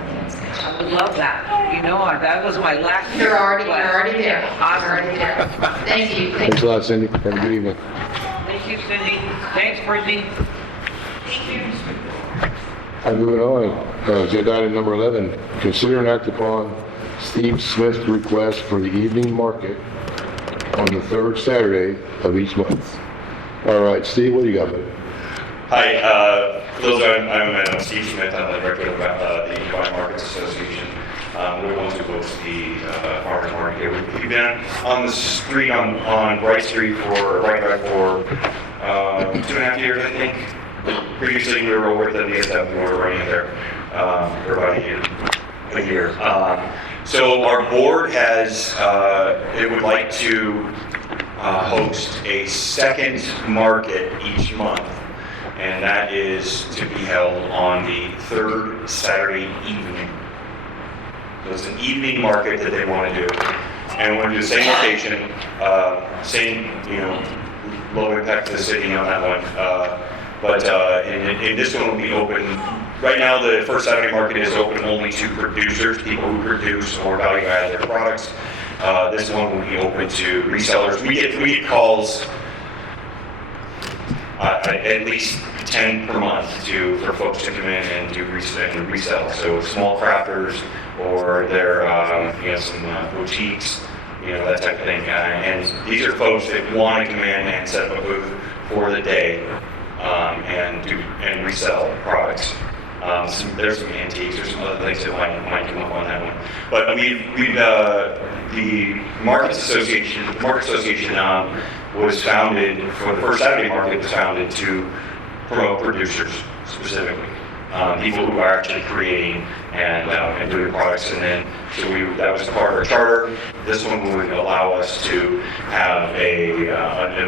I would love that. You know, that was my last. You're already there. Awesome. You're already there. Thank you. Thanks a lot, Cindy. Have a good evening. Thank you, Cindy. Thanks, Brittany. Thank you. I'm moving on. Agenda item number 11. Consider and act upon Steve Smith's request for the evening market on the third Saturday of each month. All right, Steve, what do you got, buddy? Hi, for those I'm Steve Smith. I'm the director of the Devine Markets Association. We're the ones who host the farmers market. We've been on the street on Bright Street for 2.5 years, I think. Previously, we were over at the DSW, we were running it there for about a year. So our board has, it would like to host a second market each month, and that is to be held on the third Saturday evening. So it's an evening market that they want to do, and we're going to do the same location, same, low impact to the city on that one. But in this one will be open. Right now, the first Saturday market is open only to producers, people who produce or value add their products. This one will be open to resellers. We get calls at least 10 per month for folks to come in and do resell. So small crafters or their some boutiques, that type of thing. And these are folks that want to come in and set up a booth for the day and resell products. There's some antiques, there's some other things that might come up on that one. But the Market Association was founded, for the first Saturday market, was founded to promote producers specifically. People who are actually creating and doing products, and then that was part of our charter. This one would allow us to have a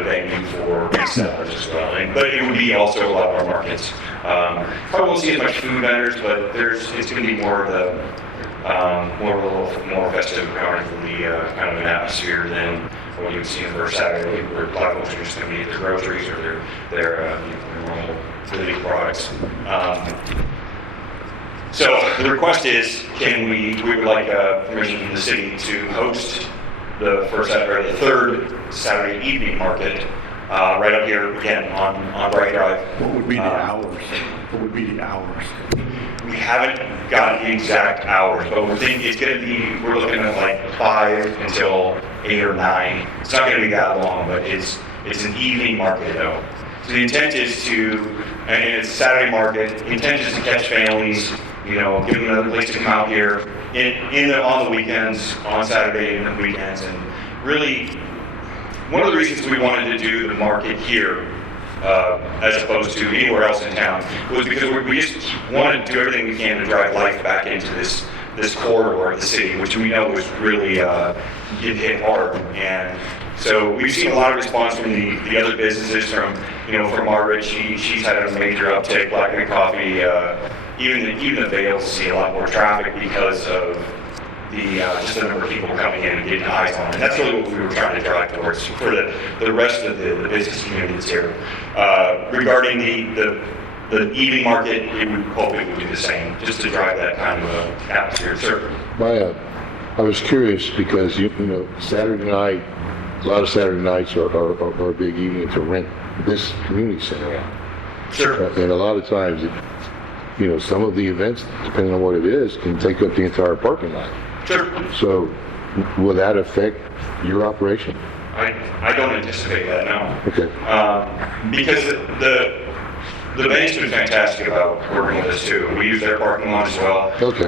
venue for resellers as well, but it would be also a lot of our markets. Probably won't see as much food vendors, but it's going to be more of a more festive, carnival-y kind of an atmosphere than what you would see on the first Saturday, where a lot of folks are just going to get their groceries or their normal living products. So the request is, we would like permission from the city to host the third Saturday evening market right up here again on Bright Drive. What would be the hours? What would be the hours? We haven't got the exact hours, but we're looking at like 5 until 8 or 9. It's not going to be that long, but it's an evening market though. So the intent is and it's a Saturday market, the intent is to catch families, give them another place to come out here on the weekends, on Saturday and the weekends. And really, one of the reasons we wanted to do the market here, as opposed to anywhere else in town, was because we just wanted to do everything we can to drive life back into this corridor of the city, which we know was really getting hit hard. And so we've seen a lot of response from the other businesses, from Margaret. She's had a major uptick. Black and Coffee, even the Vales see a lot more traffic because of just the number of people coming in and getting eyes on it. And that's really what we were trying to drive towards for the rest of the business community that's here. Regarding the evening market, it would hopefully do the same, just to drive that kind of atmosphere. Sure. I was curious because Saturday night, a lot of Saturday nights are a big evening to rent this community center. Sure. And a lot of times, some of the events, depending on what it is, can take up the entire parking lot. Sure. So, will that affect your operation? I don't anticipate that, no. Okay. Because the bank's been fantastic about working with us too. We use their parking lot as well. Okay.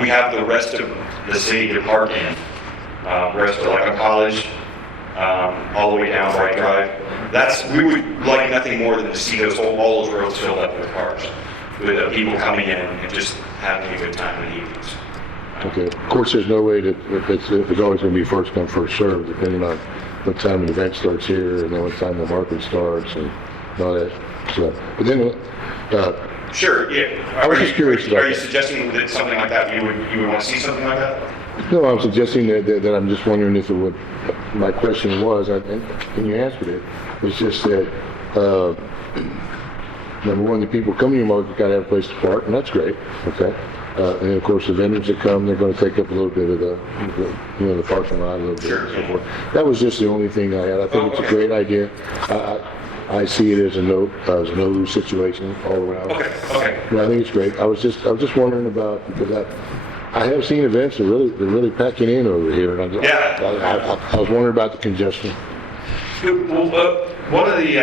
We have the rest of the city to park in. Rest of like a college, all the way down Bright Drive. We would like nothing more than to see all those roads filled up with cars, with people coming in and just having a good time in the evenings. Okay. Of course, there's no way that it's always going to be first come, first served, depending on what time the event starts here and then what time the market starts and all that. So, but then, sure. Yeah. I was just curious about Are you suggesting that something like that you would want to see something like that? No, I'm suggesting that I'm just wondering if it would. My question was, and you answered it. It's just that number one, the people coming to your market got to have a place to park, and that's great. Okay. And of course, the vendors that come, they're going to take up a little bit of the parking lot a little bit. Sure. And so forth. That was just the only thing I had. I think it's a great idea. I see it as a no-lose situation all around. Okay. Yeah, I think it's great. I was just wondering about, because I have seen events that they're really packing in over here, and I was wondering about the congestion. Well, one of the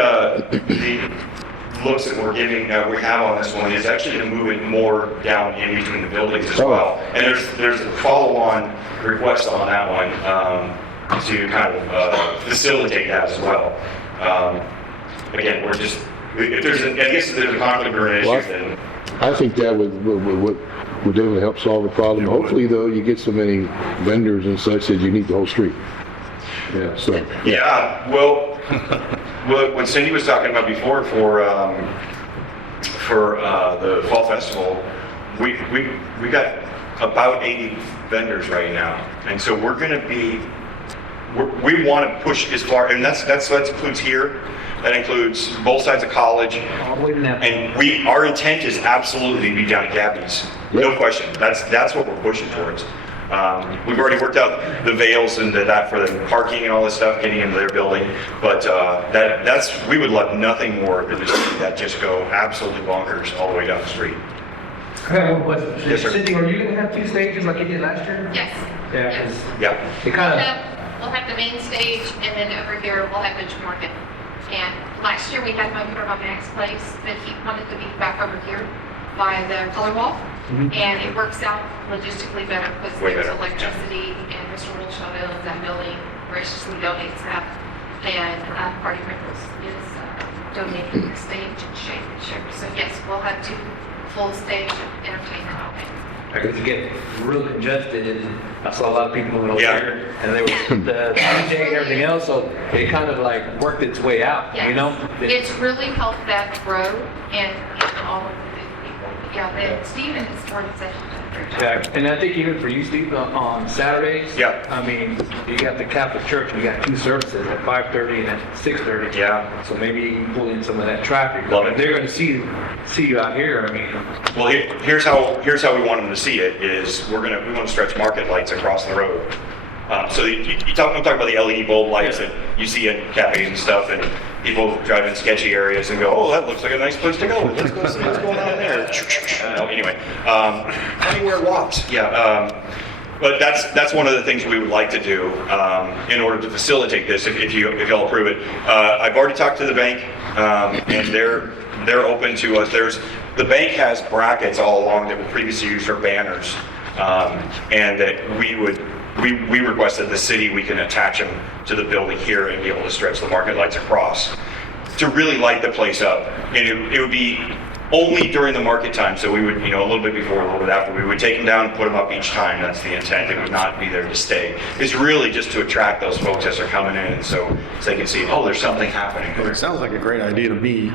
looks that we have on this one is actually to move it more down in between the buildings as well. And there's a follow-on request on that one to kind of facilitate that as well. Again, we're just if there's, I guess if there's a conflict or an issue, Well, then I think that would definitely help solve the problem. Hopefully, though, you get so many vendors and such that you need the whole street. Yeah, so. yeah, well, what Cindy was talking about before for the fall festival, we got about 80 vendors right now, and so we're going to be, we want to push as far, and that includes here, that includes both sides of college, and our intent is absolutely to be down at Gabby's, no question. That's what we're pushing towards. We've already worked out the veils and that for the parking and all this stuff, getting into their building, but we would love nothing more than to see that just go absolutely bonkers all the way down the street. I have one question. Yes, sir. Cindy, are you gonna have 2 stages like you did last year? Yes. Yeah, Yes. 'cause Yeah. it kind of, We'll have the main stage, and then over here, we'll have Bench Market. And last year, we had one here by Mac's Place, but he wanted to be back over here by the color wall. And it works out logistically better because Way there's better. electricity, and Mr. Wilshire owns that building, graciously donates that. And Party Ripples is donating the stage and Shaker. So yes, we'll have 2 full stage entertainment options. to get real congested, and I saw a lot of people over Yeah. there, and they were the DJ and everything else, so it kind of like worked its way out, you know? It's really helped that grow and all of the big people. Yeah, Stephen is more than such a great job. Yeah, and I think even for you, Steve, on Saturdays, Yeah. I mean, you got the Catholic Church, and you got 2 services at 5:30 and at 6:30. Yeah. So maybe you can pull in some of that traffic. Love it. They're going to see you out here, I mean. Well, here's how we want them to see it, is we want to stretch market lights across the road. So I'm talking about the LED bulb lights that you see in cafes and stuff, and people drive in sketchy areas and go, oh, that looks like a nice place to go. Let's go see what's going on there. Anyway, anywhere walks. Yeah. But that's one of the things we would like to do in order to facilitate this, if y'all approve it. I've already talked to the bank, and they're open to us. The bank has brackets all along that were previously used for banners, and that we requested the city, we can attach them to the building here and be able to stretch the market lights across to really light the place up. And it would be only during the market time, so we would, a little bit before, a little bit after, we would take them down and put them up each time. That's the intent. It would not be there to stay. It's really just to attract those folks as they're coming in, so they can see, oh, there's something happening. Well, it sounds like a great idea to me.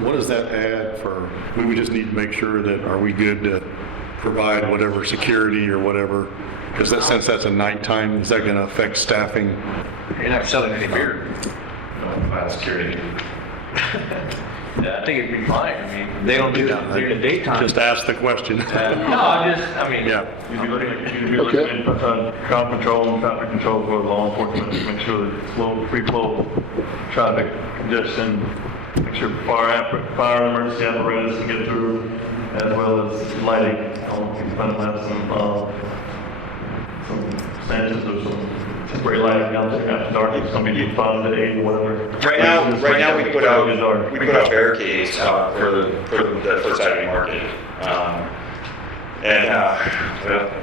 What does that add for, we just need to make sure that, are we good to provide whatever security or whatever? Because since that's a nighttime, is that going to affect staffing? You're not selling any beer. Security. Yeah, I think it'd be fine. I mean, they don't do that during the daytime. Just ask the question. No, I mean. Yeah. You'd be looking at crowd control and traffic control for law enforcement to make sure that free flow of traffic, congestion, make sure fire emergency apparatus can get through, as well as lighting. We're planning to have some stanchions or some temporary lighting out there after dark. It's going to be 5 to 8 or whatever. Right now we put out barricades for the first Saturday market.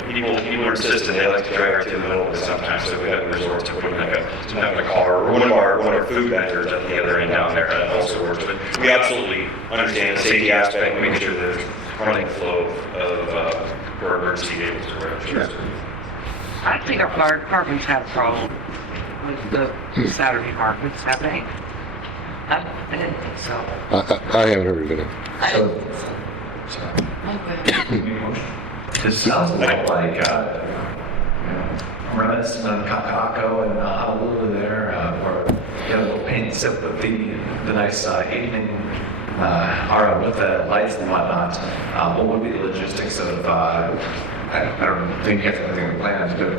People are insistent. They like to drive right to the middle of it sometimes, so we have to resort to putting some kind of a car, or one of our food vendors at the other end down there that also works. But we absolutely understand the safety aspect, making sure there's running flow for emergency vehicles or whatever. Sure. I don't think our fire department's had a problem with the Saturday markets, have they? I didn't think so. I haven't heard of it. This sounds a lot like reminiscent of Kakako and Honolulu there, where you have a little paint sip with the nice evening aura with the lights and whatnot. What would be the logistics of, I don't think you have anything planned, but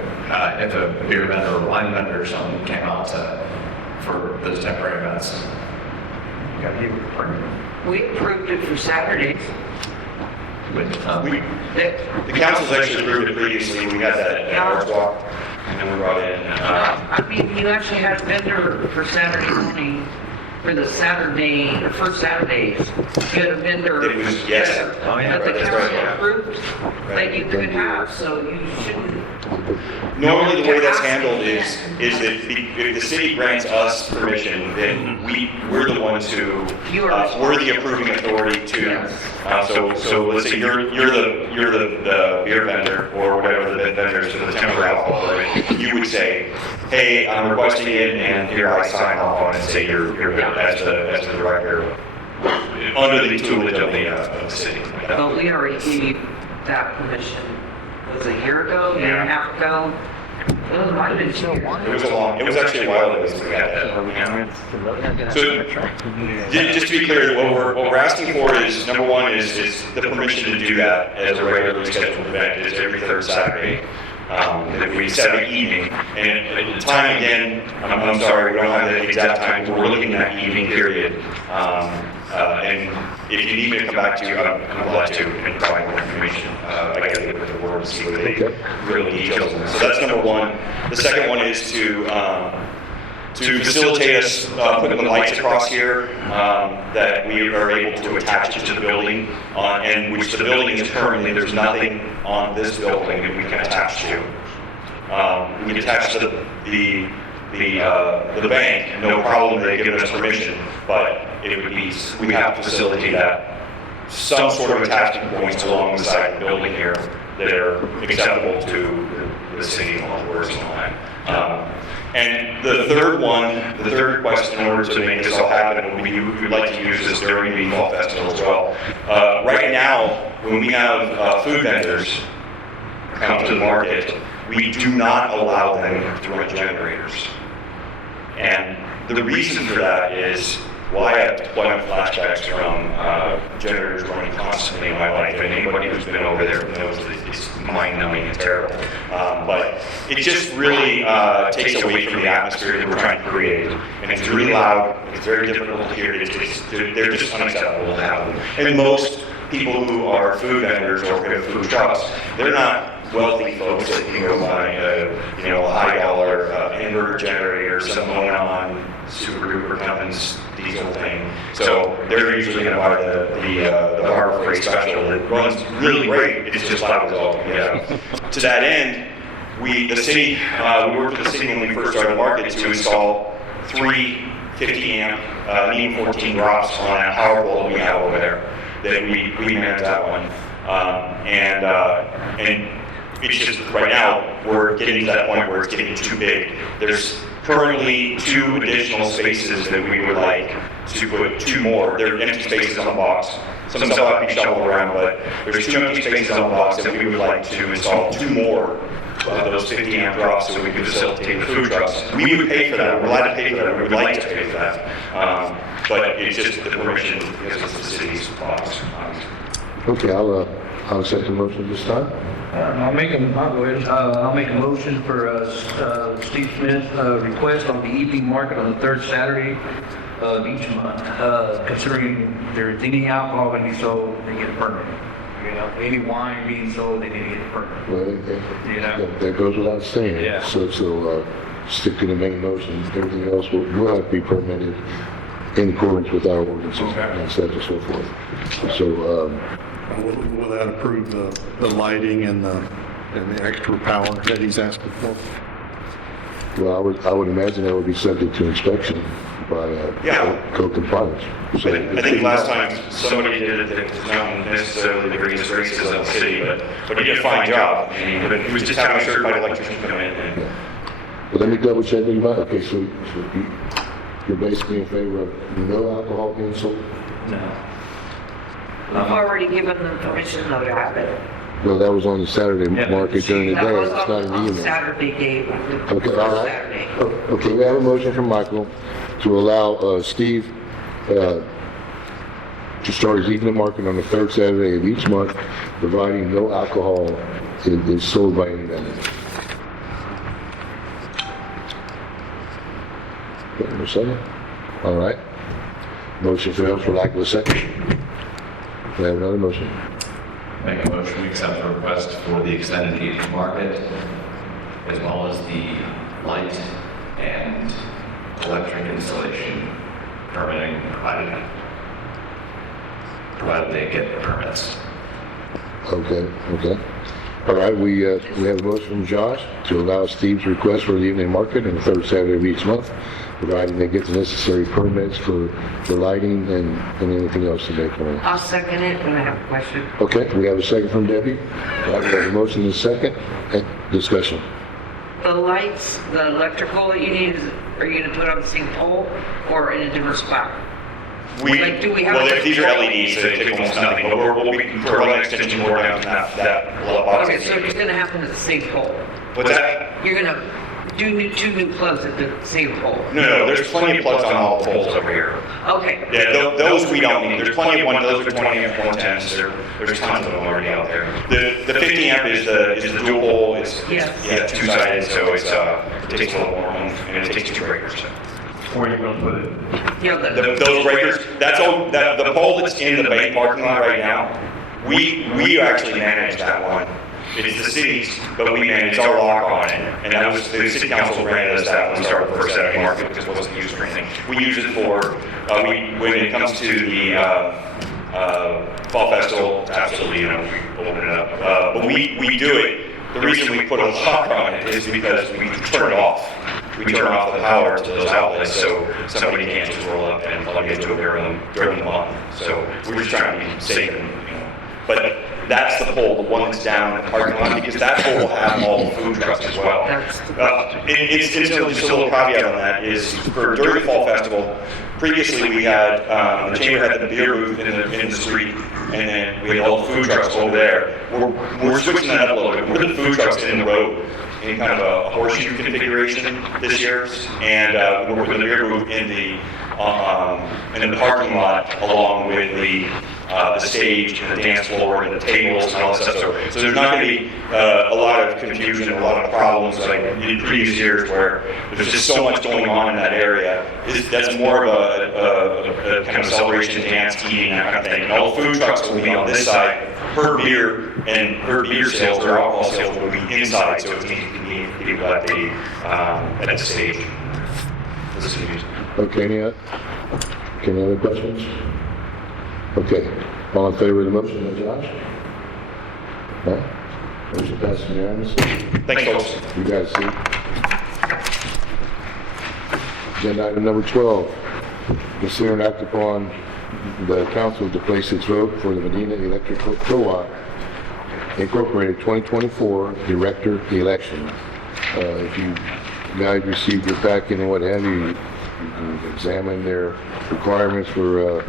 if a beer vendor or wine vendor or something came out for those temporary events? We approved it for Saturdays. The council's actually approved it previously. We got that at North Walk, and then we brought in. I mean, you actually had a vendor for Saturday morning, for the first Saturdays. You had a vendor. That was, yes. That the council approved that you could have, so you shouldn't Normally, the way that's handled is that if the city grants us permission, then we're the ones who, we're the approving authority to, so let's say you're the beer vendor or whatever the vendor is for the temporary alcohol permit, you would say, hey, I'm requesting it, and here I sign off on it and say you're good as the director, under the tutelage of the city. But we already gave that permission, was it a year ago, year and a half ago? It might have been 2 years. It was actually a while ago since we had that. So, just to be clear, what we're asking for is, number one, is the permission to do that as a regularly scheduled event. It's every third Saturday. If we set an evening, and the time again, I'm sorry, we don't have the exact time, but we're looking at that evening period. And if you need me to come back to you, I'm glad to and provide more information. I got to get with the board and see what they really details on this. So that's number one. The second one is to facilitate us putting the lights across here that we are able to attach it to the building, and which the building is currently, there's nothing on this building that we can attach to. We can attach to the bank, no problem, they've given us permission, but it would be, we have to facilitate that. Some sort of attachment points along the side of the building here that are acceptable to the city and all the works and all that. And the third request in order to make this all happen would be, we'd like to use this during the fall festival as well. Right now, when we have food vendors come to the market, we do not allow them to rent generators. And the reason for that is, well, I have flashbacks from generators running constantly in my life, and anybody who's been over there knows that it's mind-numbing and terrible. But it just really takes away from the atmosphere that we're trying to create. And it's really loud, it's very difficult to hear, they're just unacceptable to have them. And most people who are food vendors or have food trucks, they're not wealthy folks that can go buy a high dollar inverter generator, some on Subaru or Cummins diesel thing. So they're usually going to buy the Harbor Freight Special that runs really great. It's just loud as all. To that end, we worked with the city when we first started the market to install 3 50 amp NEM 14 drops on that power pole we have over there. That we manage that one, and it's just right now we're getting to that point where it's getting too big. There's currently 2 additional spaces that we would like to put 2 more. There are empty spaces on the box. Some stuff have to be shoveled around, but there's 2 empty spaces on the box that we would like to install 2 more of those 50 amp drops so we can facilitate the food trucks. We would pay for that. We're allowed to pay for that. We would like to pay for that. But it's just the permission because it's the city's box. Okay, I'll accept the motion this time. I'll make a motion for Steve Smith's request on the evening market on the 3rd Saturday of each month. Considering there's any alcohol going to be sold, they get a permit. Any wine being sold, they need to get a permit. Well, that goes without saying. Yeah. So stick to the main motion. Everything else will have to be permitted in accordance with our ordinances and such and so forth. So, will that approve the lighting and the extra power that he's asking for? well, I would imagine that would be subject to inspection by code compliance. So I think last time somebody did it that was not necessarily the greatest graces of the city, but he did a fine job. I mean, but he was just having a certified electrician come in. But let me double check that you might. Okay, so you're basically in favor of no alcohol being sold? No. I've already given them permission though to have it. No, that was on the Saturday market during the That day. was It's not in the on evening. Saturday day. Okay, all right. Saturday. Okay, we have a motion from Michael to allow Steve to start his evening market on the 3rd Saturday of each month, providing no alcohol is sold by any vendor. Okay, a second? All right. Motion fails for lack of a second. We have another motion. Make a motion to accept the request for the extended evening market, as well as the light and electric installation permitting provided they get the permits. Okay. All right, we have a motion from Josh to allow Steve's request for the evening market on the third Saturday of each month, providing they get the necessary permits for the lighting and anything else that they can. I'll second it, but I have a question. Okay, we have a second from Debbie. All right, we have a motion and a second. Discussion. The lights, the electrical that you need, are you gonna put on the same pole or in a different spot? Like, do we have Well, a- these are LEDs, so they take almost nothing, but we can put an extension cord down that box. Okay, so it's gonna happen at the same pole? What's that? You're gonna do two new plugs at the same pole? No, there's plenty of plugs on all the poles over here. Okay. Yeah, those we don't need. There's plenty of those are 20 amp 110s. There's tons of them already out there. The 50 amp is the dual pole. It's Yes. two-sided, so it takes a little more oomph, and it takes 2 breakers. Where are you gonna put it? Yeah, Those breakers, that's all, the pole that's in the bank parking lot right now, we actually manage that one. It's the city's, but we manage, it's our lock on it. And that was, the city council granted us that when we started the first Saturday market because it wasn't used for anything. We use it for, when it comes to the fall festival, absolutely, we open it up. But we do it, the reason we put a lock on it is because we turn it off. We turn off the power to those outlets so somebody can't just roll up and plug into it during the month. So we're just trying to be safe and, but that's the pole, the one that's down in the parking lot, because that pole will have all the food trucks as well. It's just a little caveat on that is during the fall festival, previously we had, the chamber had the beer booth in the street, and then we had all the food trucks over there. We're switching that up a little bit. We're putting the food trucks in the road in kind of a horseshoe configuration this year, and we're putting the beer booth in the parking lot along with the stage and the dance floor and the tables and all that stuff. So there's not going to be a lot of confusion, a lot of problems like in previous years where there's just so much going on in that area. That's more of a kind of celebration, dance, eating, that kind of thing. And all the food trucks will be on this side. Her beer sales or alcohol sales will be inside, so it's easy to meet people at the stage. Okay, any other questions? Okay, all in favor of the motion, Josh? No? Motion passes unanimously. Thanks, folks. You guys see? Agenda item number 12. Consider and act upon the council to place its vote for the Medina Electric Co-op Incorporated 2024 Director election. If you guys received your packet and what have you, you can examine their requirements for,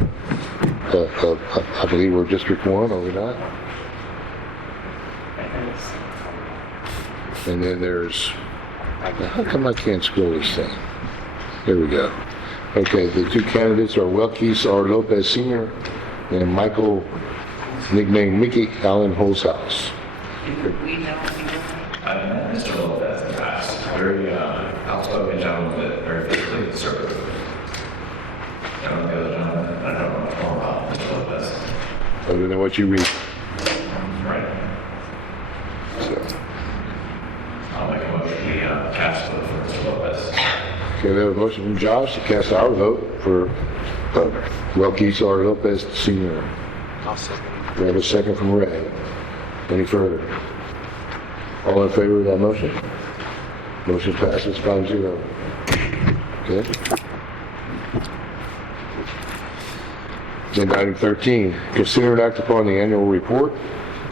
I believe we're District 1, are we not? And then there's, how come I can't scroll this thing? There we go. Okay, the two candidates are Welkes R. Lopez Sr. and Michael, nicknamed Mickey, Allen Holzhaus. I've met Mr. Lopez in the past. Very outspoken gentleman, but very physically conservative. I don't know the other gentleman. I don't know much more about Mr. Lopez. Other than what you read. Right. So, I'll make a motion we cast vote for Mr. Lopez. okay, we have a motion from Josh to cast our vote for Welkes R. Lopez Sr. I'll second. We have a second from Ray. Any further? All in favor of that motion? Motion passes 5-0. Okay. Agenda item 13, consider and act upon the annual report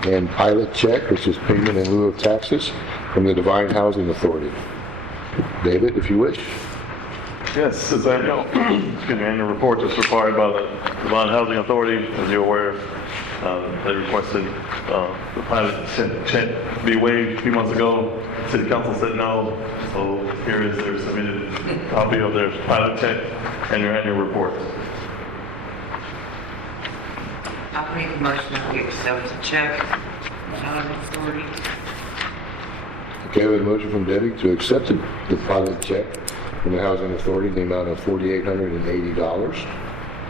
and pilot check, which is payment in lieu of taxes from the Devine Housing Authority. David, if you wish. Yes, as I know, annual report is required by the Devine Housing Authority, as you're aware. They requested the pilot check be waived a few months ago. City Council said no, so here is their submitted copy of their pilot check and your annual report. I'll make a motion that we accept the check. Authority. Okay, we have a motion from Debbie to accept the pilot check from the Housing Authority in the amount of $4,880.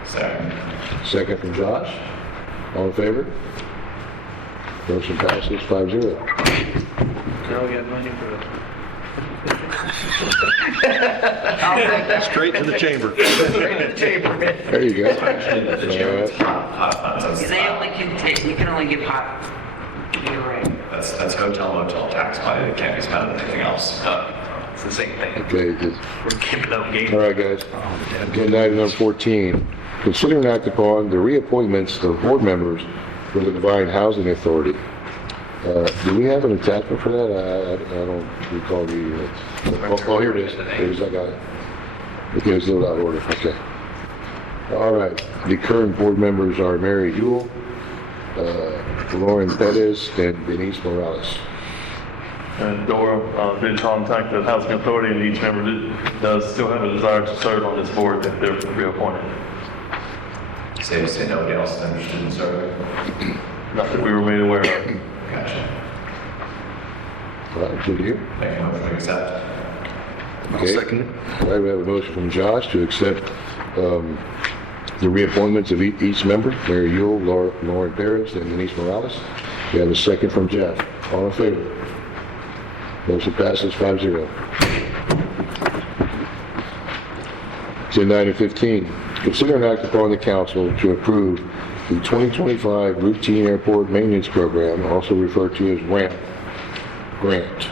Second. Second from Josh. All in favor? Motion passes 5-0. Carol, you got money for Straight to the chamber. There you go. They only can take, you can only give hot. You're right. That's hotel motel tax money that can't be spent on anything else. It's the same thing. Okay, We're keeping up game. all right, guys. Agenda item number 14, consider and act upon the reappointments of board members for the Devine Housing Authority. Do we have an attachment for that? I don't recall reading it. Oh, here it is. I got it. Okay, it's a little out of order. Okay. All right. The current board members are Mary Ewell, Lauren Pettis, and Denise Morales. And Dora did contact the Housing Authority, and each member does still have a desire to serve on this board if they're reappointed. Say nobody else is interested in serving? Not that we were made aware of. Gotcha. All right, good to hear. Make a motion to accept. Okay. Second. All right, we have a motion from Josh to accept the reappointments of each member, Mary Ewell, Lauren Paris, and Denise Morales. We have a second from Jeff. All in favor? Motion passes 5-0. Agenda item 15, consider and act upon the council to approve the 2025 Routine Airport Maintenance Program, also referred to as RAMP, grant.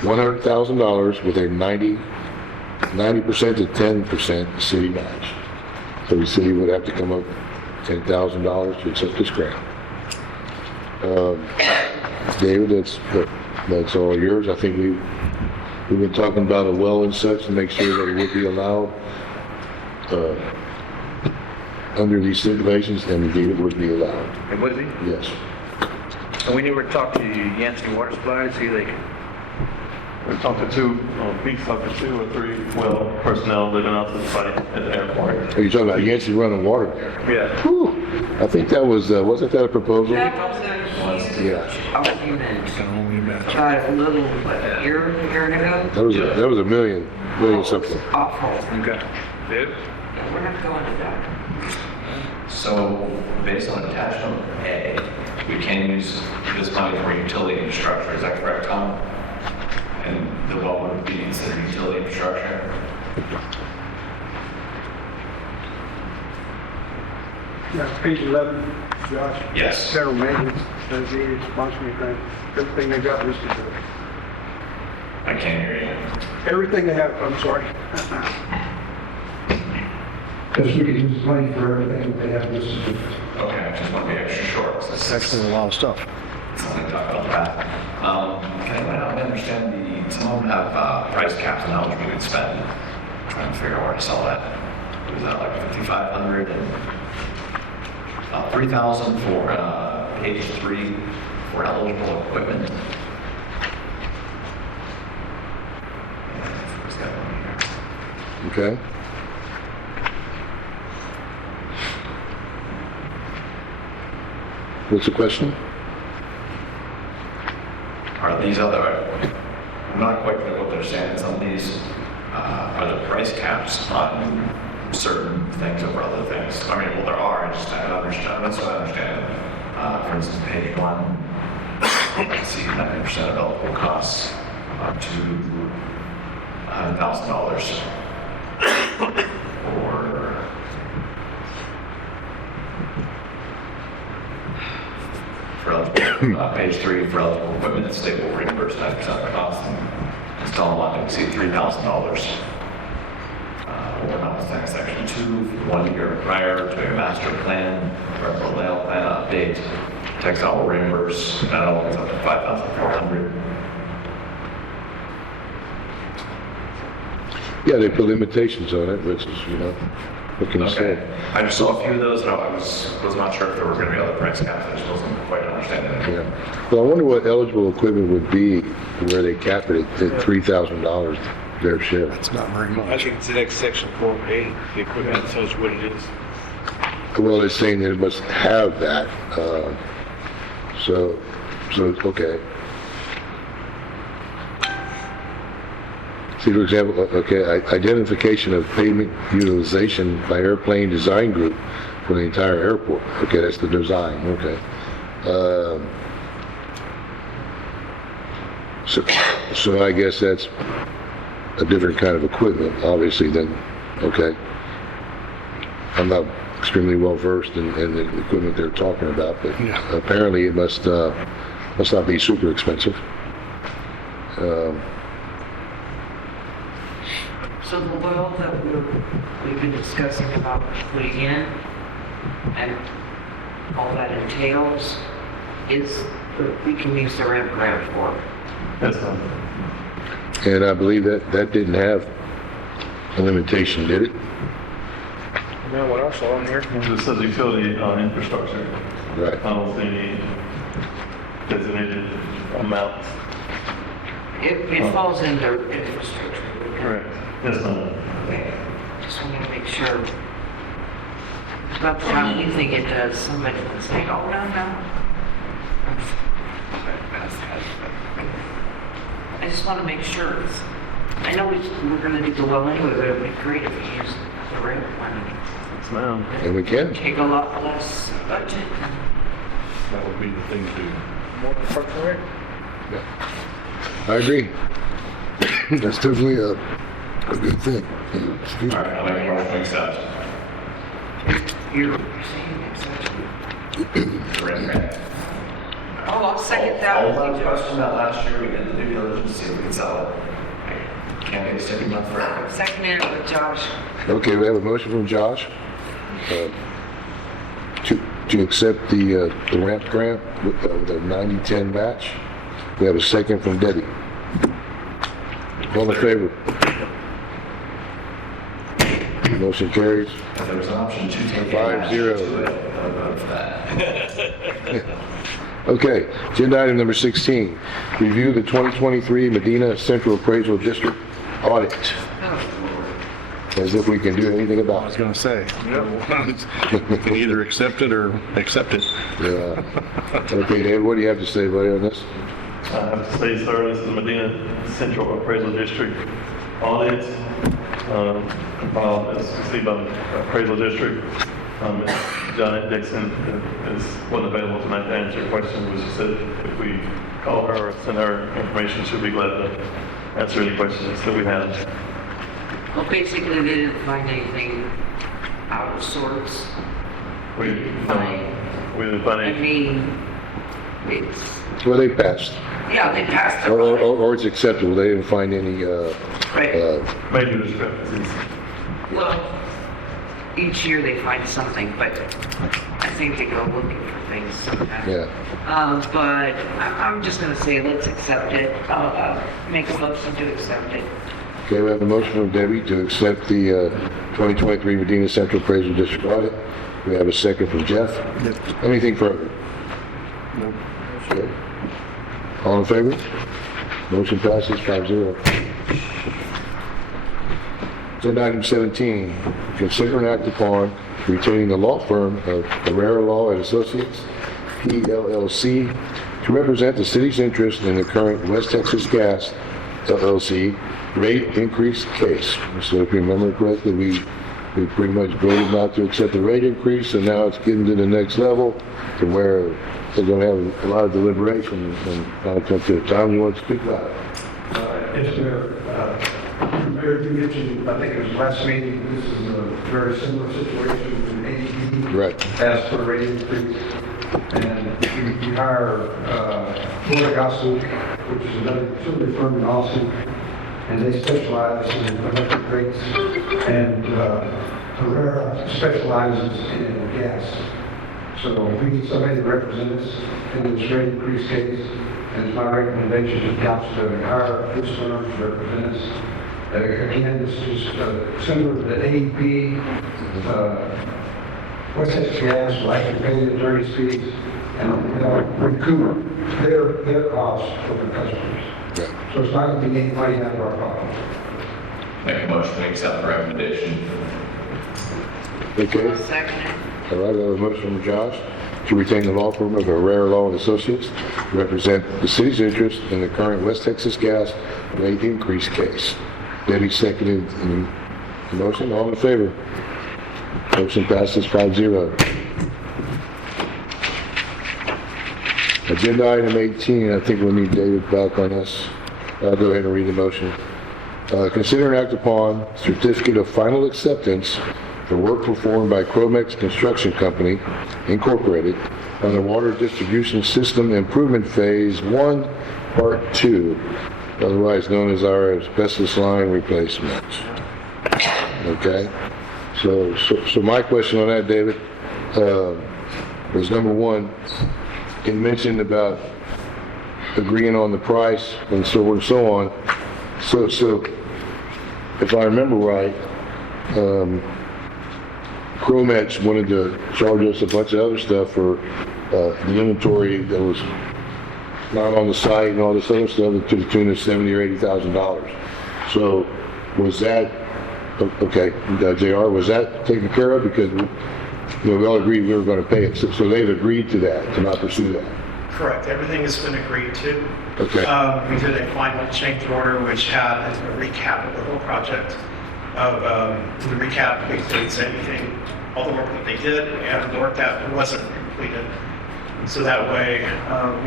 $100,000 with a 90% to 10% city match. So the city would have to come up $10,000 to accept this grant. David, that's all yours. I think we've been talking about a well and such to make sure that it would be allowed under these stipulations, and indeed it would be allowed. It would be? Yes. And we never talked to Yancey Water Supply to see they could. We talked to Pete's talked to 2 or 3 well personnel living out to the site at the airport. Are you talking about Yancey running water? Yeah. Whew. I think that was, wasn't that a proposal? That was a huge argument. About a little, a year and ago. That was a million something. Awful. Okay. Did? We're not going to that. So, based on attachment A, we can use this money for utility infrastructure, is that correct, Tom? And the well would be considered utility infrastructure? Yeah, page 11, Josh. Yes. General maintenance, says the responsibility thing, everything they got listed there. I can't hear you. Everything they have, I'm sorry. Because we can use money for everything that they have listed. Okay, I just want to be extra short. That's actually a lot of stuff. Let's only talk about that. Can anyone help me understand some of them have price caps on how much we could spend? I'm trying to figure out where I saw that. Was that like 5,500 and 3,000 for page 3 for eligible equipment? Where's that one here? Okay. What's the question? Are these other, I'm not quite clear what they're saying, some of these, are the price caps on certain things over other things? I mean, well, there are, I don't understand, that's what I understand. For instance, page 1, let's see, 90% of eligible costs up to $100,000. Or for eligible, page 3, for eligible equipment, the state will reimburse 90% of the cost and install a lot to exceed $3,000. Or not, section 2, 1 year prior to a master plan, or a layout plan update, Texas will reimburse, and that all goes up to $5,400. Yeah, they put limitations on it, which is, what can you say? I just saw a few of those, and I was not sure if there were going to be other price caps. I just wasn't quite understanding it. Yeah. Well, I wonder what eligible equipment would be where they cap it at $3,000 their share. That's not very I much. think it's the next section, 4A, the equipment tells you what it is. Well, it's saying that it must have that. So okay. See, for example, okay, identification of pavement utilization by airplane design group for the entire airport. Okay, that's the design. Okay. So I guess that's a different kind of equipment, obviously, than, okay. I'm not extremely well versed in the equipment they're talking about, but apparently it must Must not be super expensive. So the well that we've been discussing about putting in and all that entails is, we can use the ramp grant for. Yes, ma'am. And I believe that didn't have a limitation, did it? No, what else on here? It says utility infrastructure. Right. I don't see any designated amounts. It falls into infrastructure. Correct. Yes, ma'am. Okay, just wanted to make sure. About the time you think it does, somebody can say, oh, no. I just want to make sure. I know we're going to do the well anyway, but it would be great if we used the ramp money. Yes, ma'am. And we can. Take a lot less budget. That would be the thing to do. More park and rec? I agree. That's definitely a good thing. Excuse All me. right, I'll make a motion to accept. You're saying exactly. Grant. Oh, I'll second that. All that question that last year, we did the due diligence, see if we could sell it. Can't be a sticky month forever. Second it with Josh. Okay, we have a motion from Josh to accept the ramp grant with the 90-10 match. We have a second from Debbie. All in favor? Motion carries. If there was an option to take a 5-0. match to it, I would vote for that. Okay, agenda item number 16, review the 2023 Medina Central Appraisal District audit. As if we can do anything I about was it. going to say, we can either accept it or accept it. Yeah. Okay, Dave, what do you have to say, buddy, on this? I have to say, sir, this is Medina Central Appraisal District audit. Compiled, as you see, by the Appraisal District. Janet Dixon wasn't available tonight to answer your questions, but she said if we call her or send her information, she'll be glad to answer any questions that we have. Well, basically, they didn't find anything out of sorts. We didn't find I any, mean, it's, Well, they passed. yeah, they passed it. Or it's acceptable, they didn't find any, Right. major discrepancies. Well, each year they find something, but I think they go looking for things sometimes. yeah. But I'm just gonna say, let's accept it. I'll make a motion to accept it. Okay, we have a motion from Debbie to accept the 2023 Medina Central Appraisal District audit. We have a second from Jeff. Anything further? No. Okay. All in favor? Motion passes 5-0. Agenda item 17, consider and act upon retaining the law firm of Herrera Law and Associates, PLLC, to represent the city's interest in the current West Texas Gas LLC rate increase case. So if you remember correctly, we pretty much voted not to accept the rate increase, and now it's getting to the next level to where they're going to have a lot of deliberation, and I'll come to it. Tom, you want to speak about it? Yes, Mayor. Mayor, you mentioned, I think it was last meeting, this is a very similar situation with AED. Right. Asked for a rate increase. And we hire Florida Gospel, which is another utility firm in Austin, and they specialize in electric rates. And Herrera specializes in gas. So we need somebody to represent us in this rate increase case. And it's my recommendation to the council to hire this firm to represent us. Again, this is similar to the AEP. West Texas Gas will actually pay the attorney's fees and recoup their costs for the customers. So it's not going to be any money out of our pocket. Make a motion to accept the recommendation. Okay. Second it. All right, I have a motion from Josh to retain the law firm of Herrera Law and Associates to represent the city's interest in the current West Texas Gas rate increase case. Debbie seconded the motion. All in favor? Motion passes 5-0. Agenda item 18, I think we'll need David back on this. I'll go ahead and read the motion. Consider and act upon certificate of final acceptance for work performed by Cromex Construction Company, Incorporated, on the Water Distribution System Improvement Phase 1, Part 2, otherwise known as our asbestos line replacement. Okay? So my question on that, David, was number one, it mentioned about agreeing on the price and so on and so on. So if I remember right, Cromex wanted to charge us a bunch of other stuff for the inventory that was not on the site and all this other stuff to the tune of $70,000 or $80,000. So was that, okay, JR, was that taken care of? Because we all agreed we were going to pay it. So they've agreed to that, to not pursue that. Correct, everything has been agreed to. Okay. We did a final change order which had a recap of the whole project. The recap includes anything, all the work that they did and the work that wasn't completed. So that way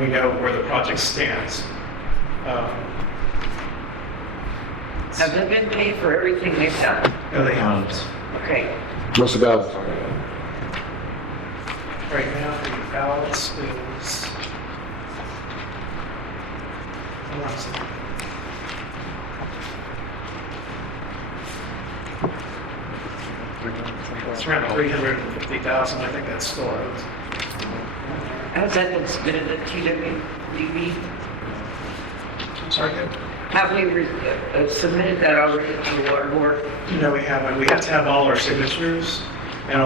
we know where the project stands. Have they been paid for everything they've done? No, they haven't. Okay. What's about, Right now, the balance is. It's around 350,000. I think that's still out. Has that been submitted to TWDB? I'm sorry. Have we submitted that already to the water board? No, we haven't. We have to have all our signatures. And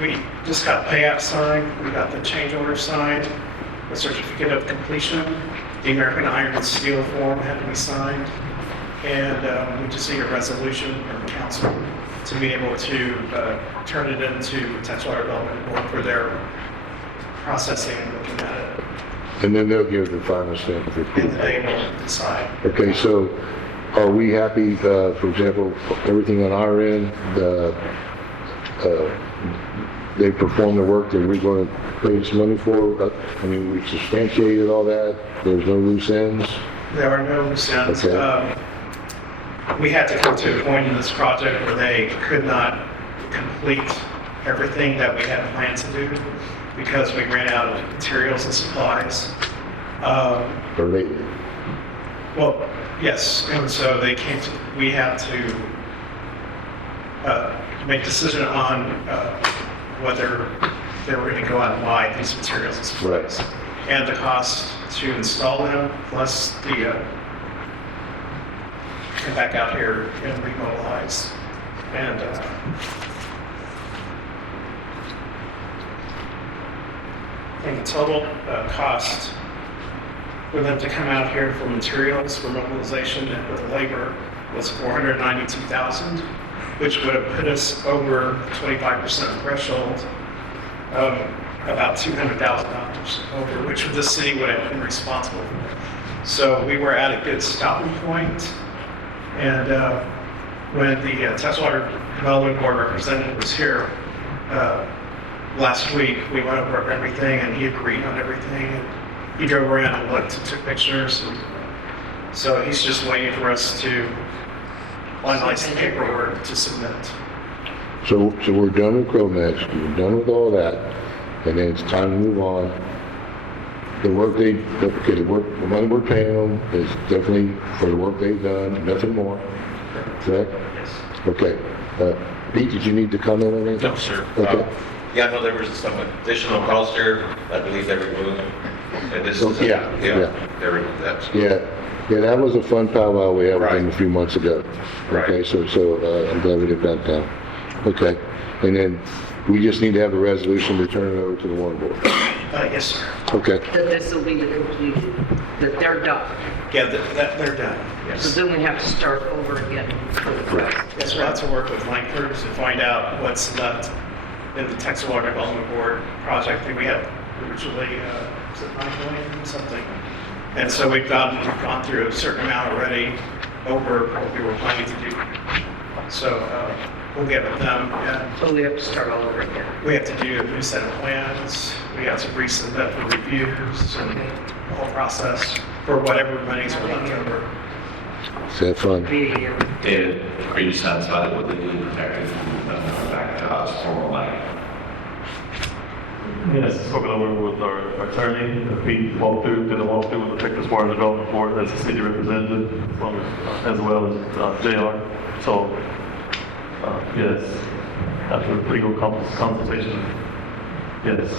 we just got payout signed. We got the change order signed. The certificate of completion. The American Iron and Steel form had to be signed. And we just need a resolution from the council to be able to turn it into potential development board for their processing and looking at it. and then they'll give the final stamp of And approval. they will decide. Okay, so are we happy, for example, everything on our end, they performed the work that we're going to pay this money for? I mean, we substantiated all that, there's no loose ends? There are no loose ends. Okay. We had to come to a point in this project where they could not complete everything that we had planned to do because we ran out of materials and supplies. Or lately? Well, yes, and so they came to, we had to make a decision on whether they were going to go out and buy these materials and supplies. Right. And the cost to install them, plus the come back out here and remobilize. And in total cost for them to come out here for materials, for mobilization, and with labor was $492,000, which would have put us over 25% threshold, about $200,000 over, which the city would have been responsible for. So we were at a good stopping point. And when the Texas Water Development Board representative was here last week, we went over everything and he agreed on everything. And he drove around and looked and took pictures. And so he's just waiting for us to finalize the paperwork to submit. So we're done with Cromex, we're done with all that, and then it's time to move on. The work the money we're paying them is definitely for the work they've done, nothing more, correct? Yes. Okay. Pete, did you need to comment on anything? No, sir. Okay. Yeah, no, there was some additional cost here. I believe they removed. And this is, Yeah. they removed that. Yeah, that was a fun powwow we had with them a few months ago. Right. Okay, so I'm glad we did that down. Okay, and then we just need to have a resolution to turn it over to the water board. Yes, sir. Okay. That this will be the completion, that they're done. Yeah, that they're done. Yes. So then we have to start over again for the rest. Yes, we'll have to work with Langford to find out what's left in the Texas Water Development Board project. I think we had originally, was it $9 million something? And so we've gone through a certain amount already over what we were planning to do. So we'll get with them. And So we have to start all over again. we have to do a new set of plans. We have to resubmit for reviews and the whole process for whatever monies are left over. Is that fun? Be a year. David, are you satisfied with the new protective back formal money. Yes, spoken over with our attorney, he walked through, did a walkthrough with the Texas Water Development Board as a city representative, as well as JR. So, yes, after legal consultation, yes.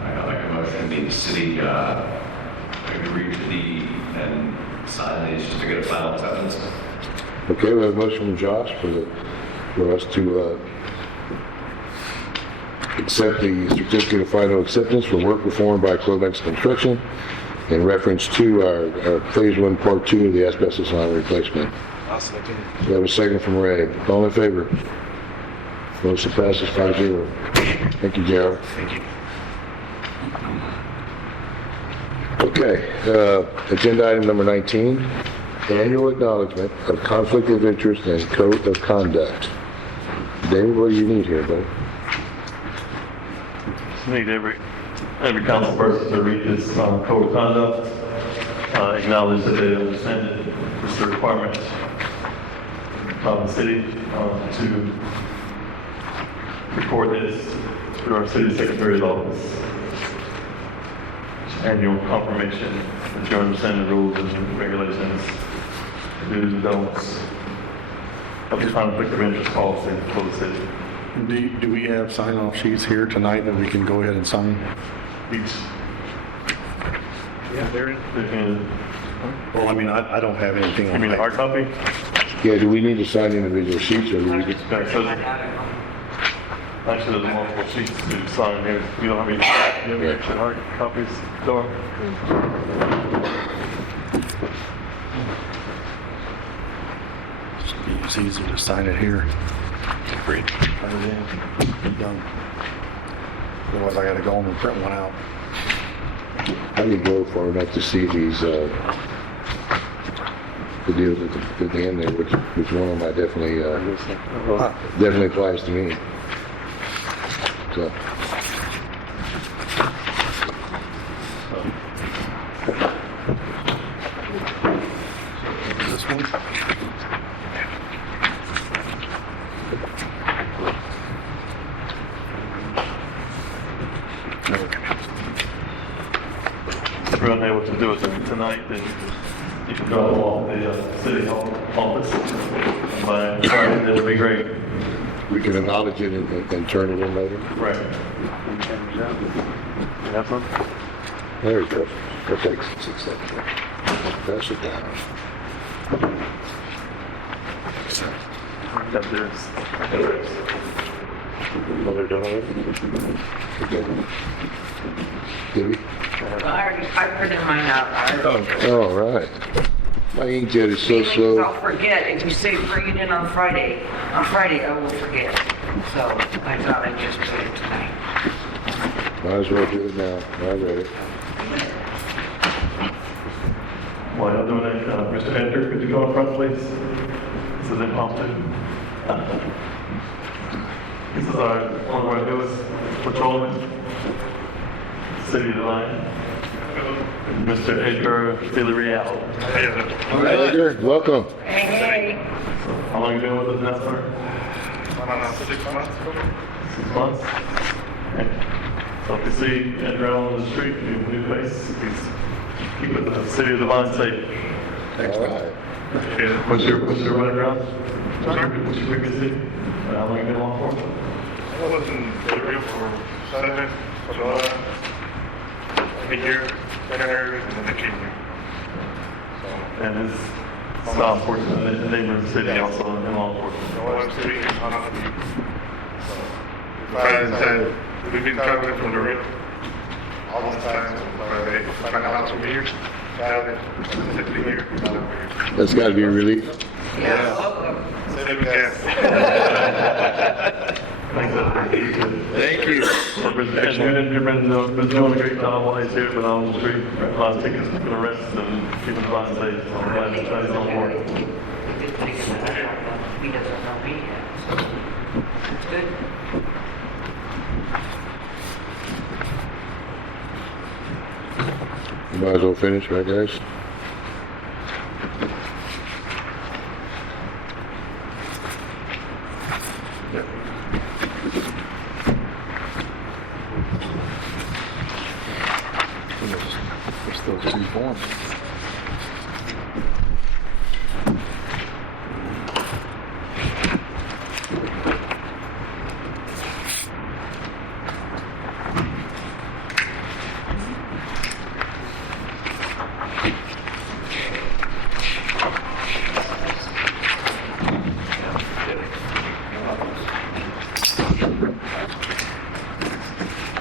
I'll make a motion, the city agree to and sign these just to get a final acceptance. Okay, we have a motion from Josh for us to accept the certificate of final acceptance for work performed by Clovex Construction in reference to our phase 1, part 2 of the asbestos line replacement. I'll second it. We have a second from Ray. All in favor? Motion passes 5-0. Thank you, Gerald. Thank you. Okay, agenda item number 19, annual acknowledgement of conflict of interest and code of conduct. David, what do you need here, buddy? Need every council person to read this code of conduct, acknowledge that they understand it, it's the requirement of the city to record this through our city secretary's office. Annual confirmation that you understand the rules and regulations, do's and don'ts of the conflict of interest policy for the city. Do we have sign-off sheets here tonight that we can go ahead and sign? Each. Yeah, they're in. Well, I mean, I don't have anything on. You mean a hard copy? Yeah, do we need to sign individual sheets or do we just? Okay, so actually, there's multiple sheets to sign here. You don't have any, you have any extra hard copies, Dora? It's easy to sign it here. Great. Turn it in. Done. Otherwise, I gotta go home and print one out. I didn't go far enough to see these, the deals at the end there, which one of them I definitely, definitely applies to me. So. This one? If we're unable to do it tonight, then you can drop off the city hall office. By Friday, that would be great. We can acknowledge it and turn it in later. Right. You have some? There you go. That takes 6 seconds. Pass it down. That there's. Oh, they're done already? Okay. Did we? I printed mine out. All right. My inkjet is so Because slow. I'll forget. If you say bring it in on Friday I will forget. So I thought I'd just put it tonight. Might as well do it now. I read it. While you're doing it, Mr. Enter, could you go in front, please? This is impromptu. This is one of our newest patrolmen, City of Devine, Mr. Edgar Villarreal. Edgar, welcome. Hey. How long have you been with us now, sir? 6 months. 6 months? Okay. So if you see Edgar on the street, new face, he's keeping the City of Devine safe. All right. What's your background? What's your previous city? And how long have you been on for? I was in Gabriel for 7, Sonora, a year, 10 areas, and then I came here. And his law enforcement, the neighboring city also in law enforcement. So I'm sitting on a few. So, we've been traveling from the real all this time, but they find out from here, sitting here. That's got to be a relief. Yeah. Say that we can. Thank you. You've been doing a great job while he's here, but on the street, a lot of tickets for arrests and keeping the bond safe. So I'm glad that he's on board. He doesn't know me yet, so it's good. You might as well finish, right, guys? those two forms.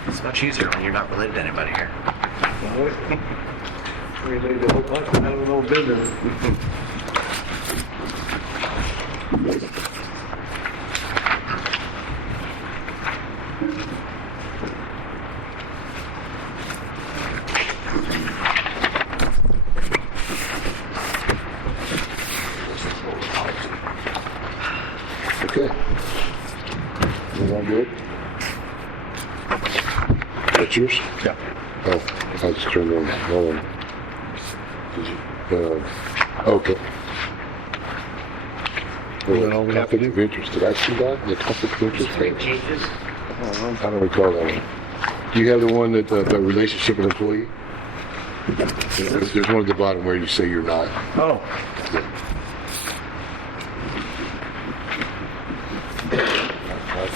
It's much easier when you're not related to anybody here. Related to whole bunch, I don't know business. Okay. Is that good? That's yours? Yeah. Oh, I just turned on. Okay. Well, conflict of interest. Did I see that? The conflict of interest? 3 pages. I don't recall that one. Do you have the one that the relationship with employee? There's one at the bottom where you say you're not. Oh.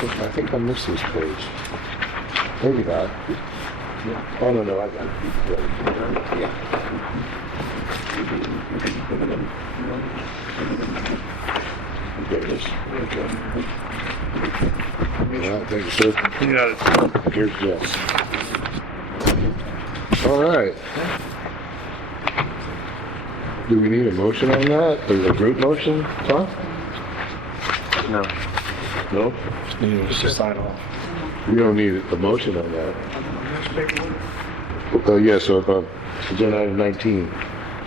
I think I missed this page. Maybe not. Oh, no, I got it. Yeah. There it is. Okay. All right, thank you, sir. You got it. Here's Jess. All right. Do we need a motion on that? Or a group motion, Tom? No. No? Just need us to sign off. We don't need a motion on that. Yeah, so agenda item 19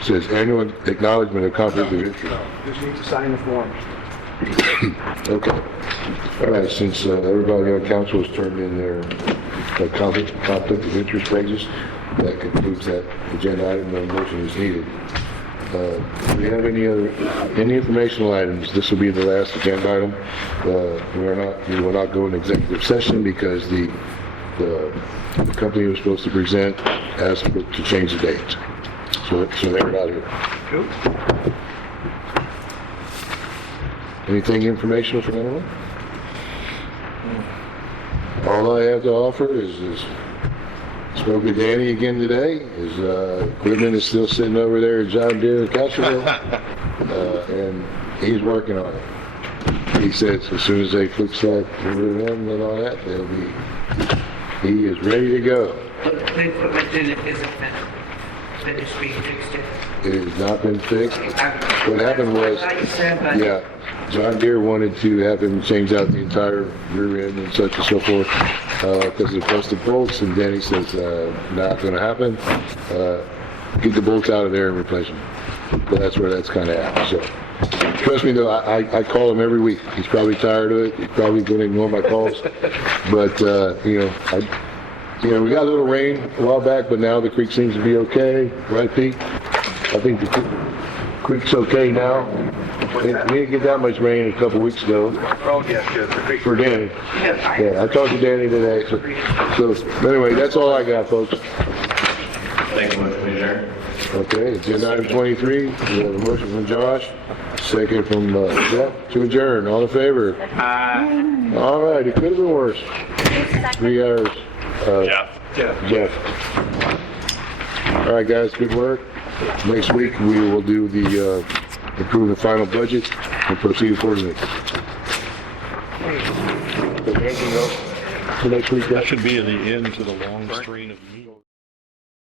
says annual acknowledgement of conflict of interest. Just need to sign the form. Okay. All right, since everybody on council has turned in their conflict of interest pages, that concludes that agenda item. No motion is needed. Do we have any informational items? This will be the last agenda item. We will not go in executive session because the company was supposed to present asked to change the date. So they're not here. Cool. Anything informational from anyone? All I have to offer is spoke with Danny again today. His equipment is still sitting over there at John Deere in Castroville, and he's working on it. He says as soon as they fix that rear end and all that, he is ready to go. The equipment isn't finished being fixed yet. It has not been fixed. What happened was, yeah, John Deere wanted to have him change out the entire rear end and such and so forth because of busted bolts, and Danny says, not going to happen. Get the bolts out of there and replace them. But that's where that's kind of at. So, trust me though, I call him every week. He's probably tired of it. He's probably going to ignore my calls. But, we got a little rain a while back, but now the creek seems to be okay. Right, Pete? I think the creek's okay now. We didn't get that much rain a couple weeks ago. Oh, yeah, good. For Danny. Yeah, I talked to Danny today. So anyway, that's all I got, folks. Thank you, Mr. Manager. Okay, agenda item 23. We have a motion from Josh, second from Sept to adjourn. All in favor? All right, it could have been worse. 3 hours. Jeff. All right, guys, good work. Next week we will do the approve the final budget and proceed accordingly. Anything else for next week? That should be at the end to the long string of